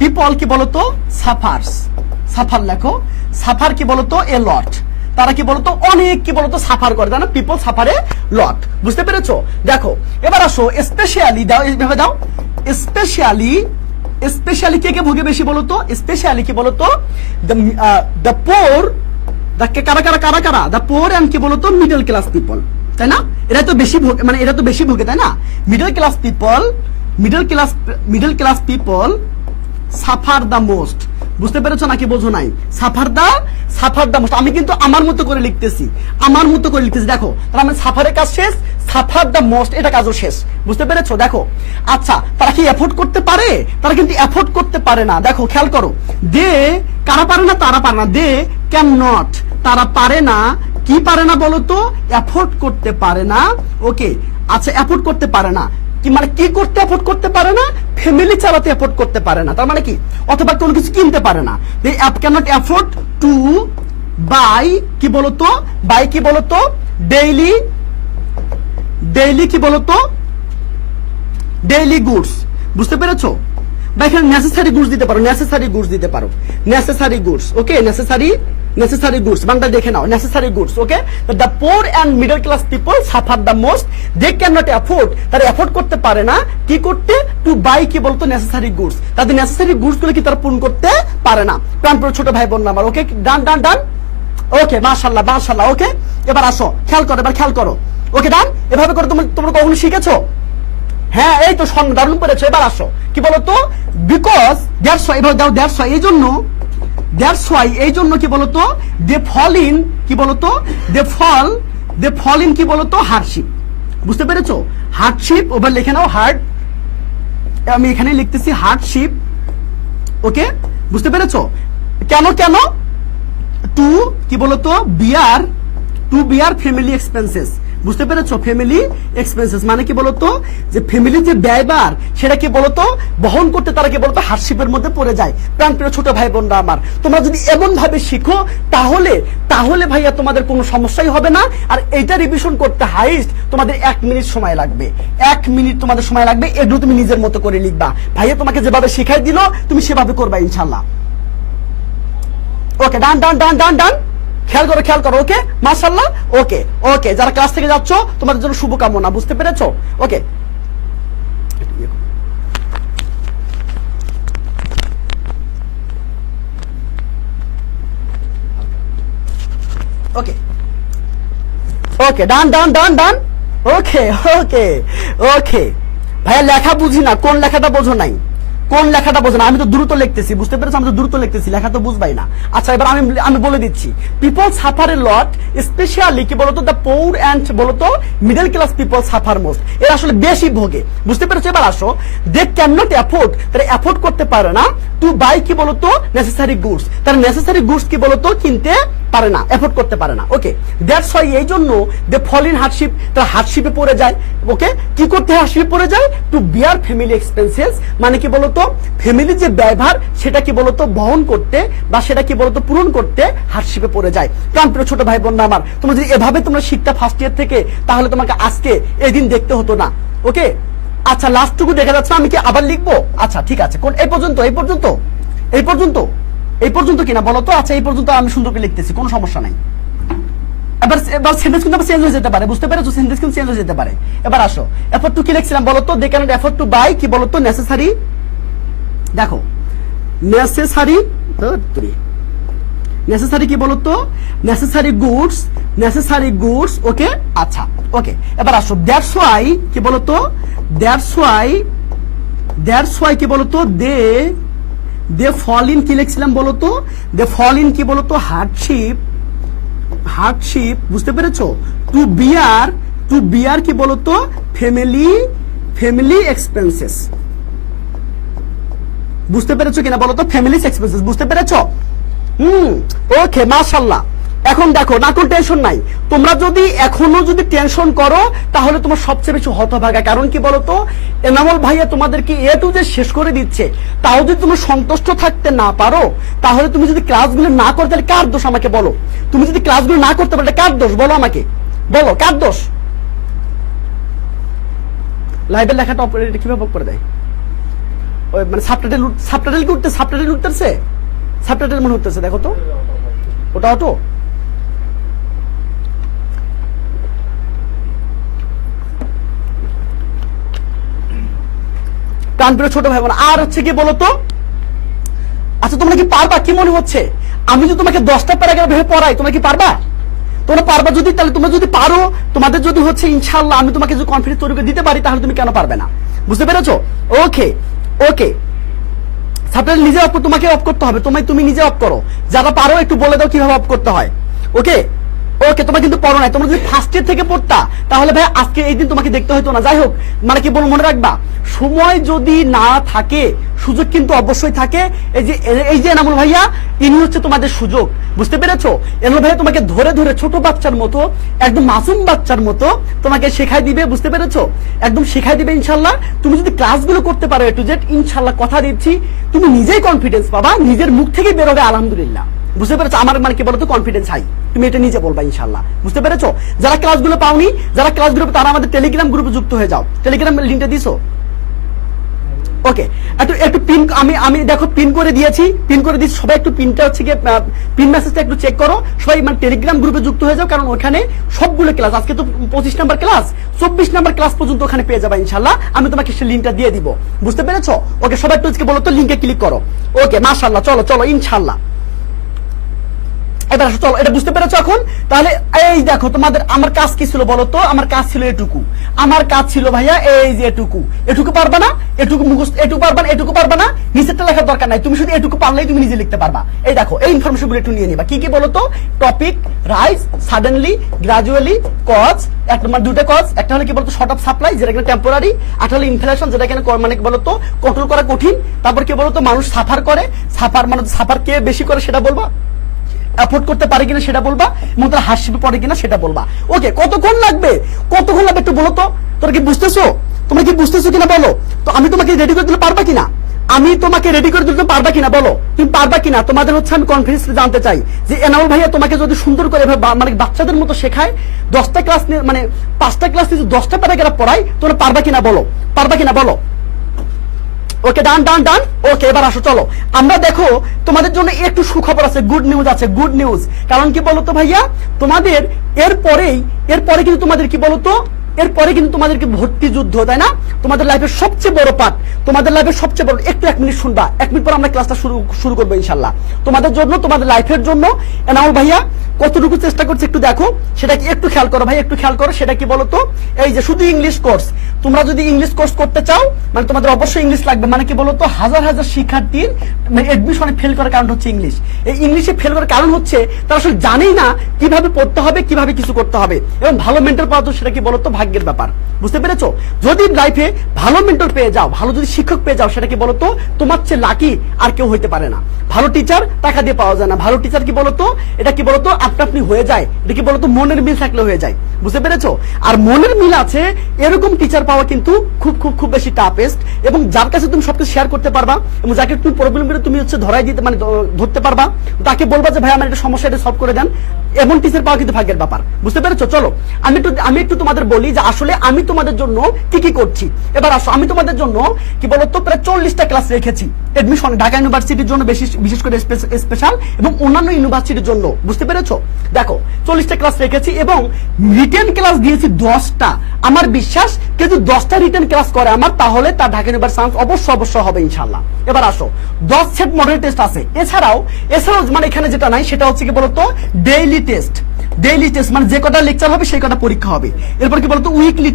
পিপল কি বলতো, সাফার লেখো। সাফার কি বলতো, এ লট, তারা কি বলতো অনেক কি বলতো সাফার করে, তাই না? পিপল সাফারে লট। বুঝতে পেরেছো? দেখো এবার আসো, স্পেশালি দাও, এইভাবে দাও। স্পেশালি কে কে ভোগে বেশি বলতো? স্পেশালি কি বলতো, the poor, the poor and কি বলতো মিডল ক্লাস পিপল, তাই না? এরা তো বেশি ভোগে, মানে এরা তো বেশি ভোগে, তাই না? Middle class people suffer the most. বুঝতে পেরেছো নাকি বোঝো নাই? Suffer the most. আমি কিন্তু আমার মতো করে লিখতেছি, দেখো তাহলে আমার সাফারের কাজ শেষ, সাফার দা মোস্ট এটা কাজও শেষ। বুঝতে পেরেছো? দেখো আচ্ছা, তারা কি এফোর্ড করতে পারে? তারা কিন্তু এফোর্ড করতে পারে না। দেখো খেয়াল করো, দে কারা পারে না, তারা পারে না, দে ক্যান নট, তারা পারে না, কি পারে না বলতো, এফোর্ড করতে পারে না। ওকে, আচ্ছা এফোর্ড করতে পারে না, কি মানে কি করতে এফোর্ড করতে পারে না? ফ্যামিলি চালাতে এফোর্ড করতে পারে না, তার মানে কি, অথবা কোনো কিছু কিনতে পারে না। They can't afford two buy, কি বলতো, ডেইলি কি বলতো, ডেইলি গুডস। বুঝতে পেরেছো? বা এখানে নেসেসারি গুডস দিতে পারো, necessary goods. Okay, necessary goods, Bangla দেখে নাও, necessary goods. Okay, the poor and middle class people suffer the most, they can not afford, তারা এফোর্ড করতে পারে না, কি করতে, টু বাই কি বলতো নেসেসারি গুডস, তাদের নেসেসারি গুডস গুলো কি তারা পূরণ করতে পারে না। প্রাণপ্রিয় ছোট ভাই বোন আমার, ওকে, ডান। ওকে, মাশাআল্লাহ। ওকে, এবার আসো, খেয়াল করো। ওকে, ডান। এভাবে করে তোমরা কখনো শিখেছো? হ্যাঁ, এই তো দারুণ পড়েছো। এবার আসো, কি বলতো, বিকজ দ্যাটস ওয়াই, এবার দাও, দ্যাটস ওয়াই, এই জন্য কি বলতো, দে ফল ইন, কি বলতো, দে ফল ইন কি বলতো, হার্ডশিপ। বুঝতে পেরেছো? হার্ডশিপ, ওভার লিখে নাও, হার্ড, আমি এখানে লিখতেছি হার্ডশিপ। ওকে, বুঝতে পেরেছো? কেন টু কি বলতো, বিয়ার ফ্যামিলি এক্সপেন্সেস। বুঝতে পেরেছো? ফ্যামিলি এক্সপেন্সেস মানে কি বলতো, যে ফ্যামিলি যে ব্যয়ভার সেটা কি বলতো বহন করতে তারা কি বলতো হার্ডশিপের মধ্যে পড়ে যায়। প্রাণপ্রিয় ছোট ভাই বোনরা আমার, তোমরা যদি এমন ভাবে শিখো তাহলে ভাইয়া তোমাদের কোনো সমস্যাই হবে না। আর এইটা রিভিশন করতে হাইস্ট তোমাদের 1 মিনিট সময় লাগবে, 1 মিনিট তোমাদের সময় লাগবে। এগুলো তুমি নিজের মতো করে লিখবা, ভাইয়া তোমাকে যেভাবে শেখাই দিল তুমি সেভাবে করবা ইনশাল্লাহ। ওকে, ডান। খেয়াল করো। ওকে, মাশাআল্লাহ। ওকে, যারা ক্লাস থেকে যাচ্ছ তোমাদের জন্য শুভকামনা। বুঝতে পেরেছো? ওকে, ডান। ওকে ভাইয়া, লেখা বুঝি না, কোন লেখাটা বোঝো নাই? আমি তো দ্রুত লিখতেছি। বুঝতে পেরেছো? আমি তো দ্রুত লিখতেছি, লেখা তো বুঝবাই না। আচ্ছা, এবার আমি বলে দিচ্ছি, পিপল সাফার এ লট, স্পেশালি কি বলতো, দ্য পোর এন্ড বলতো middle class people suffer most, এরা আসলে বেশি ভোগে। বুঝতে পেরেছো? এবার আসো, দে ক্যান নট এফোর্ড, তারা এফোর্ড করতে পারে না, টু বাই কি বলতো নেসেসারি গুডস, তারা নেসেসারি গুডস কি বলতো কিনতে পারে না, এফোর্ড করতে পারে না। ওকে, দ্যাটস হোয়াই এই জন্য দে ফল ইন হার্ডশিপ, তারা হার্ডশিপে পড়ে যায়। ওকে, কি করতে হার্ডশিপে পড়ে যায়? টু বিয়ার ফ্যামিলি এক্সপেন্সেস, মানে কি বলতো ফ্যামিলির যে ব্যয়ভার সেটা কি বলতো বহন করতে বা সেটা কি বলতো পূরণ করতে হার্ডশিপে পড়ে যায়। প্রাণপ্রিয় ছোট ভাই বোন আমার, তোমরা যদি এভাবে তোমরা শিখতে ফার্স্ট ইয়ার থেকে, তাহলে তোমাকে আজকে এই দিন দেখতে হতো না। ওকে, আচ্ছা লাস্টটুকু দেখা যাচ্ছে, আমি কি আবার লিখবো? আচ্ছা ঠিক আছে, কোন এই পর্যন্ত এই পর্যন্ত এই পর্যন্ত এই পর্যন্ত কিনা বলো তো? আচ্ছা এই পর্যন্ত আমি সুন্দর করে লিখতেছি, কোনো সমস্যা নাই। এবার সেন্টেন্স কিন্তু চেঞ্জ হয়ে যেতে পারে, বুঝতে পেরেছো? সেন্টেন্স কিন্তু চেঞ্জ হয়ে যেতে পারে। এবার আসো, এফোর্ট টু কি লিখছিলাম বলো তো? They can't afford two buy কি বলো তো নেসেসারি, দেখো নেসেসারি নেসেসারি কি বলো তো? Necessary goods. ওকে, আচ্ছা ওকে, এবার আসো দ্যাটস ওয়াই কি বলো তো? দ্যাটস ওয়াই কি বলো তো? দে ফল ইন কি লিখছিলাম বলো তো? দে ফল ইন কি বলো তো? হার্ডশিপ, বুঝতে পেরেছো? টু বিয়ার কি বলো তো? ফ্যামিলি এক্সপেন্সেস, বুঝতে পেরেছো কিনা বলো তো? ফ্যামিলি এক্সপেন্সেস, বুঝতে পেরেছো? ওকে, মাশাআল্লাহ। এখন দেখো না, কোন টেনশন নাই। তোমরা যদি এখনো যদি টেনশন করো, তাহলে তোমার সবচেয়ে বেশি হতভাগা। কারণ কি বলতো, এনামুল ভাইয়া তোমাদেরকে এ টু জেড শেষ করে দিচ্ছে, তাও যদি তুমি সন্তুষ্ট থাকতে না পারো, তাহলে তুমি যদি ক্লাসগুলো না করতে, তাহলে কার দোষ আমাকে বলো? তুমি যদি ক্লাসগুলো না করতে পারো, কার দোষ বলো আমাকে? বলো কার দোষ? লাইভের লেখাটা অপারেটর কিভাবে অফ করে দেয়? ওই মানে সাবটাইটেল উঠতেছে, সাবটাইটেল মনে হচ্ছে, দেখো তো ওটা অটো। কানপুরের ছোট ভাই বোন আর হচ্ছে কি বলতো, আচ্ছা তোমরা কি পারবা? কি মনে হচ্ছে আমি যদি তোমাকে 10টা প্যারাগ্রাফ ভেবে পড়াই, তোমরা কি পারবা? তোমরা পারবা যদি, তাহলে তোমরা যদি পারো, তোমাদের যদি হচ্ছে ইনশাআল্লাহ আমি তোমাকে যদি কনফিডেন্স তৈরি করে দিতে পারি, তাহলে তুমি কেন পারবে না? বুঝতে পেরেছো? ওকে সাবটাইটেল নিজে অফ, তোমাকে অফ করতে হবে, তুমি নিজে অফ করো। যারা পারো একটু বলে দাও কিভাবে অফ করতে হয়। ওকে, তোমরা কিন্তু পড়ো নাই। তোমরা যদি ফার্স্ট ইয়ার থেকে পড়তা, তাহলে ভাই আজকে এই দিন তোমাকে দেখতে হতো না। যাই হোক, মানে কি বলবো, মনে রাখবা, সময় যদি না থাকে, সুযোগ কিন্তু অবশ্যই থাকে। এই যে এনামুল ভাইয়া, ইনি হচ্ছে তোমাদের সুযোগ, বুঝতে পেরেছো? এনামুল ভাইয়া তোমাকে ধরে ধরে ছোট বাচ্চার মতো, একদম মাসুম বাচ্চার মতো তোমাকে শেখাই দিবে, বুঝতে পেরেছো? একদম শেখাই দিবে ইনশাল্লাহ। তুমি যদি ক্লাসগুলো করতে পারো এ টু জেড, ইনশাল্লাহ কথা দিচ্ছি তুমি নিজেই কনফিডেন্স পাবা, নিজের মুখ থেকে বেরোবে আলহামদুলিল্লাহ। বুঝতে পেরেছো? আমার মানে কি বলতো, কনফিডেন্স হাই, তুমি এটা নিজে বলবা ইনশাআল্লাহ। বুঝতে পেরেছো? যারা ক্লাসগুলো পাওনি, যারা ক্লাসগুলো, তারা আমাদের টেলিগ্রাম গ্রুপে যুক্ত হয়ে যাও। টেলিগ্রাম লিংকটা দিছো? ওকে, একটু পিন আমি দেখো পিন করে দিয়েছি, সবাই একটু পিনটা হচ্ছে গিয়ে পিন মেসেজটা একটু চেক করো। সবাই মানে টেলিগ্রাম গ্রুপে যুক্ত হয়ে যাও, কারণ ওখানে সবগুলো ক্লাস, আজকে তো 25 নাম্বার ক্লাস, 24 নাম্বার ক্লাস পর্যন্ত ওখানে পেয়ে যাবে ইনশাআল্লাহ। আমি তোমাকে সেই লিংকটা দিয়ে দিব, বুঝতে পেরেছো? ওকে, সবাই একটু বলো তো লিংকে ক্লিক করো। ওকে, মাশাআল্লাহ, চলো ইনশাআল্লাহ। এবার চলো, এটা বুঝতে পেরেছো এখন? তাহলে এই দেখো, তোমাদের আমার কাজ কি ছিল বলো তো? আমার কাজ ছিল এটুকু, আমার কাজ ছিল ভাইয়া এই যে এটুকু পারবা না, এটুকু মুখস্থ, এটুকু পারবা না, নিচেরটা লেখার দরকার নাই, তুমি শুধু এটুকু পারলেই তুমি নিজে লিখতে পারবা। এই দেখো, এই ইনফরমেশন গুলো একটু নিয়ে নিবা। কি বলো তো? Topic, rise, suddenly, gradually, cause, দুটো কজ, একটা হলো কি বলতো শর্ট অফ সাপ্লাই, যেটা কিনা টেম্পোরারি, একটা হলো ইনফ্লেশন, যেটা কিনা মানে বলতো কন্ট্রোল করা কঠিন। তারপর কি বলতো মানুষ সাফার করে, মানে সাফার কে বেশি করে সেটা বলবা, এফোর্ড করতে পারে কিনা সেটা বলবা, এবং তার হাসিবে পড়ে কিনা সেটা বলবা। ওকে, কতক্ষণ লাগবে একটু বলো তো? তোমরা কি বুঝতেছো কিনা বলো তো? আমি তোমাকে রেডি করে দিতে পারবা কিনা বলো? তুমি পারবা কিনা? তোমাদের হচ্ছে আমি কনফিডেন্স জানতে চাই যে এনামুল ভাইয়া তোমাকে যদি সুন্দর করে মানে বাচ্চাদের মতো শেখায়, 10টা ক্লাস মানে 5টা ক্লাস 10টা প্যারাগ্রাফ পড়াই, তোমরা পারবা কিনা বলো? ওকে, ডান। ওকে, এবার আসো, চলো আমরা দেখো তোমাদের জন্য একটু সুখবর আছে, গুড নিউজ। কারণ কি বলতো ভাইয়া, তোমাদের এরপরে কিন্তু তোমাদের কি বলতো, এরপরে কিন্তু তোমাদেরকে ভর্তি যুদ্ধ, তাই না? তোমাদের লাইফের সবচেয়ে বড় পার্ট, একটু 1 মিনিট শুনবা, 1 মিনিট পর আমরা ক্লাসটা শুরু করবো ইনশাল্লাহ। তোমাদের জন্য, তোমাদের লাইফের জন্য এনামুল ভাইয়া কতটুকু চেষ্টা করছে একটু দেখো, সেটা কি একটু খেয়াল করো ভাই, সেটা কি বলতো? এই যে শুধু ইংলিশ কোর্স, তোমরা যদি ইংলিশ কোর্স করতে চাও মানে তোমাদের অবশ্যই ইংলিশ লাগবে, মানে কি বলতো হাজার হাজার শিক্ষার্থীর মানে এডমিশনে ফেল করার কারণ হচ্ছে ইংলিশ। এই ইংলিশে ফেল করার কারণ হচ্ছে তারা আসলে জানেই না কিভাবে পড়তে হবে, কিভাবে কিছু করতে হবে। এবং ভালো মেন্টর পাওয়া তো সেটা কি বলতো ভাগ্যের ব্যাপার, বুঝতে পেরেছো? যদি লাইফে ভালো মেন্টর পেয়ে যাও, ভালো যদি শিক্ষক পেয়ে যাও, সেটা কি বলতো তোমার চেয়ে লাকি আর কেউ হইতে পারে না। ভালো টিচার টাকা দিয়ে পাওয়া যায় না, ভালো টিচার কি বলতো এটা কি বলতো আপনা আপনি হয়ে যায়, এটা কি বলতো মনের মিল থাকলে হয়ে যায়, বুঝতে পেরেছো? আর মনের মিল আছে এরকম টিচার পাওয়া কিন্তু খুব খুব খুব বেশি টাফেস্ট। এবং যার কাছে তুমি সবকিছু শেয়ার করতে পারবা এবং যাকে তুমি প্রবলেমগুলো তুমি হচ্ছে ধরাই দিতে মানে ধরতে পারবা, তাকে বলবা যে ভাই আমার একটা সমস্যা, এটা সলভ করে দেন, এমন টিচার পাওয়া কিন্তু ভাগ্যের ব্যাপার, বুঝতে পেরেছো? চলো আমি একটু তোমাদের বলি যে আসলে আমি তোমাদের জন্য কি কি করছি। এবার আসো, আমি তোমাদের জন্য কি বলতো প্রায় 40টা ক্লাস রেখেছি এডমিশন, ঢাকা ইউনিভার্সিটির জন্য বিশেষ করে স্পেশাল এবং অন্যান্য ইউনিভার্সিটির জন্য, বুঝতে পেরেছো? দেখো 40টা ক্লাস রেখেছি এবং রিটেন ক্লাস দিয়েছি 10টা। আমার বিশ্বাস কেউ যদি 10টা রিটেন ক্লাস করে আমার, তাহলে তার ঢাকা ইউনিভার্সিটি অবশ্যই হবে ইনশাল্লাহ। এবার আসো, 10 সেট মডেল টেস্ট আছে, এছাড়াও মানে এখানে যেটা নাই সেটা হচ্ছে কি বলতো ডেইলি টেস্ট মানে যে কটা লেকচার হবে সেই কটা পরীক্ষা হবে। এরপর কি বলতো উইকলি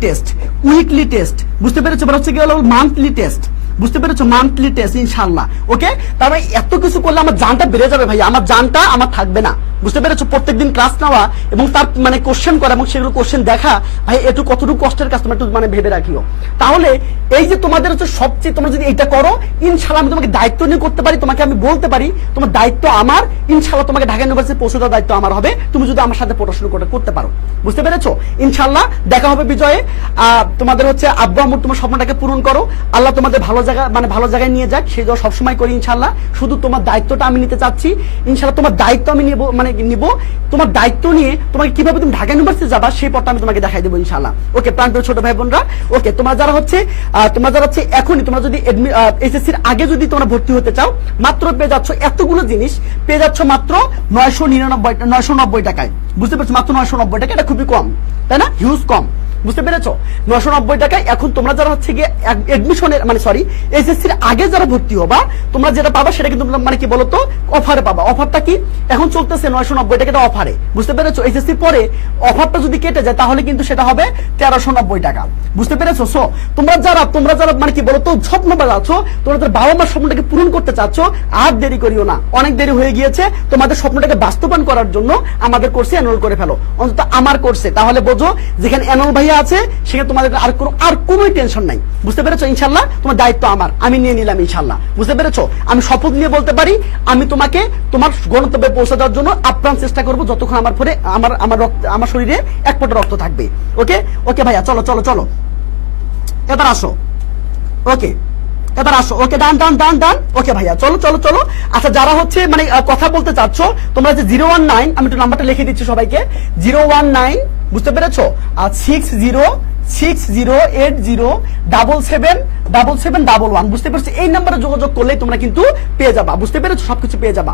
টেস্ট, বুঝতে পেরেছো? এবার হচ্ছে কি হলো মান্থলি টেস্ট, বুঝতে পেরেছো? মান্থলি টেস্ট ইনশাআল্লাহ। ওকে, তার মানে এত কিছু করলে আমার জানটা বেড়ে যাবে ভাই, আমার জানটা আমার থাকবে না, বুঝতে পেরেছো? প্রত্যেকদিন ক্লাস নেওয়া এবং তার মানে কোশ্চেন করা এবং সেগুলো কোশ্চেন দেখা, ভাই একটু কতটুকু কষ্টের কাজ তোমরা একটু মানে ভেবে রাখিও। তাহলে এই যে তোমাদের হচ্ছে সবচেয়ে, তোমরা যদি এটা করো ইনশাআল্লাহ আমি তোমাকে দায়িত্ব নিয়ে করতে পারি, তোমাকে আমি বলতে পারি তোমার দায়িত্ব আমার, ইনশাআল্লাহ তোমাকে ঢাকা ইউনিভার্সিটি পৌঁছে দেওয়ার দায়িত্ব আমার হবে, তুমি যদি আমার সাথে পড়াশোনা করতে পারো, বুঝতে পেরেছো? ইনশাআল্লাহ দেখা হবে বিজয়ে। তোমাদের হচ্ছে আব্বু আম্মুর তোমার স্বপ্নটাকে পূরণ করো, আল্লাহ তোমাদের ভালো জায়গায় নিয়ে যাক, সেই জন্য সবসময় করি ইনশাআল্লাহ। শুধু তোমার দায়িত্বটা আমি নিতে চাচ্ছি ইনশাআল্লাহ, তোমার দায়িত্ব আমি নিব, তোমার দায়িত্ব নিয়ে তোমাকে কিভাবে তুমি ঢাকা ইউনিভার্সিটি যাবা সেই পথটা আমি তোমাকে দেখাই দেবো ইনশাআল্লাহ। ওকে প্রাণপ্রিয় ছোট ভাই বোনরা, ওকে তোমরা যারা হচ্ছে এখনই তোমরা যদি এসএসসির আগে যদি তোমরা ভর্তি হতে চাও, মাত্র পেয়ে যাচ্ছ এতগুলো জিনিস, পেয়ে যাচ্ছ মাত্র 990 টাকায়, বুঝতে পেরেছো? মাত্র 990 টাকা, এটা খুবই কম, তাই না? হিউজ কম, বুঝতে পেরেছো? 990 টাকায় এখন তোমরা যারা হচ্ছে গিয়ে এডমিশনের মানে সরি এসএসসির আগে যারা ভর্তি হবা, তোমরা যেটা পাবা সেটা কিন্তু মানে কি বলতো অফারে পাবা। অফারটা কি এখন চলতেছে 990 টাকাটা অফারে, বুঝতে পেরেছো? এসএসসির পরে অফারটা যদি কেটে যায় তাহলে কিন্তু সেটা হবে 1390 টাকা, বুঝতে পেরেছো? সো তোমরা যারা মানে কি বলতো স্বপ্ন বাজাচ্ছ, তোমাদের বাবা মার স্বপ্নটাকে পূরণ করতে চাচ্ছ, আর দেরি করিও না, অনেক দেরি হয়ে গিয়েছে। তোমাদের স্বপ্নটাকে বাস্তবায়ন করার জন্য আমাদের কোর্সে এনরোল করে ফেলো, অন্তত আমার কোর্সে, তাহলে বোঝো যেখানে এনরোল ভাই আছে সেখানে তোমাদের আর কোনো টেনশন নাই, বুঝতে পেরেছো? ইনশাআল্লাহ তোমার দায়িত্ব আমার, আমি নিয়ে নিলাম ইনশাআল্লাহ, বুঝতে পেরেছো? আমি শপথ নিয়ে বলতে পারি আমি তোমাকে তোমার গন্তব্যে পৌঁছে দেওয়ার জন্য আপ্রাণ চেষ্টা করবো, যতক্ষণ আমার শরীরে এক ফোঁটা রক্ত থাকবে। ওকে ভাইয়া, চলো এবার আসো। ওকে এবার আসো, ওকে ডান। ওকে ভাইয়া চলো। আচ্ছা যারা হচ্ছে মানে কথা বলতে চাচ্ছ, তোমরা যে 019, আমি একটু নাম্বারটা লিখে দিচ্ছি সবাইকে, 019, বুঝতে পেরেছো? আর 6080777711, বুঝতে পেরেছো? এই নাম্বারে যোগাযোগ করলে তোমরা কিন্তু পেয়ে যাবা, বুঝতে পেরেছো? সবকিছু পেয়ে যাবা।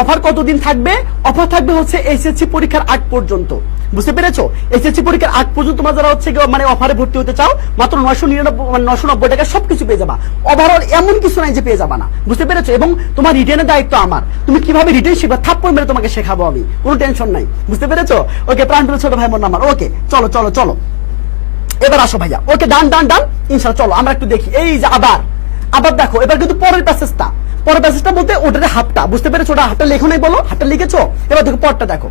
অফার কতদিন থাকবে? অফার থাকবে হচ্ছে এসএসসি পরীক্ষার আগ পর্যন্ত, বুঝতে পেরেছো? এসএসসি পরীক্ষার আগ পর্যন্ত তোমরা যারা হচ্ছে মানে অফারে ভর্তি হতে চাও, মাত্র 990 টাকা সবকিছু পেয়ে যাবা। ওভারঅল এমন কিছু নাই যে পেয়ে যাবা না, বুঝতে পেরেছো? এবং তোমার রিটেনের দায়িত্ব আমার, তুমি কিভাবে রিটেন শিখবা থাপ্পড় মেরে তোমাকে শেখাবো আমি, কোনো টেনশন নাই, বুঝতে পেরেছো? ওকে প্রাণপ্রিয় ছোট ভাই বোন আমার, ওকে চলো এবার আসো ভাইয়া। ওকে ডান ইনশাআল্লাহ। চলো আমরা একটু দেখি, এই যে আবার দেখো, এবার কিন্তু পরের প্যাসেজটা বলতে ওটার হাফটা, বুঝতে পেরেছো? ওটা হাফটা লেখো নাই, বলো হাফটা লিখেছো? এবার দেখো পরটা দেখো।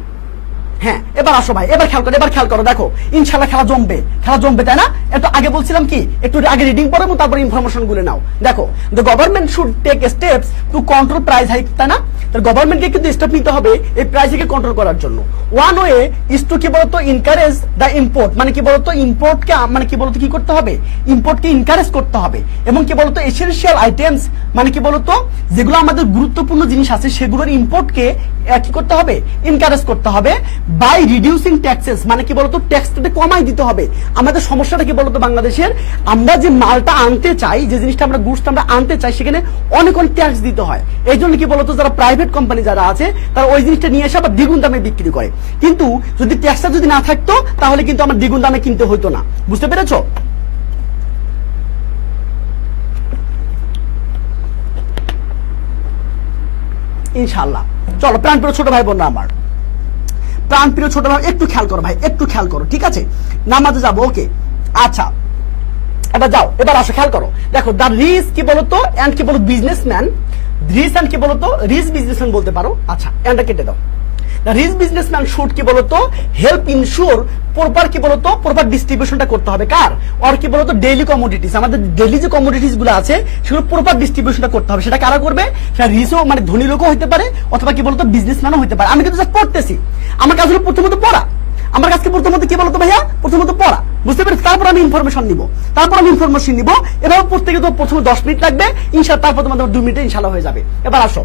হ্যাঁ এবার আসো ভাই, এবার খেয়াল করো, দেখো ইনশাআল্লাহ খেলা জমবে, তাই না? একটু আগে বলছিলাম কি একটু আগে রিডিং পড়ো এবং তারপর ইনফরমেশন গুলো নাও। দেখো the government should take steps to control price hike, তাই না? গভর্নমেন্টকে কিন্তু স্টেপ নিতে হবে এই প্রাইস হাইকে কন্ট্রোল করার জন্য। ওয়ান ওয়ে ইজ টু কি বলতো এনকারেজ দ্য ইম্পোর্ট, মানে কি বলতো ইম্পোর্টকে মানে কি বলতো কি করতে হবে, ইম্পোর্টকে এনকারেজ করতে হবে। এবং কি বলতো এসেনশিয়াল আইটেমস, মানে কি বলতো যেগুলো আমাদের গুরুত্বপূর্ণ জিনিস আছে সেগুলোর ইম্পোর্টকে কি করতে হবে, এনকারেজ করতে হবে। বাই রিডিউসিং ট্যাক্সেস, মানে কি বলতো ট্যাক্সটা কমাই দিতে হবে। আমাদের সমস্যাটা কি বলতো বাংলাদেশের, আমরা যে মালটা আনতে চাই, যে জিনিসটা আমরা গুডসটা আমরা আনতে চাই, সেখানে অনেক ট্যাক্স দিতে হয়। এই জন্য কি বলতো যারা প্রাইভেট কোম্পানি যারা আছে তারা ওই জিনিসটা নিয়ে এসে আবার দ্বিগুণ দামে বিক্রি করে। কিন্তু যদি ট্যাক্সটা যদি না থাকতো তাহলে কিন্তু আমার দ্বিগুণ দামে কিনতে হতো না, বুঝতে পেরেছো? ইনশাআল্লাহ। চলো প্রাণপ্রিয় ছোট ভাই বোনরা আমার, একটু খেয়াল করো ভাই, একটু খেয়াল করো, ঠিক আছে? নামাজে যাবো, ওকে। আচ্ছা এবার যাও, এবার আসো, খেয়াল করো, দেখো দ্য রিচ কি বলতো এন্ড কি বলতো বিজনেসম্যান, রিচ এন্ড কি বলতো রিচ বিজনেসম্যান বলতে পারো, আচ্ছা এন্ডটা কেটে দাও। দ্য রিচ বিজনেসম্যান শুড কি বলতো হেল্প ইনশিওর প্রপার কি বলতো প্রপার ডিস্ট্রিবিউশনটা করতে হবে কার, আর কি বলতো ডেইলি কমোডিটিস, আমাদের ডেইলি যে কমোডিটিস গুলো আছে সেগুলো প্রপার ডিস্ট্রিবিউশনটা করতে হবে। সেটা কারা করবে, সেটা রিচও মানে ধনী লোকও হতে পারে অথবা কি বলতো বিজনেসম্যানও হতে পারে। আমি কিন্তু জাস্ট পড়তেছি, আমার কাজ হলো প্রথমত পড়া, আমার কাছে প্রথমত কি বলতো ভাইয়া, প্রথমত পড়া, বুঝতে পেরেছি, তারপর আমি ইনফরমেশন নিব, এভাবে প্রত্যেকে তো প্রথমে 10 মিনিট লাগবে ইনশাআল্লাহ, তারপর তোমাদের 2 মিনিটে ইনশাআল্লাহ হয়ে যাবে। এবার আসো,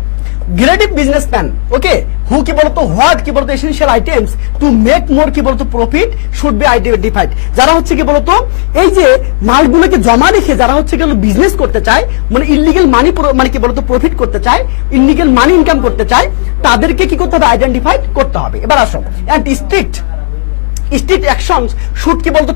গ্রেডিভ বিজনেসম্যান, ওকে, হু কি বলতো হোয়াট কি বলতো essential items to make more কি বলতো প্রফিট শুড বি আইডেন্টিফাইড। যারা হচ্ছে কি বলতো এই যে মালগুলোকে জমা রেখে যারা হচ্ছে কি বিজনেস করতে চায়, মানে ইলিগেল মানি মানে কি বলতো প্রফিট করতে চায়, ইলিগেল মানি ইনকাম করতে চায়, তাদেরকে কি করতে হবে, আইডেন্টিফাইড করতে হবে। এবার আসো, এন্ড স্ট্রিক্ট অ্যাকশনস শুড কি বলতো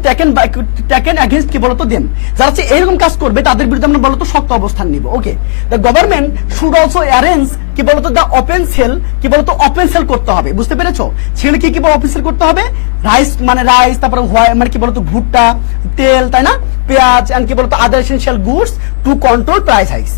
টেকেন এগেইনস্ট কি বলতো দেম, যারা হচ্ছে এরকম কাজ করবে তাদের বিরুদ্ধে আমরা বলতো শক্ত অবস্থান নিব। Okay, the government should also arrange কি বলতো দ্য ওপেন সেল কি বলতো ওপেন সেল করতে হবে, বুঝতে পেরেছো, সেগুলো কি কি ওপেন সেল করতে হবে, রাইস মানে রাইস, তারপরে মানে কি বলতো ভুট্টা, তেল, তাই না, পেঁয়াজ এন্ড কি বলতো other essential goods to control price hikes,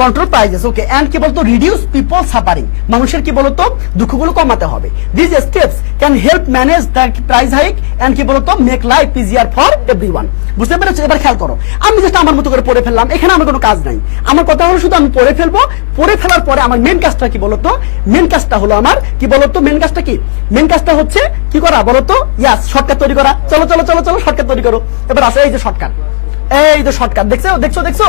control prices. Okay, and কি বলতো রিডিউস পিপল সাফারিং, মানুষের কি বলতো দুঃখগুলো কমাতে হবে। This steps can help manage the price hike and কি বলতো make life easier for everyone, বুঝতে পেরেছো। এবার খেয়াল করো, আমি জাস্ট আমার মতো করে পড়ে ফেললাম, এখানে আমার কোনো কাজ নাই, আমার কথা হলো শুধু আমি পড়ে ফেলবো, পড়ে ফেলার পরে আমার মেন কাজটা কি বলতো, মেন কাজটা হলো আমার কি বলতো, মেন কাজটা কি, মেন কাজটা হচ্ছে কি করা বলতো, ইয়াস শর্টকাট তৈরি করা। চলো চলো চলো চলো শর্টকাট তৈরি করো। এবার আসো, এই যে শর্টকাট, এই যে শর্টকাট, দেখছো দেখছো দেখছো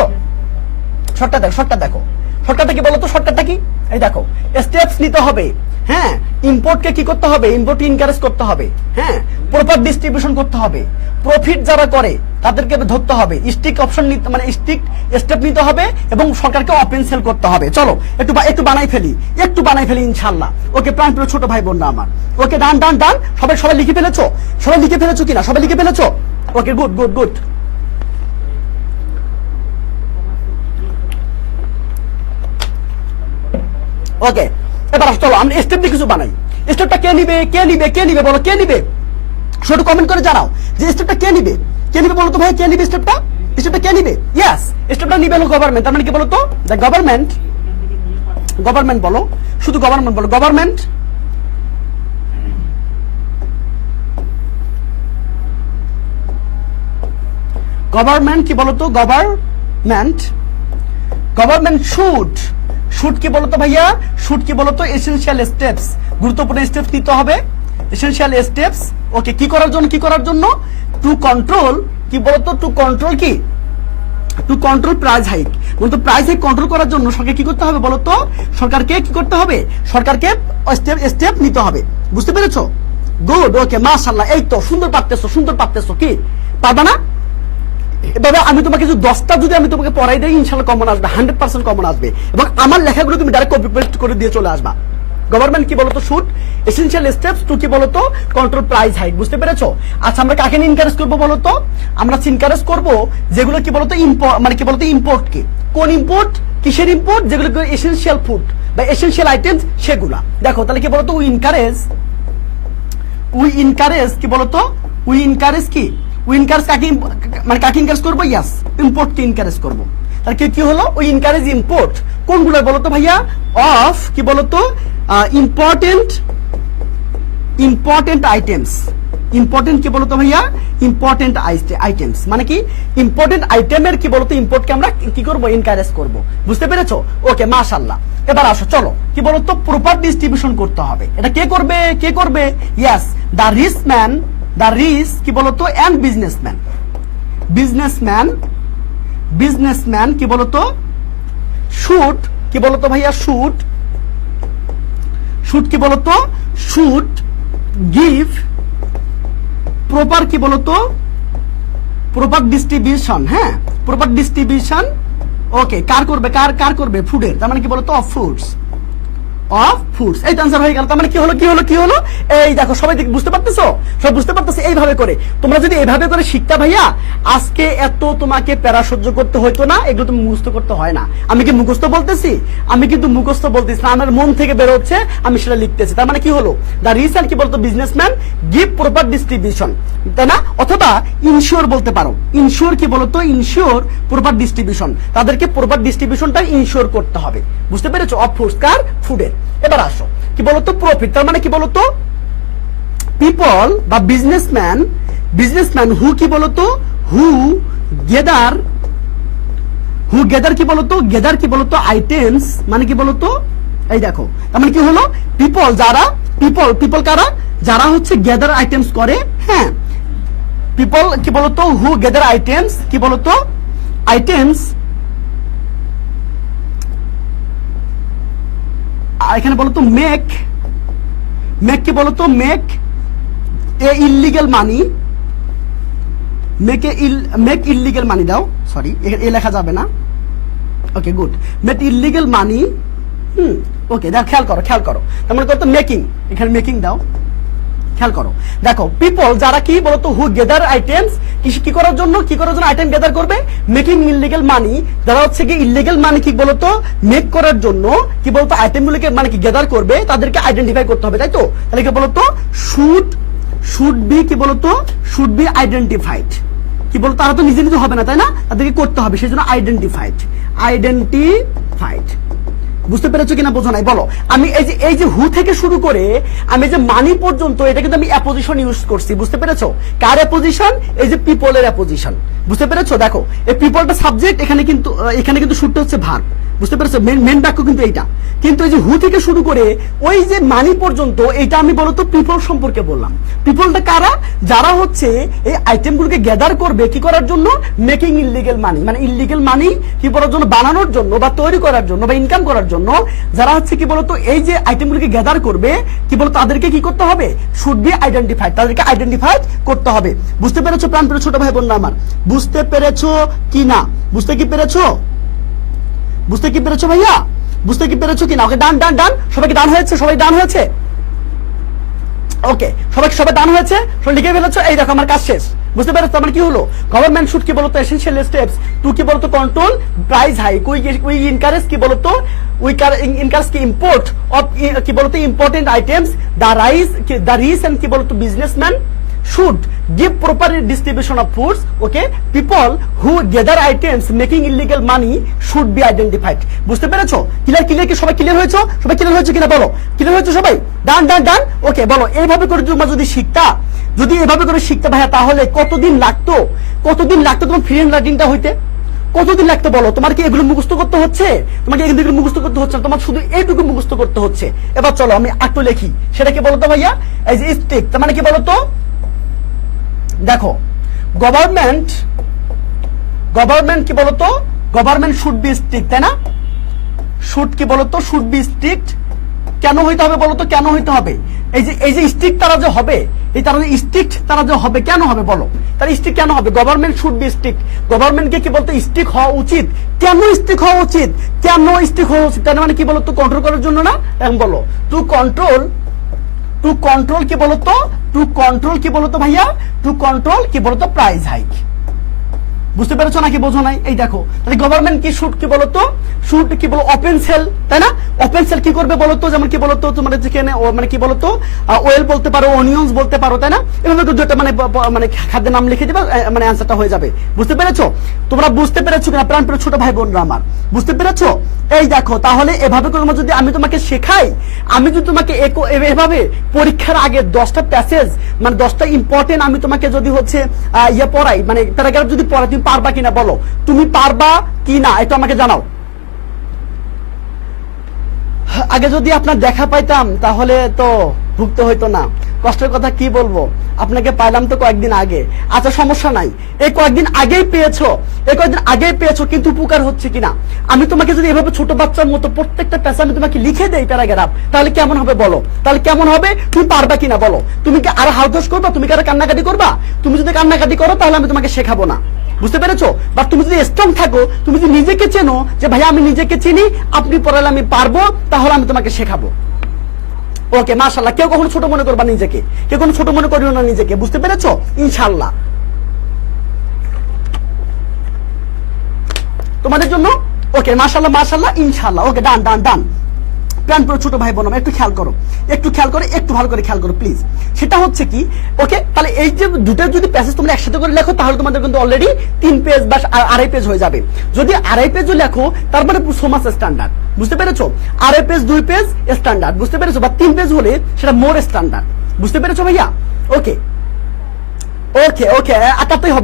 শর্টকাট দেখো, শর্টকাট দেখো, শর্টকাটটা কি বলতো, শর্টকাটটা কি, এই দেখো স্টেপস নিতে হবে, হ্যাঁ, ইম্পোর্টকে কি করতে হবে, ইম্পোর্ট এনকারেজ করতে হবে, হ্যাঁ, প্রপার ডিস্ট্রিবিউশন করতে হবে, প্রফিট যারা করে তাদেরকে ধরতে হবে, স্ট্রিক্ট অপশন নিতে মানে স্ট্রিক্ট স্টেপ নিতে হবে এবং সরকারকে ওপেন সেল করতে হবে। চলো একটু বানাই ফেলি ইনশাআল্লাহ। ওকে প্রাণপ্রিয় ছোট ভাই বোনরা আমার, ওকে ডান ডান ডান, সবাই লিখে ফেলেছো, কিনা সবাই লিখে ফেলেছো, ওকে গুড গুড গুড। ওকে, এবার চলো আমরা স্টেপ দিয়ে কিছু বানাই। স্টেপটা কে নিবে বলো, কে নিবে, শুধু কমেন্ট করে জানাও যে স্টেপটা কে নিবে বলো তো ভাই, কে নিবে স্টেপটা কে নিবে। ইয়েস, স্টেপটা নিবে হলো গভর্নমেন্ট, তার মানে কি বলো তো, দ্য গভর্নমেন্ট বলো, শুধু গভর্নমেন্ট বলো, গভর্নমেন্ট কি বলতো, গভর্নমেন্ট শুড কি বলতো ভাইয়া, শুড কি বলতো এসেনশিয়াল স্টেপস, গুরুত্বপূর্ণ স্টেপস নিতে হবে, এসেনশিয়াল স্টেপস। ওকে, কি করার জন্য টু কন্ট্রোল কি বলতো, টু কন্ট্রোল প্রাইস হাইক, বলতো প্রাইস হাইক কন্ট্রোল করার জন্য সরকার কি করতে হবে বলতো, সরকারকে কি করতে হবে, সরকারকে স্টেপ নিতে হবে, বুঝতে পেরেছো, গুড। ওকে মাশাআল্লাহ, এই তো সুন্দর পারতেছো, কি পারবা না, এভাবে আমি তোমাকে 10টা যদি আমি তোমাকে পড়াই দেই ইনশাআল্লাহ কমন আসবে, 100% কমন আসবে, এবং আমার লেখাগুলো তুমি ডাইরেক্ট কপি পেস্ট করে দিয়ে চলে আসবা। গভর্নমেন্ট কি বলতো শুড এসেনশিয়াল স্টেপস টু কি বলতো কন্ট্রোল প্রাইস হাইক, বুঝতে পেরেছো। আচ্ছা আমরা কাকে এনকারেজ করবো বলতো, আমরা এনকারেজ করবো যেগুলো কি বলতো মানে কি বলতো ইম্পোর্ট কে, কোন ইম্পোর্ট, কিসের ইম্পোর্ট, যেগুলো এসেনশিয়াল ফুড বা এসেনশিয়াল আইটেমস সেগুলা। দেখো তাহলে কি বলতো উই ইনকারেজ কি বলতো, উই ইনকারেজ কাকে মানে কাকে ইনকারেজ করবো, ইয়াস ইম্পোর্টকে ইনকারেজ করবো। তাহলে কি হলো, ওই ইনকারেজ ইম্পোর্ট কোনগুলো বলতো ভাইয়া, অফ কি বলতো ইম্পর্টেন্ট আইটেমস, ইম্পর্টেন্ট কি বলতো ভাইয়া, ইম্পর্টেন্ট আইটেমস মানে কি, ইম্পর্টেন্ট আইটেমের কি বলতো ইম্পোর্টকে আমরা কি করবো, এনকারেজ করবো, বুঝতে পেরেছো। ওকে মাশাআল্লাহ, এবার আসো চলো কি বলতো প্রপার ডিস্ট্রিবিউশন করতে হবে। এটা কে করবে, ইয়েস দ্য রিচ কি বলতো এন্ড বিজনেসম্যান কি বলতো শুড কি বলতো ভাইয়া, শুড কি বলতো, শুড গিভ প্রপার কি বলতো, প্রপার ডিস্ট্রিবিউশন, হ্যাঁ প্রপার ডিস্ট্রিবিউশন। ওকে কার করবে ফুডের, তার মানে কি বলতো অফ ফুডস, অফ ফুডস। এই আনসার হয়ে গেল। তার মানে কি হলো কি হলো কি হলো? এই দেখো সবাই বুঝতে পারতেছো, সবাই বুঝতে পারতেছো? এইভাবে করে তোমরা যদি এইভাবে করে শিখতা ভাইয়া, আজকে এত তোমাকে প্যারা সহ্য করতে হইতো না, এগুলো তুমি মুখস্থ করতে হয় না। আমি কি মুখস্থ বলতেছি? আমি কিন্তু মুখস্থ বলতেছি না, আমার মন থেকে বের হচ্ছে, আমি সেটা লিখতেছি। তার মানে কি হলো? দ্য রিসেন্ট কি বলতো বিজনেসম্যান গিভ প্রপার ডিস্ট্রিবিউশন, তাই না? অথবা ইনশিওর বলতে পারো। ইনশিওর কি বলতো? ইনশিওর প্রপার ডিস্ট্রিবিউশন, তাদেরকে প্রপার ডিস্ট্রিবিউশনটা ইনশিওর করতে হবে। বুঝতে পেরেছো? অফ ফুডস, কার? ফুডের। এবার আসো কি বলতো প্রফিট, তার মানে কি বলতো পিপল বা বিজনেসম্যান হু কি বলতো হু গেদার কি বলতো গেদার কি বলতো আইটেমস, মানে কি বলতো এই দেখো তার মানে কি হলো পিপল যারা পিপল কারা যারা হচ্ছে গেদার আইটেমস করে, হ্যাঁ পিপল কি বলতো হু গেদার আইটেমস কি বলতো আইটেমস, এখানে বলতো মেক কি বলতো make a illegal money, make illegal money দাও, সরি এ লেখা যাবে না, okay good, make illegal money. Okay দেখো খেয়াল করো তার মানে করতো মেকিং, এখানে মেকিং দাও, খেয়াল করো দেখো পিপল যারা কি বলতো হু গেদার আইটেমস, কি করার জন্য আইটেম গেদার করবে, মেকিং ইললিগাল মানি, যারা হচ্ছে কি ইললিগাল মানি কি বলতো মেক করার জন্য কি বলতো আইটেমগুলোকে মানে কি গেদার করবে, তাদেরকে আইডেন্টিফাই করতে হবে, তাই তো? তাহলে কি বলতো শুড বি কি বলতো শুড বি আইডেন্টিফাইড, কি বলতো তারা তো নিজে হবে না, তাই না? তাদেরকে করতে হবে, সেই জন্য আইডেন্টিফাইড। বুঝতে পেরেছো কিনা বোঝো নাই? বলো। আমি এই যে হু থেকে শুরু করে আমি যে মানি পর্যন্ত, এটা কিন্তু আমি অ্যাপোজিশন ইউজ করছি। বুঝতে পেরেছো? কার অ্যাপোজিশন? এই যে পিপলের অ্যাপোজিশন। বুঝতে পেরেছো? দেখো এই পিপলটা সাবজেক্ট, এখানে কিন্তু শুডটা হচ্ছে ভার্ব। বুঝতে পেরেছো? মেন বাক্য কিন্তু এইটা, কিন্তু এই যে হু থেকে শুরু করে ওই যে মানি পর্যন্ত, এইটা আমি বলতো পিপল সম্পর্কে বললাম। পিপলটা কারা? যারা হচ্ছে এই আইটেমগুলোকে গ্যাদার করবে কি করার জন্য, মেকিং ইললিগাল মানি, মানে ইললিগাল মানি কি করার জন্য, বানানোর জন্য বা তৈরি করার জন্য বা ইনকাম করার জন্য, যারা হচ্ছে কি বলতো এই যে আইটেমগুলোকে গ্যাদার করবে কি বলতো তাদেরকে কি করতে হবে, শুড বি আইডেন্টিফাইড, তাদেরকে আইডেন্টিফাইড করতে হবে। বুঝতে পেরেছো প্রাণপ্রিয় ছোট ভাই বোন আমার? বুঝতে পেরেছো কি না? বুঝতে কি পেরেছো ভাইয়া? বুঝতে কি পেরেছো কিনা? ওকে ডান, সবাইকে ডান হয়েছে, সবাই ডান হয়েছে, ওকে সবাই ডান হয়েছে, সবাই লিখে ফেলেছো। এই দেখো আমার কাজ শেষ। বুঝতে পেরেছো? আমার কি হলো, গভর্নমেন্ট শুড কি বলতো এসেনশিয়াল স্টেপস টু কি বলতো control price hike, we encourage কি বলতো ইনকারেজ কি ইম্পোর্ট অফ কি বলতো ইম্পর্টেন্ট আইটেমস, দ্য রিসেন্ট কি বলতো businessman should give proper distribution of foods, okay, people who gather items making illegal money should be identified. বুঝতে পেরেছো? ক্লিয়ার কি সবাই ক্লিয়ার হয়েছে? সবাই ক্লিয়ার হয়েছে কিনা বলো? ক্লিয়ার হয়েছে সবাই? ডান, ওকে বলো। এইভাবে করে তোমরা যদি এভাবে করে শিখতে ভাইয়া, তাহলে কতদিন লাগতো তোমার ফ্রি হ্যান্ড রাইটিংটা হইতে? কতদিন লাগতো বলো? তোমার কি এগুলো মুখস্থ করতে হচ্ছে? তোমাকে এগুলো মুখস্থ করতে হচ্ছে না, তোমার শুধু এইটুকু মুখস্থ করতে হচ্ছে। এবার চলো আমি একটু লিখি, সেটা কি বলতো ভাইয়া? এই যে স্টিক, তার মানে কি বলতো দেখো গভর্নমেন্ট কি বলতো গভর্নমেন্ট শুড বি স্ট্রিক্ট, তাই না? শুড কি বলতো শুড বি স্ট্রিক্ট। কেন হইতে হবে বলতো? কেন হইতে হবে? এই যে স্ট্রিক্ট তারা যে হবে, কেন হবে বলো? তারা স্ট্রিক্ট কেন হবে? গভর্নমেন্ট শুড বি স্ট্রিক্ট, গভর্নমেন্টকে কি বলতো স্ট্রিক্ট হওয়া উচিত। কেন স্ট্রিক্ট হওয়া উচিত? তার মানে কি বলতো কন্ট্রোল করার জন্য না? এখন বলো টু কন্ট্রোল কি বলতো ভাইয়া? টু কন্ট্রোল কি বলতো প্রাইস হাইক। বুঝতে পেরেছো নাকি বোঝো নাই? এই দেখো তাহলে গভর্নমেন্ট কি শুড কি বলতো ওপেন সেল, তাই না? ওপেন সেল কি করবে বলতো? যেমন কি বলতো তোমার যেখানে মানে কি বলতো ওয়েল বলতে পারো, অনিয়ন্স বলতে পারো, তাই না? এভাবে দুটো মানে খাদ্যের নাম লিখে দিবা, মানে অ্যান্সারটা হয়ে যাবে। বুঝতে পেরেছো? তোমরা বুঝতে পেরেছো কিনা প্রাণপ্রিয় ছোট ভাই বোনরা আমার? বুঝতে পেরেছো? এই দেখো তাহলে এভাবে করে যদি আমি তোমাকে শেখাই, আমি যদি তোমাকে এভাবে পরীক্ষার আগে 10টা প্যাসেজ মানে 10টা ইম্পর্টেন্ট আমি তোমাকে যদি হচ্ছে পড়াই, মানে প্যারাগ্রাফ যদি পড়াই, তুমি পারবা কিনা বলো? তুমি পারবা কিনা এটা আমাকে জানাও। আগে যদি আপনার দেখা পাইতাম তাহলে তো ভুগতে হইতো না। কষ্টের কথা কি বলবো, আপনাকে পাইলাম তো কয়েকদিন আগে। আচ্ছা সমস্যা নাই, এই কয়েকদিন আগেই পেয়েছো, কিন্তু উপকার হচ্ছে কিনা? আমি তোমাকে যদি এভাবে ছোট বাচ্চার মতো প্রত্যেকটা পেশা আমি তোমাকে লিখে দেই প্যারাগ্রাফ, তাহলে কেমন হবে বলো? তুমি পারবা কিনা বলো? তুমি কি আর হাউদোষ করবা? তুমি কি আর কান্নাকাটি করবা? তুমি যদি কান্নাকাটি করো তাহলে আমি তোমাকে শেখাবো না। বুঝতে পেরেছো? বা তুমি যদি স্ট্রং থাকো, তুমি যদি নিজেকে চেনো যে ভাইয়া আমি নিজেকে চিনি, আপনি পড়ালে আমি পারবো, তাহলে আমি তোমাকে শেখাবো। ওকে, মাশাআল্লাহ। কেউ কখনো ছোট মনে করবা নিজেকে, কেউ কোনো ছোট মনে করিও না নিজেকে, বুঝতে পেরেছো? ইনশাআল্লাহ তোমাদের জন্য। ওকে, মাশাআল্লাহ মাশাআল্লাহ, ইনশাআল্লাহ। ওকে, ডান ডান ডান। প্রাণপ্রিয় ছোট ভাই বোন, একটু খেয়াল করো, একটু খেয়াল করো, একটু ভালো করে খেয়াল করো প্লিজ। সেটা হচ্ছে কি, ওকে, তাহলে এই যে দুটো যদি প্যাসেজ তোমরা একসাথে করে লেখো, তাহলে তোমাদের কিন্তু অলরেডি 3 পেজ বা 2.5 পেজ হয়ে যাবে। যদি 2.5 পেজও লেখো, তার মানে সো মাচ স্ট্যান্ডার্ড, বুঝতে পেরেছো? 2.5 পেজ 2 পেজ স্ট্যান্ডার্ড, বুঝতে পেরেছো? বা 3 পেজ হলে সেটা মোর স্ট্যান্ডার্ড, বুঝতে পেরেছো ভাইয়া? ওকে ওকে ওকে,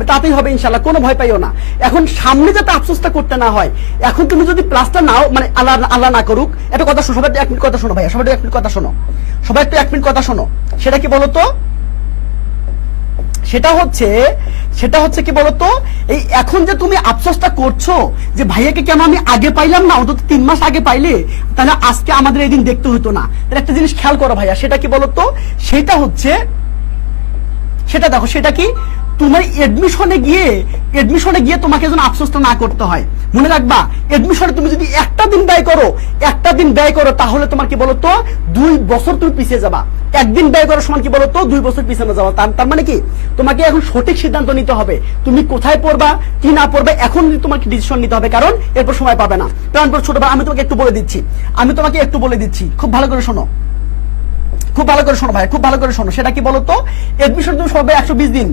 তাতেই হবে ইনশাআল্লাহ, কোনো ভয় পাইও না। এখন সামনে যাতে আফসোসটা করতে না হয়, এখন তুমি যদি প্লাসটা নাও, মানে আল্লাহ না করুক, একটা কথা শোনো, সবাই 1 মিনিট কথা শোনো ভাইয়া, সবাই 1 মিনিট কথা শোনো, সবাই একটু 1 মিনিট কথা শোনো। সেটা কি বলতো? সেটা হচ্ছে কি বলতো, এই এখন যে তুমি আফসোসটা করছো যে ভাইয়াকে কেন আমি আগে পাইলাম না, অন্তত 3 মাস আগে পাইলে তাহলে আজকে আমাদের এই দিন দেখতে হতো না। তাহলে একটা জিনিস খেয়াল করো ভাইয়া, সেটা কি বলতো? সেটা দেখো, সেটা কি, তোমার এডমিশনে গিয়ে তোমাকে যেন আফসোসটা না করতে হয়। মনে রাখবা, এডমিশনে তুমি যদি একটা দিন ব্যয় করো, তাহলে তোমার কি বলতো 2 বছর তুমি পিছিয়ে যাবা। একদিন ব্যয় করার সমান কি বলতো 2 বছর পিছনে যাওয়া। তার মানে কি, তোমাকে এখন সঠিক সিদ্ধান্ত নিতে হবে, তুমি কোথায় পড়বা কি না পড়বে, এখন তোমাকে ডিসিশন নিতে হবে, কারণ এরপর সময় পাবে না। তারপর ছোট ভাই, আমি তোমাকে একটু বলে দিচ্ছি, খুব ভালো করে শোনো, ভাই, খুব ভালো করে শোনো। সেটা কি বলতো, এডমিশন তুমি সবাই 120 দিন।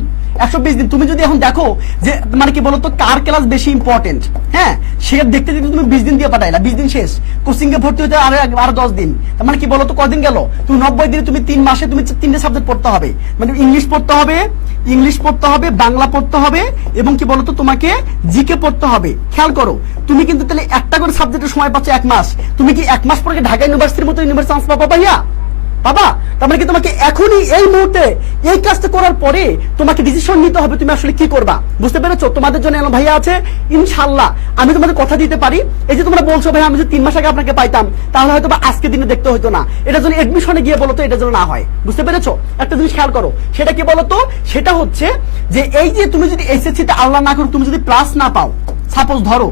তুমি যদি এখন দেখো যে মানে কি বলতো কার ক্লাস বেশি ইম্পর্টেন্ট, হ্যাঁ, সে দেখতে তুমি 20 দিন দিয়ে পাঠাইলা, 20 দিন শেষ, কোচিং এ ভর্তি হতে আরো 10 দিন। তার মানে কি বলতো কদিন গেল? তুমি 90 দিনে তুমি 3 মাসে তুমি 3টে সাবজেক্ট পড়তে হবে, মানে ইংলিশ পড়তে হবে, বাংলা পড়তে হবে, এবং কি বলতো তোমাকে জিকে পড়তে হবে। খেয়াল করো, তুমি কিন্তু তাহলে একটা করে সাবজেক্টের সময় পাচ্ছ 1 মাস। তুমি কি 1 মাস পরে ঢাকা ইউনিভার্সিটির মতো ইউনিভার্সিটি চান্স পাবা ভাইয়া? বাবা, তার মানে কি তোমাকে এখনই এই মুহূর্তে এই কাজটা করার পরে তোমাকে ডিসিশন নিতে হবে তুমি আসলে কি করবা, বুঝতে পেরেছো? তোমাদের জন্য এমন ভাইয়া আছে ইনশাআল্লাহ, আমি তোমাদের কথা দিতে পারি। এই যে তোমরা বলছো ভাই আমি যদি 3 মাস আগে আপনাকে পাইতাম, তাহলে হয়তো বা আজকে দিনে দেখতে হতো না। এটা জন্য এডমিশনে গিয়ে বলতো, এটা যেন না হয়, বুঝতে পেরেছো? একটা জিনিস খেয়াল করো, সেটা কি বলতো, সেটা হচ্ছে যে এই যে তুমি যদি এসএসসি তে আল্লাহ না করো তুমি যদি প্লাস না পাও, সাপোজ ধরো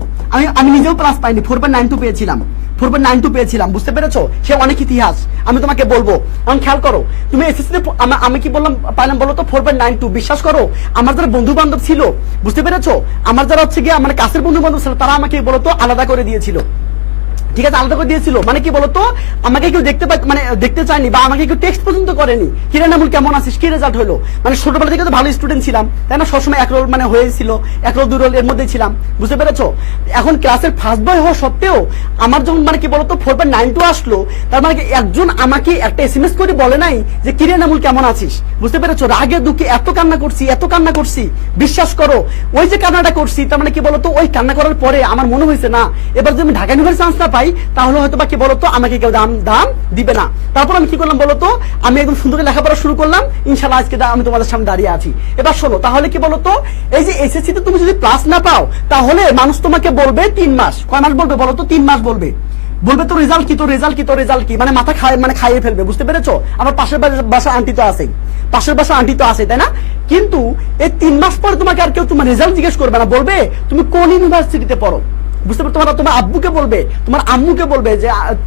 আমি নিজেও প্লাস পাইনি, 4.92 পেয়েছিলাম, বুঝতে পেরেছো? সে অনেক ইতিহাস, আমি তোমাকে বলবো। এখন খেয়াল করো, তুমি এসএসসি আমি কি পাইলাম বলো তো 4.92। বিশ্বাস করো, আমার যারা বন্ধু বান্ধব ছিল, বুঝতে পেরেছো, আমার যারা হচ্ছে গিয়ে মানে কাছের বন্ধু বান্ধব ছিল, তারা আমাকে বলতো আলাদা করে দিয়েছিল, ঠিক আছে, আলাদা করে দিয়েছিল। মানে কি বলতো, আমাকে কেউ দেখতে চায়নি, বা আমাকে কেউ টেক্সট পর্যন্ত করেনি, কিরে নামুল কেমন আছিস, কি রেজাল্ট হলো। মানে ছোটবেলা থেকে তো ভালো স্টুডেন্ট ছিলাম, তাই না, সবসময় 1 রোল মানে হয়েছিল, 1 রোল 2 রোল এর মধ্যেই ছিলাম, বুঝতে পেরেছো? এখন ক্লাসের ফার্স্ট বয় হওয়া সত্ত্বেও আমার যখন মানে কি বলতো 4.92 আসলো, তার মানে একজন আমাকে একটা SMS করে বলে নাই যে কিরে নামুল কেমন আছিস, বুঝতে পেরেছো? রাগে দুঃখে এত কান্না করছি, বিশ্বাস করো, ওই যে কান্নাটা করছি, তার মানে কি বলতো ওই কান্না করার পরে আমার মনে হয়েছে না, এবার যদি আমি ঢাকা ইউনিভার্সিটি চান্স না পাই, তাহলে হয়তো বা কি বলতো আমাকে কেউ দাম দিবে না। তারপর আমি কি করলাম বলতো, আমি একদম সুন্দর করে লেখাপড়া শুরু করলাম, ইনশাআল্লাহ আজকে আমি তোমাদের সামনে দাঁড়িয়ে আছি। এবার শোনো, তাহলে কি বলতো, এই যে এসএসসি তে তুমি যদি প্লাস না পাও, তাহলে মানুষ তোমাকে বলবে 3 মাস, কয় মাস বলবে বলতো? 3 মাস বলবে তো রেজাল্ট কি, মানে মাথা খাইয়ে ফেলবে, বুঝতে পেরেছো? আমার পাশের বাসা আন্টি তো আছে, তাই না? কিন্তু এই 3 মাস পরে তোমাকে আর কেউ তোমার রেজাল্ট জিজ্ঞেস করবে না, বলবে তুমি কোন ইউনিভার্সিটিতে পড়ো, বুঝতে পারো? তোমার আব্বুকে বলবে, তোমার আম্মুকে বলবে,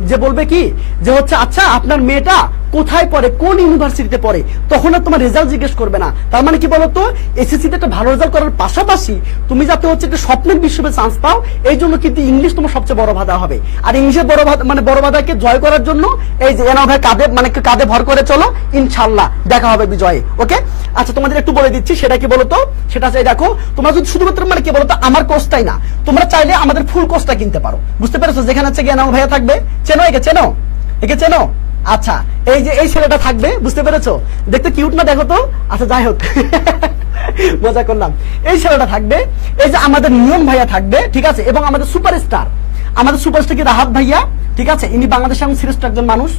যে বলবে কি যে হচ্ছে আচ্ছা আপনার মেয়েটা কোথায় পড়ে, কোন ইউনিভার্সিটিতে পড়ে, তখন আর তোমার রেজাল্ট জিজ্ঞেস করবে না। তার মানে কি বলতো, এসএসসি তে একটা ভালো রেজাল্ট করার পাশাপাশি তুমি যাতে হচ্ছে একটা স্বপ্নের বিশ্ববিদ্যালয়ে চান্স পাও, এই জন্য কিন্তু ইংলিশ তোমার সবচেয়ে বড় বাধা হবে। আর ইংলিশের বড় বাধাকে জয় করার জন্য এই যে এনা ভাই কাঁধে ভর করে চলো, ইনশাআল্লাহ দেখা হবে বিজয়ে। ওকে, আচ্ছা তোমাদের একটু বলে দিচ্ছি, সেটা কি বলতো, সেটা চাই দেখো, তোমরা যদি শুধুমাত্র মানে কি বলতো আমার কোর্সটাই না, তোমরা চাইলে আমাদের ফুল কোর্সটা কিনতে পারো, বুঝতে পেরেছো? যেখানে হচ্ছে এনা ভাইয়া থাকবে, একে চেনো? আচ্ছা, এই যে এই ছেলেটা থাকবে, বুঝতে পেরেছো? দেখতে কিউট না, দেখো তো। আচ্ছা যাই হোক মজা করলাম। এই ছেলেটা থাকবে, এই যে আমাদের নিয়ম ভাইয়া থাকবে, ঠিক আছে, এবং আমাদের সুপারস্টার কি রাহাত ভাইয়া, ঠিক আছে, ইনি বাংলাদেশের শ্রেষ্ঠ একজন মানুষ,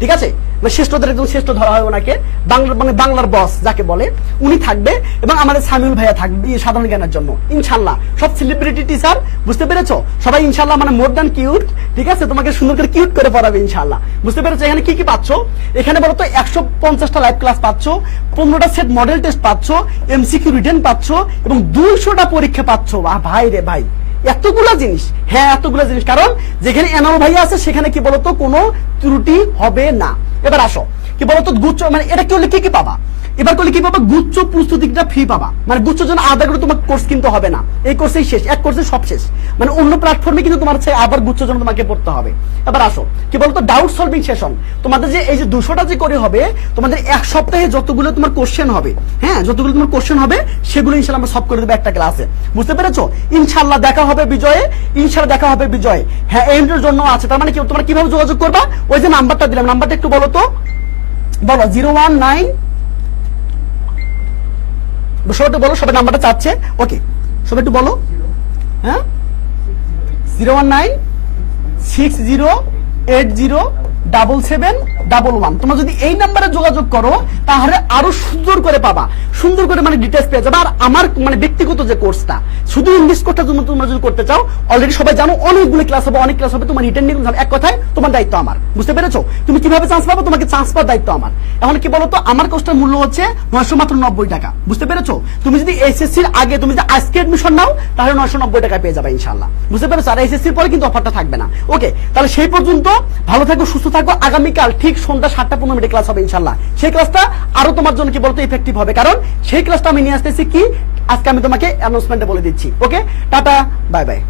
ঠিক আছে, মানে শ্রেষ্ঠদের একদম শ্রেষ্ঠ ধরা হয় ওনাকে, বাংলার মানে বাংলার বস যাকে বলে উনি থাকবে, এবং আমাদের সামিউল ভাইয়া থাকবে সাধারণ জ্ঞানের জন্য ইনশাল্লাহ। সব সেলিব্রিটি টিচার, বুঝতে পেরেছো, সবাই ইনশাল্লাহ মানে মোর দ্যান কিউট, ঠিক আছে, তোমাকে সুন্দর করে কিউট করে পড়াবে ইনশাল্লাহ, বুঝতে পেরেছো। এখানে কি কি পাচ্ছ, এখানে বলো তো 150টা লাইভ ক্লাস পাচ্ছ, 15টা সেট মডেল টেস্ট পাচ্ছ, এমসিকিউ রিটেন পাচ্ছ, এবং 200টা পরীক্ষা পাচ্ছ। ভাই রে ভাই, এতগুলা জিনিস, হ্যাঁ এতগুলা জিনিস, কারণ যেখানে এনামুল ভাইয়া আছে সেখানে কি বলতো কোনো ত্রুটি হবে না। এবার আসো কি বলতো গুচ্ছ, মানে এটা কি হলে কি কি পাবা, এবার করলে কি পাবা, গুচ্ছ প্রস্তুতিটা ফ্রি পাবা, মানে গুচ্ছর জন্য আলাদা করে তোমার কোর্স কিনতে হবে না, এই কোর্সেই শেষ, এক কোর্সে সব শেষ, মানে অন্য প্ল্যাটফর্মে কিন্তু তোমার আবার গুচ্ছর জন্য তোমাকে পড়তে হবে। এবার আসো কি বলতো ডাউট সলভিং সেশন, তোমাদের যে এই যে 200টা যে করে হবে, তোমাদের এক সপ্তাহে যতগুলো তোমার কোশ্চেন হবে, হ্যাঁ যতগুলো তোমার কোশ্চেন হবে সেগুলো ইনশাআল্লাহ আমরা সলভ করে দেবো একটা ক্লাসে, বুঝতে পেরেছো। ইনশাআল্লাহ দেখা হবে বিজয়ে, ইনশাআল্লাহ দেখা হবে বিজয়ে। হ্যাঁ এন্ডের জন্য আছে, তার মানে কি তোমরা কিভাবে যোগাযোগ করবা, ওই যে নাম্বারটা দিলাম, নাম্বারটা একটু বলো তো, বলো 019, সবাই একটু বলো, সবাই নাম্বারটা চাচ্ছে, ওকে সবাই একটু বলো, হ্যাঁ 01960807711। তোমরা যদি এই নাম্বারে যোগাযোগ করো তাহলে আরো সুন্দর করে পাবা, সুন্দর করে মানে ডিটেইলস পেয়ে যাবে। আর আমার মানে ব্যক্তিগত যে কোর্সটা, শুধু ইংলিশ কোর্সটা তোমরা যদি করতে চাও, অলরেডি সবাই জানো অনেকগুলো ক্লাস হবে, অনেক ক্লাস হবে, তোমার রিটেন নিয়ে এক কথায় তোমার দায়িত্ব আমার, বুঝতে পেরেছো। তুমি কিভাবে চান্স পাবো, তোমাকে চান্স পাওয়ার দায়িত্ব আমার। এখন কি বলতো, আমার কোর্সটার মূল্য হচ্ছে 990 টাকা, বুঝতে পেরেছো। তুমি যদি এসএসসির আগে তুমি যদি আজকে এডমিশন নাও তাহলে 990 টাকা পেয়ে যাবে ইনশাআল্লাহ, বুঝতে পেরেছো। আর এসএসসির পরে কিন্তু অফারটা থাকবে না। ওকে, তাহলে সেই পর্যন্ত ভালো থাকো, সুস্থ থাকো। আগামীকাল ঠিক সন্ধ্যা 7:15 ক্লাস হবে ইনশাআল্লাহ। সেই ক্লাসটা আরো তোমার জন্য কি বলতো ইফেক্টিভ হবে, কারণ সেই ক্লাসটা আমি নিয়ে আসতেছি কি আজকে আমি তোমাকে অ্যানাউন্সমেন্টে বলে দিচ্ছি। ওকে, টাটা, বাই বাই।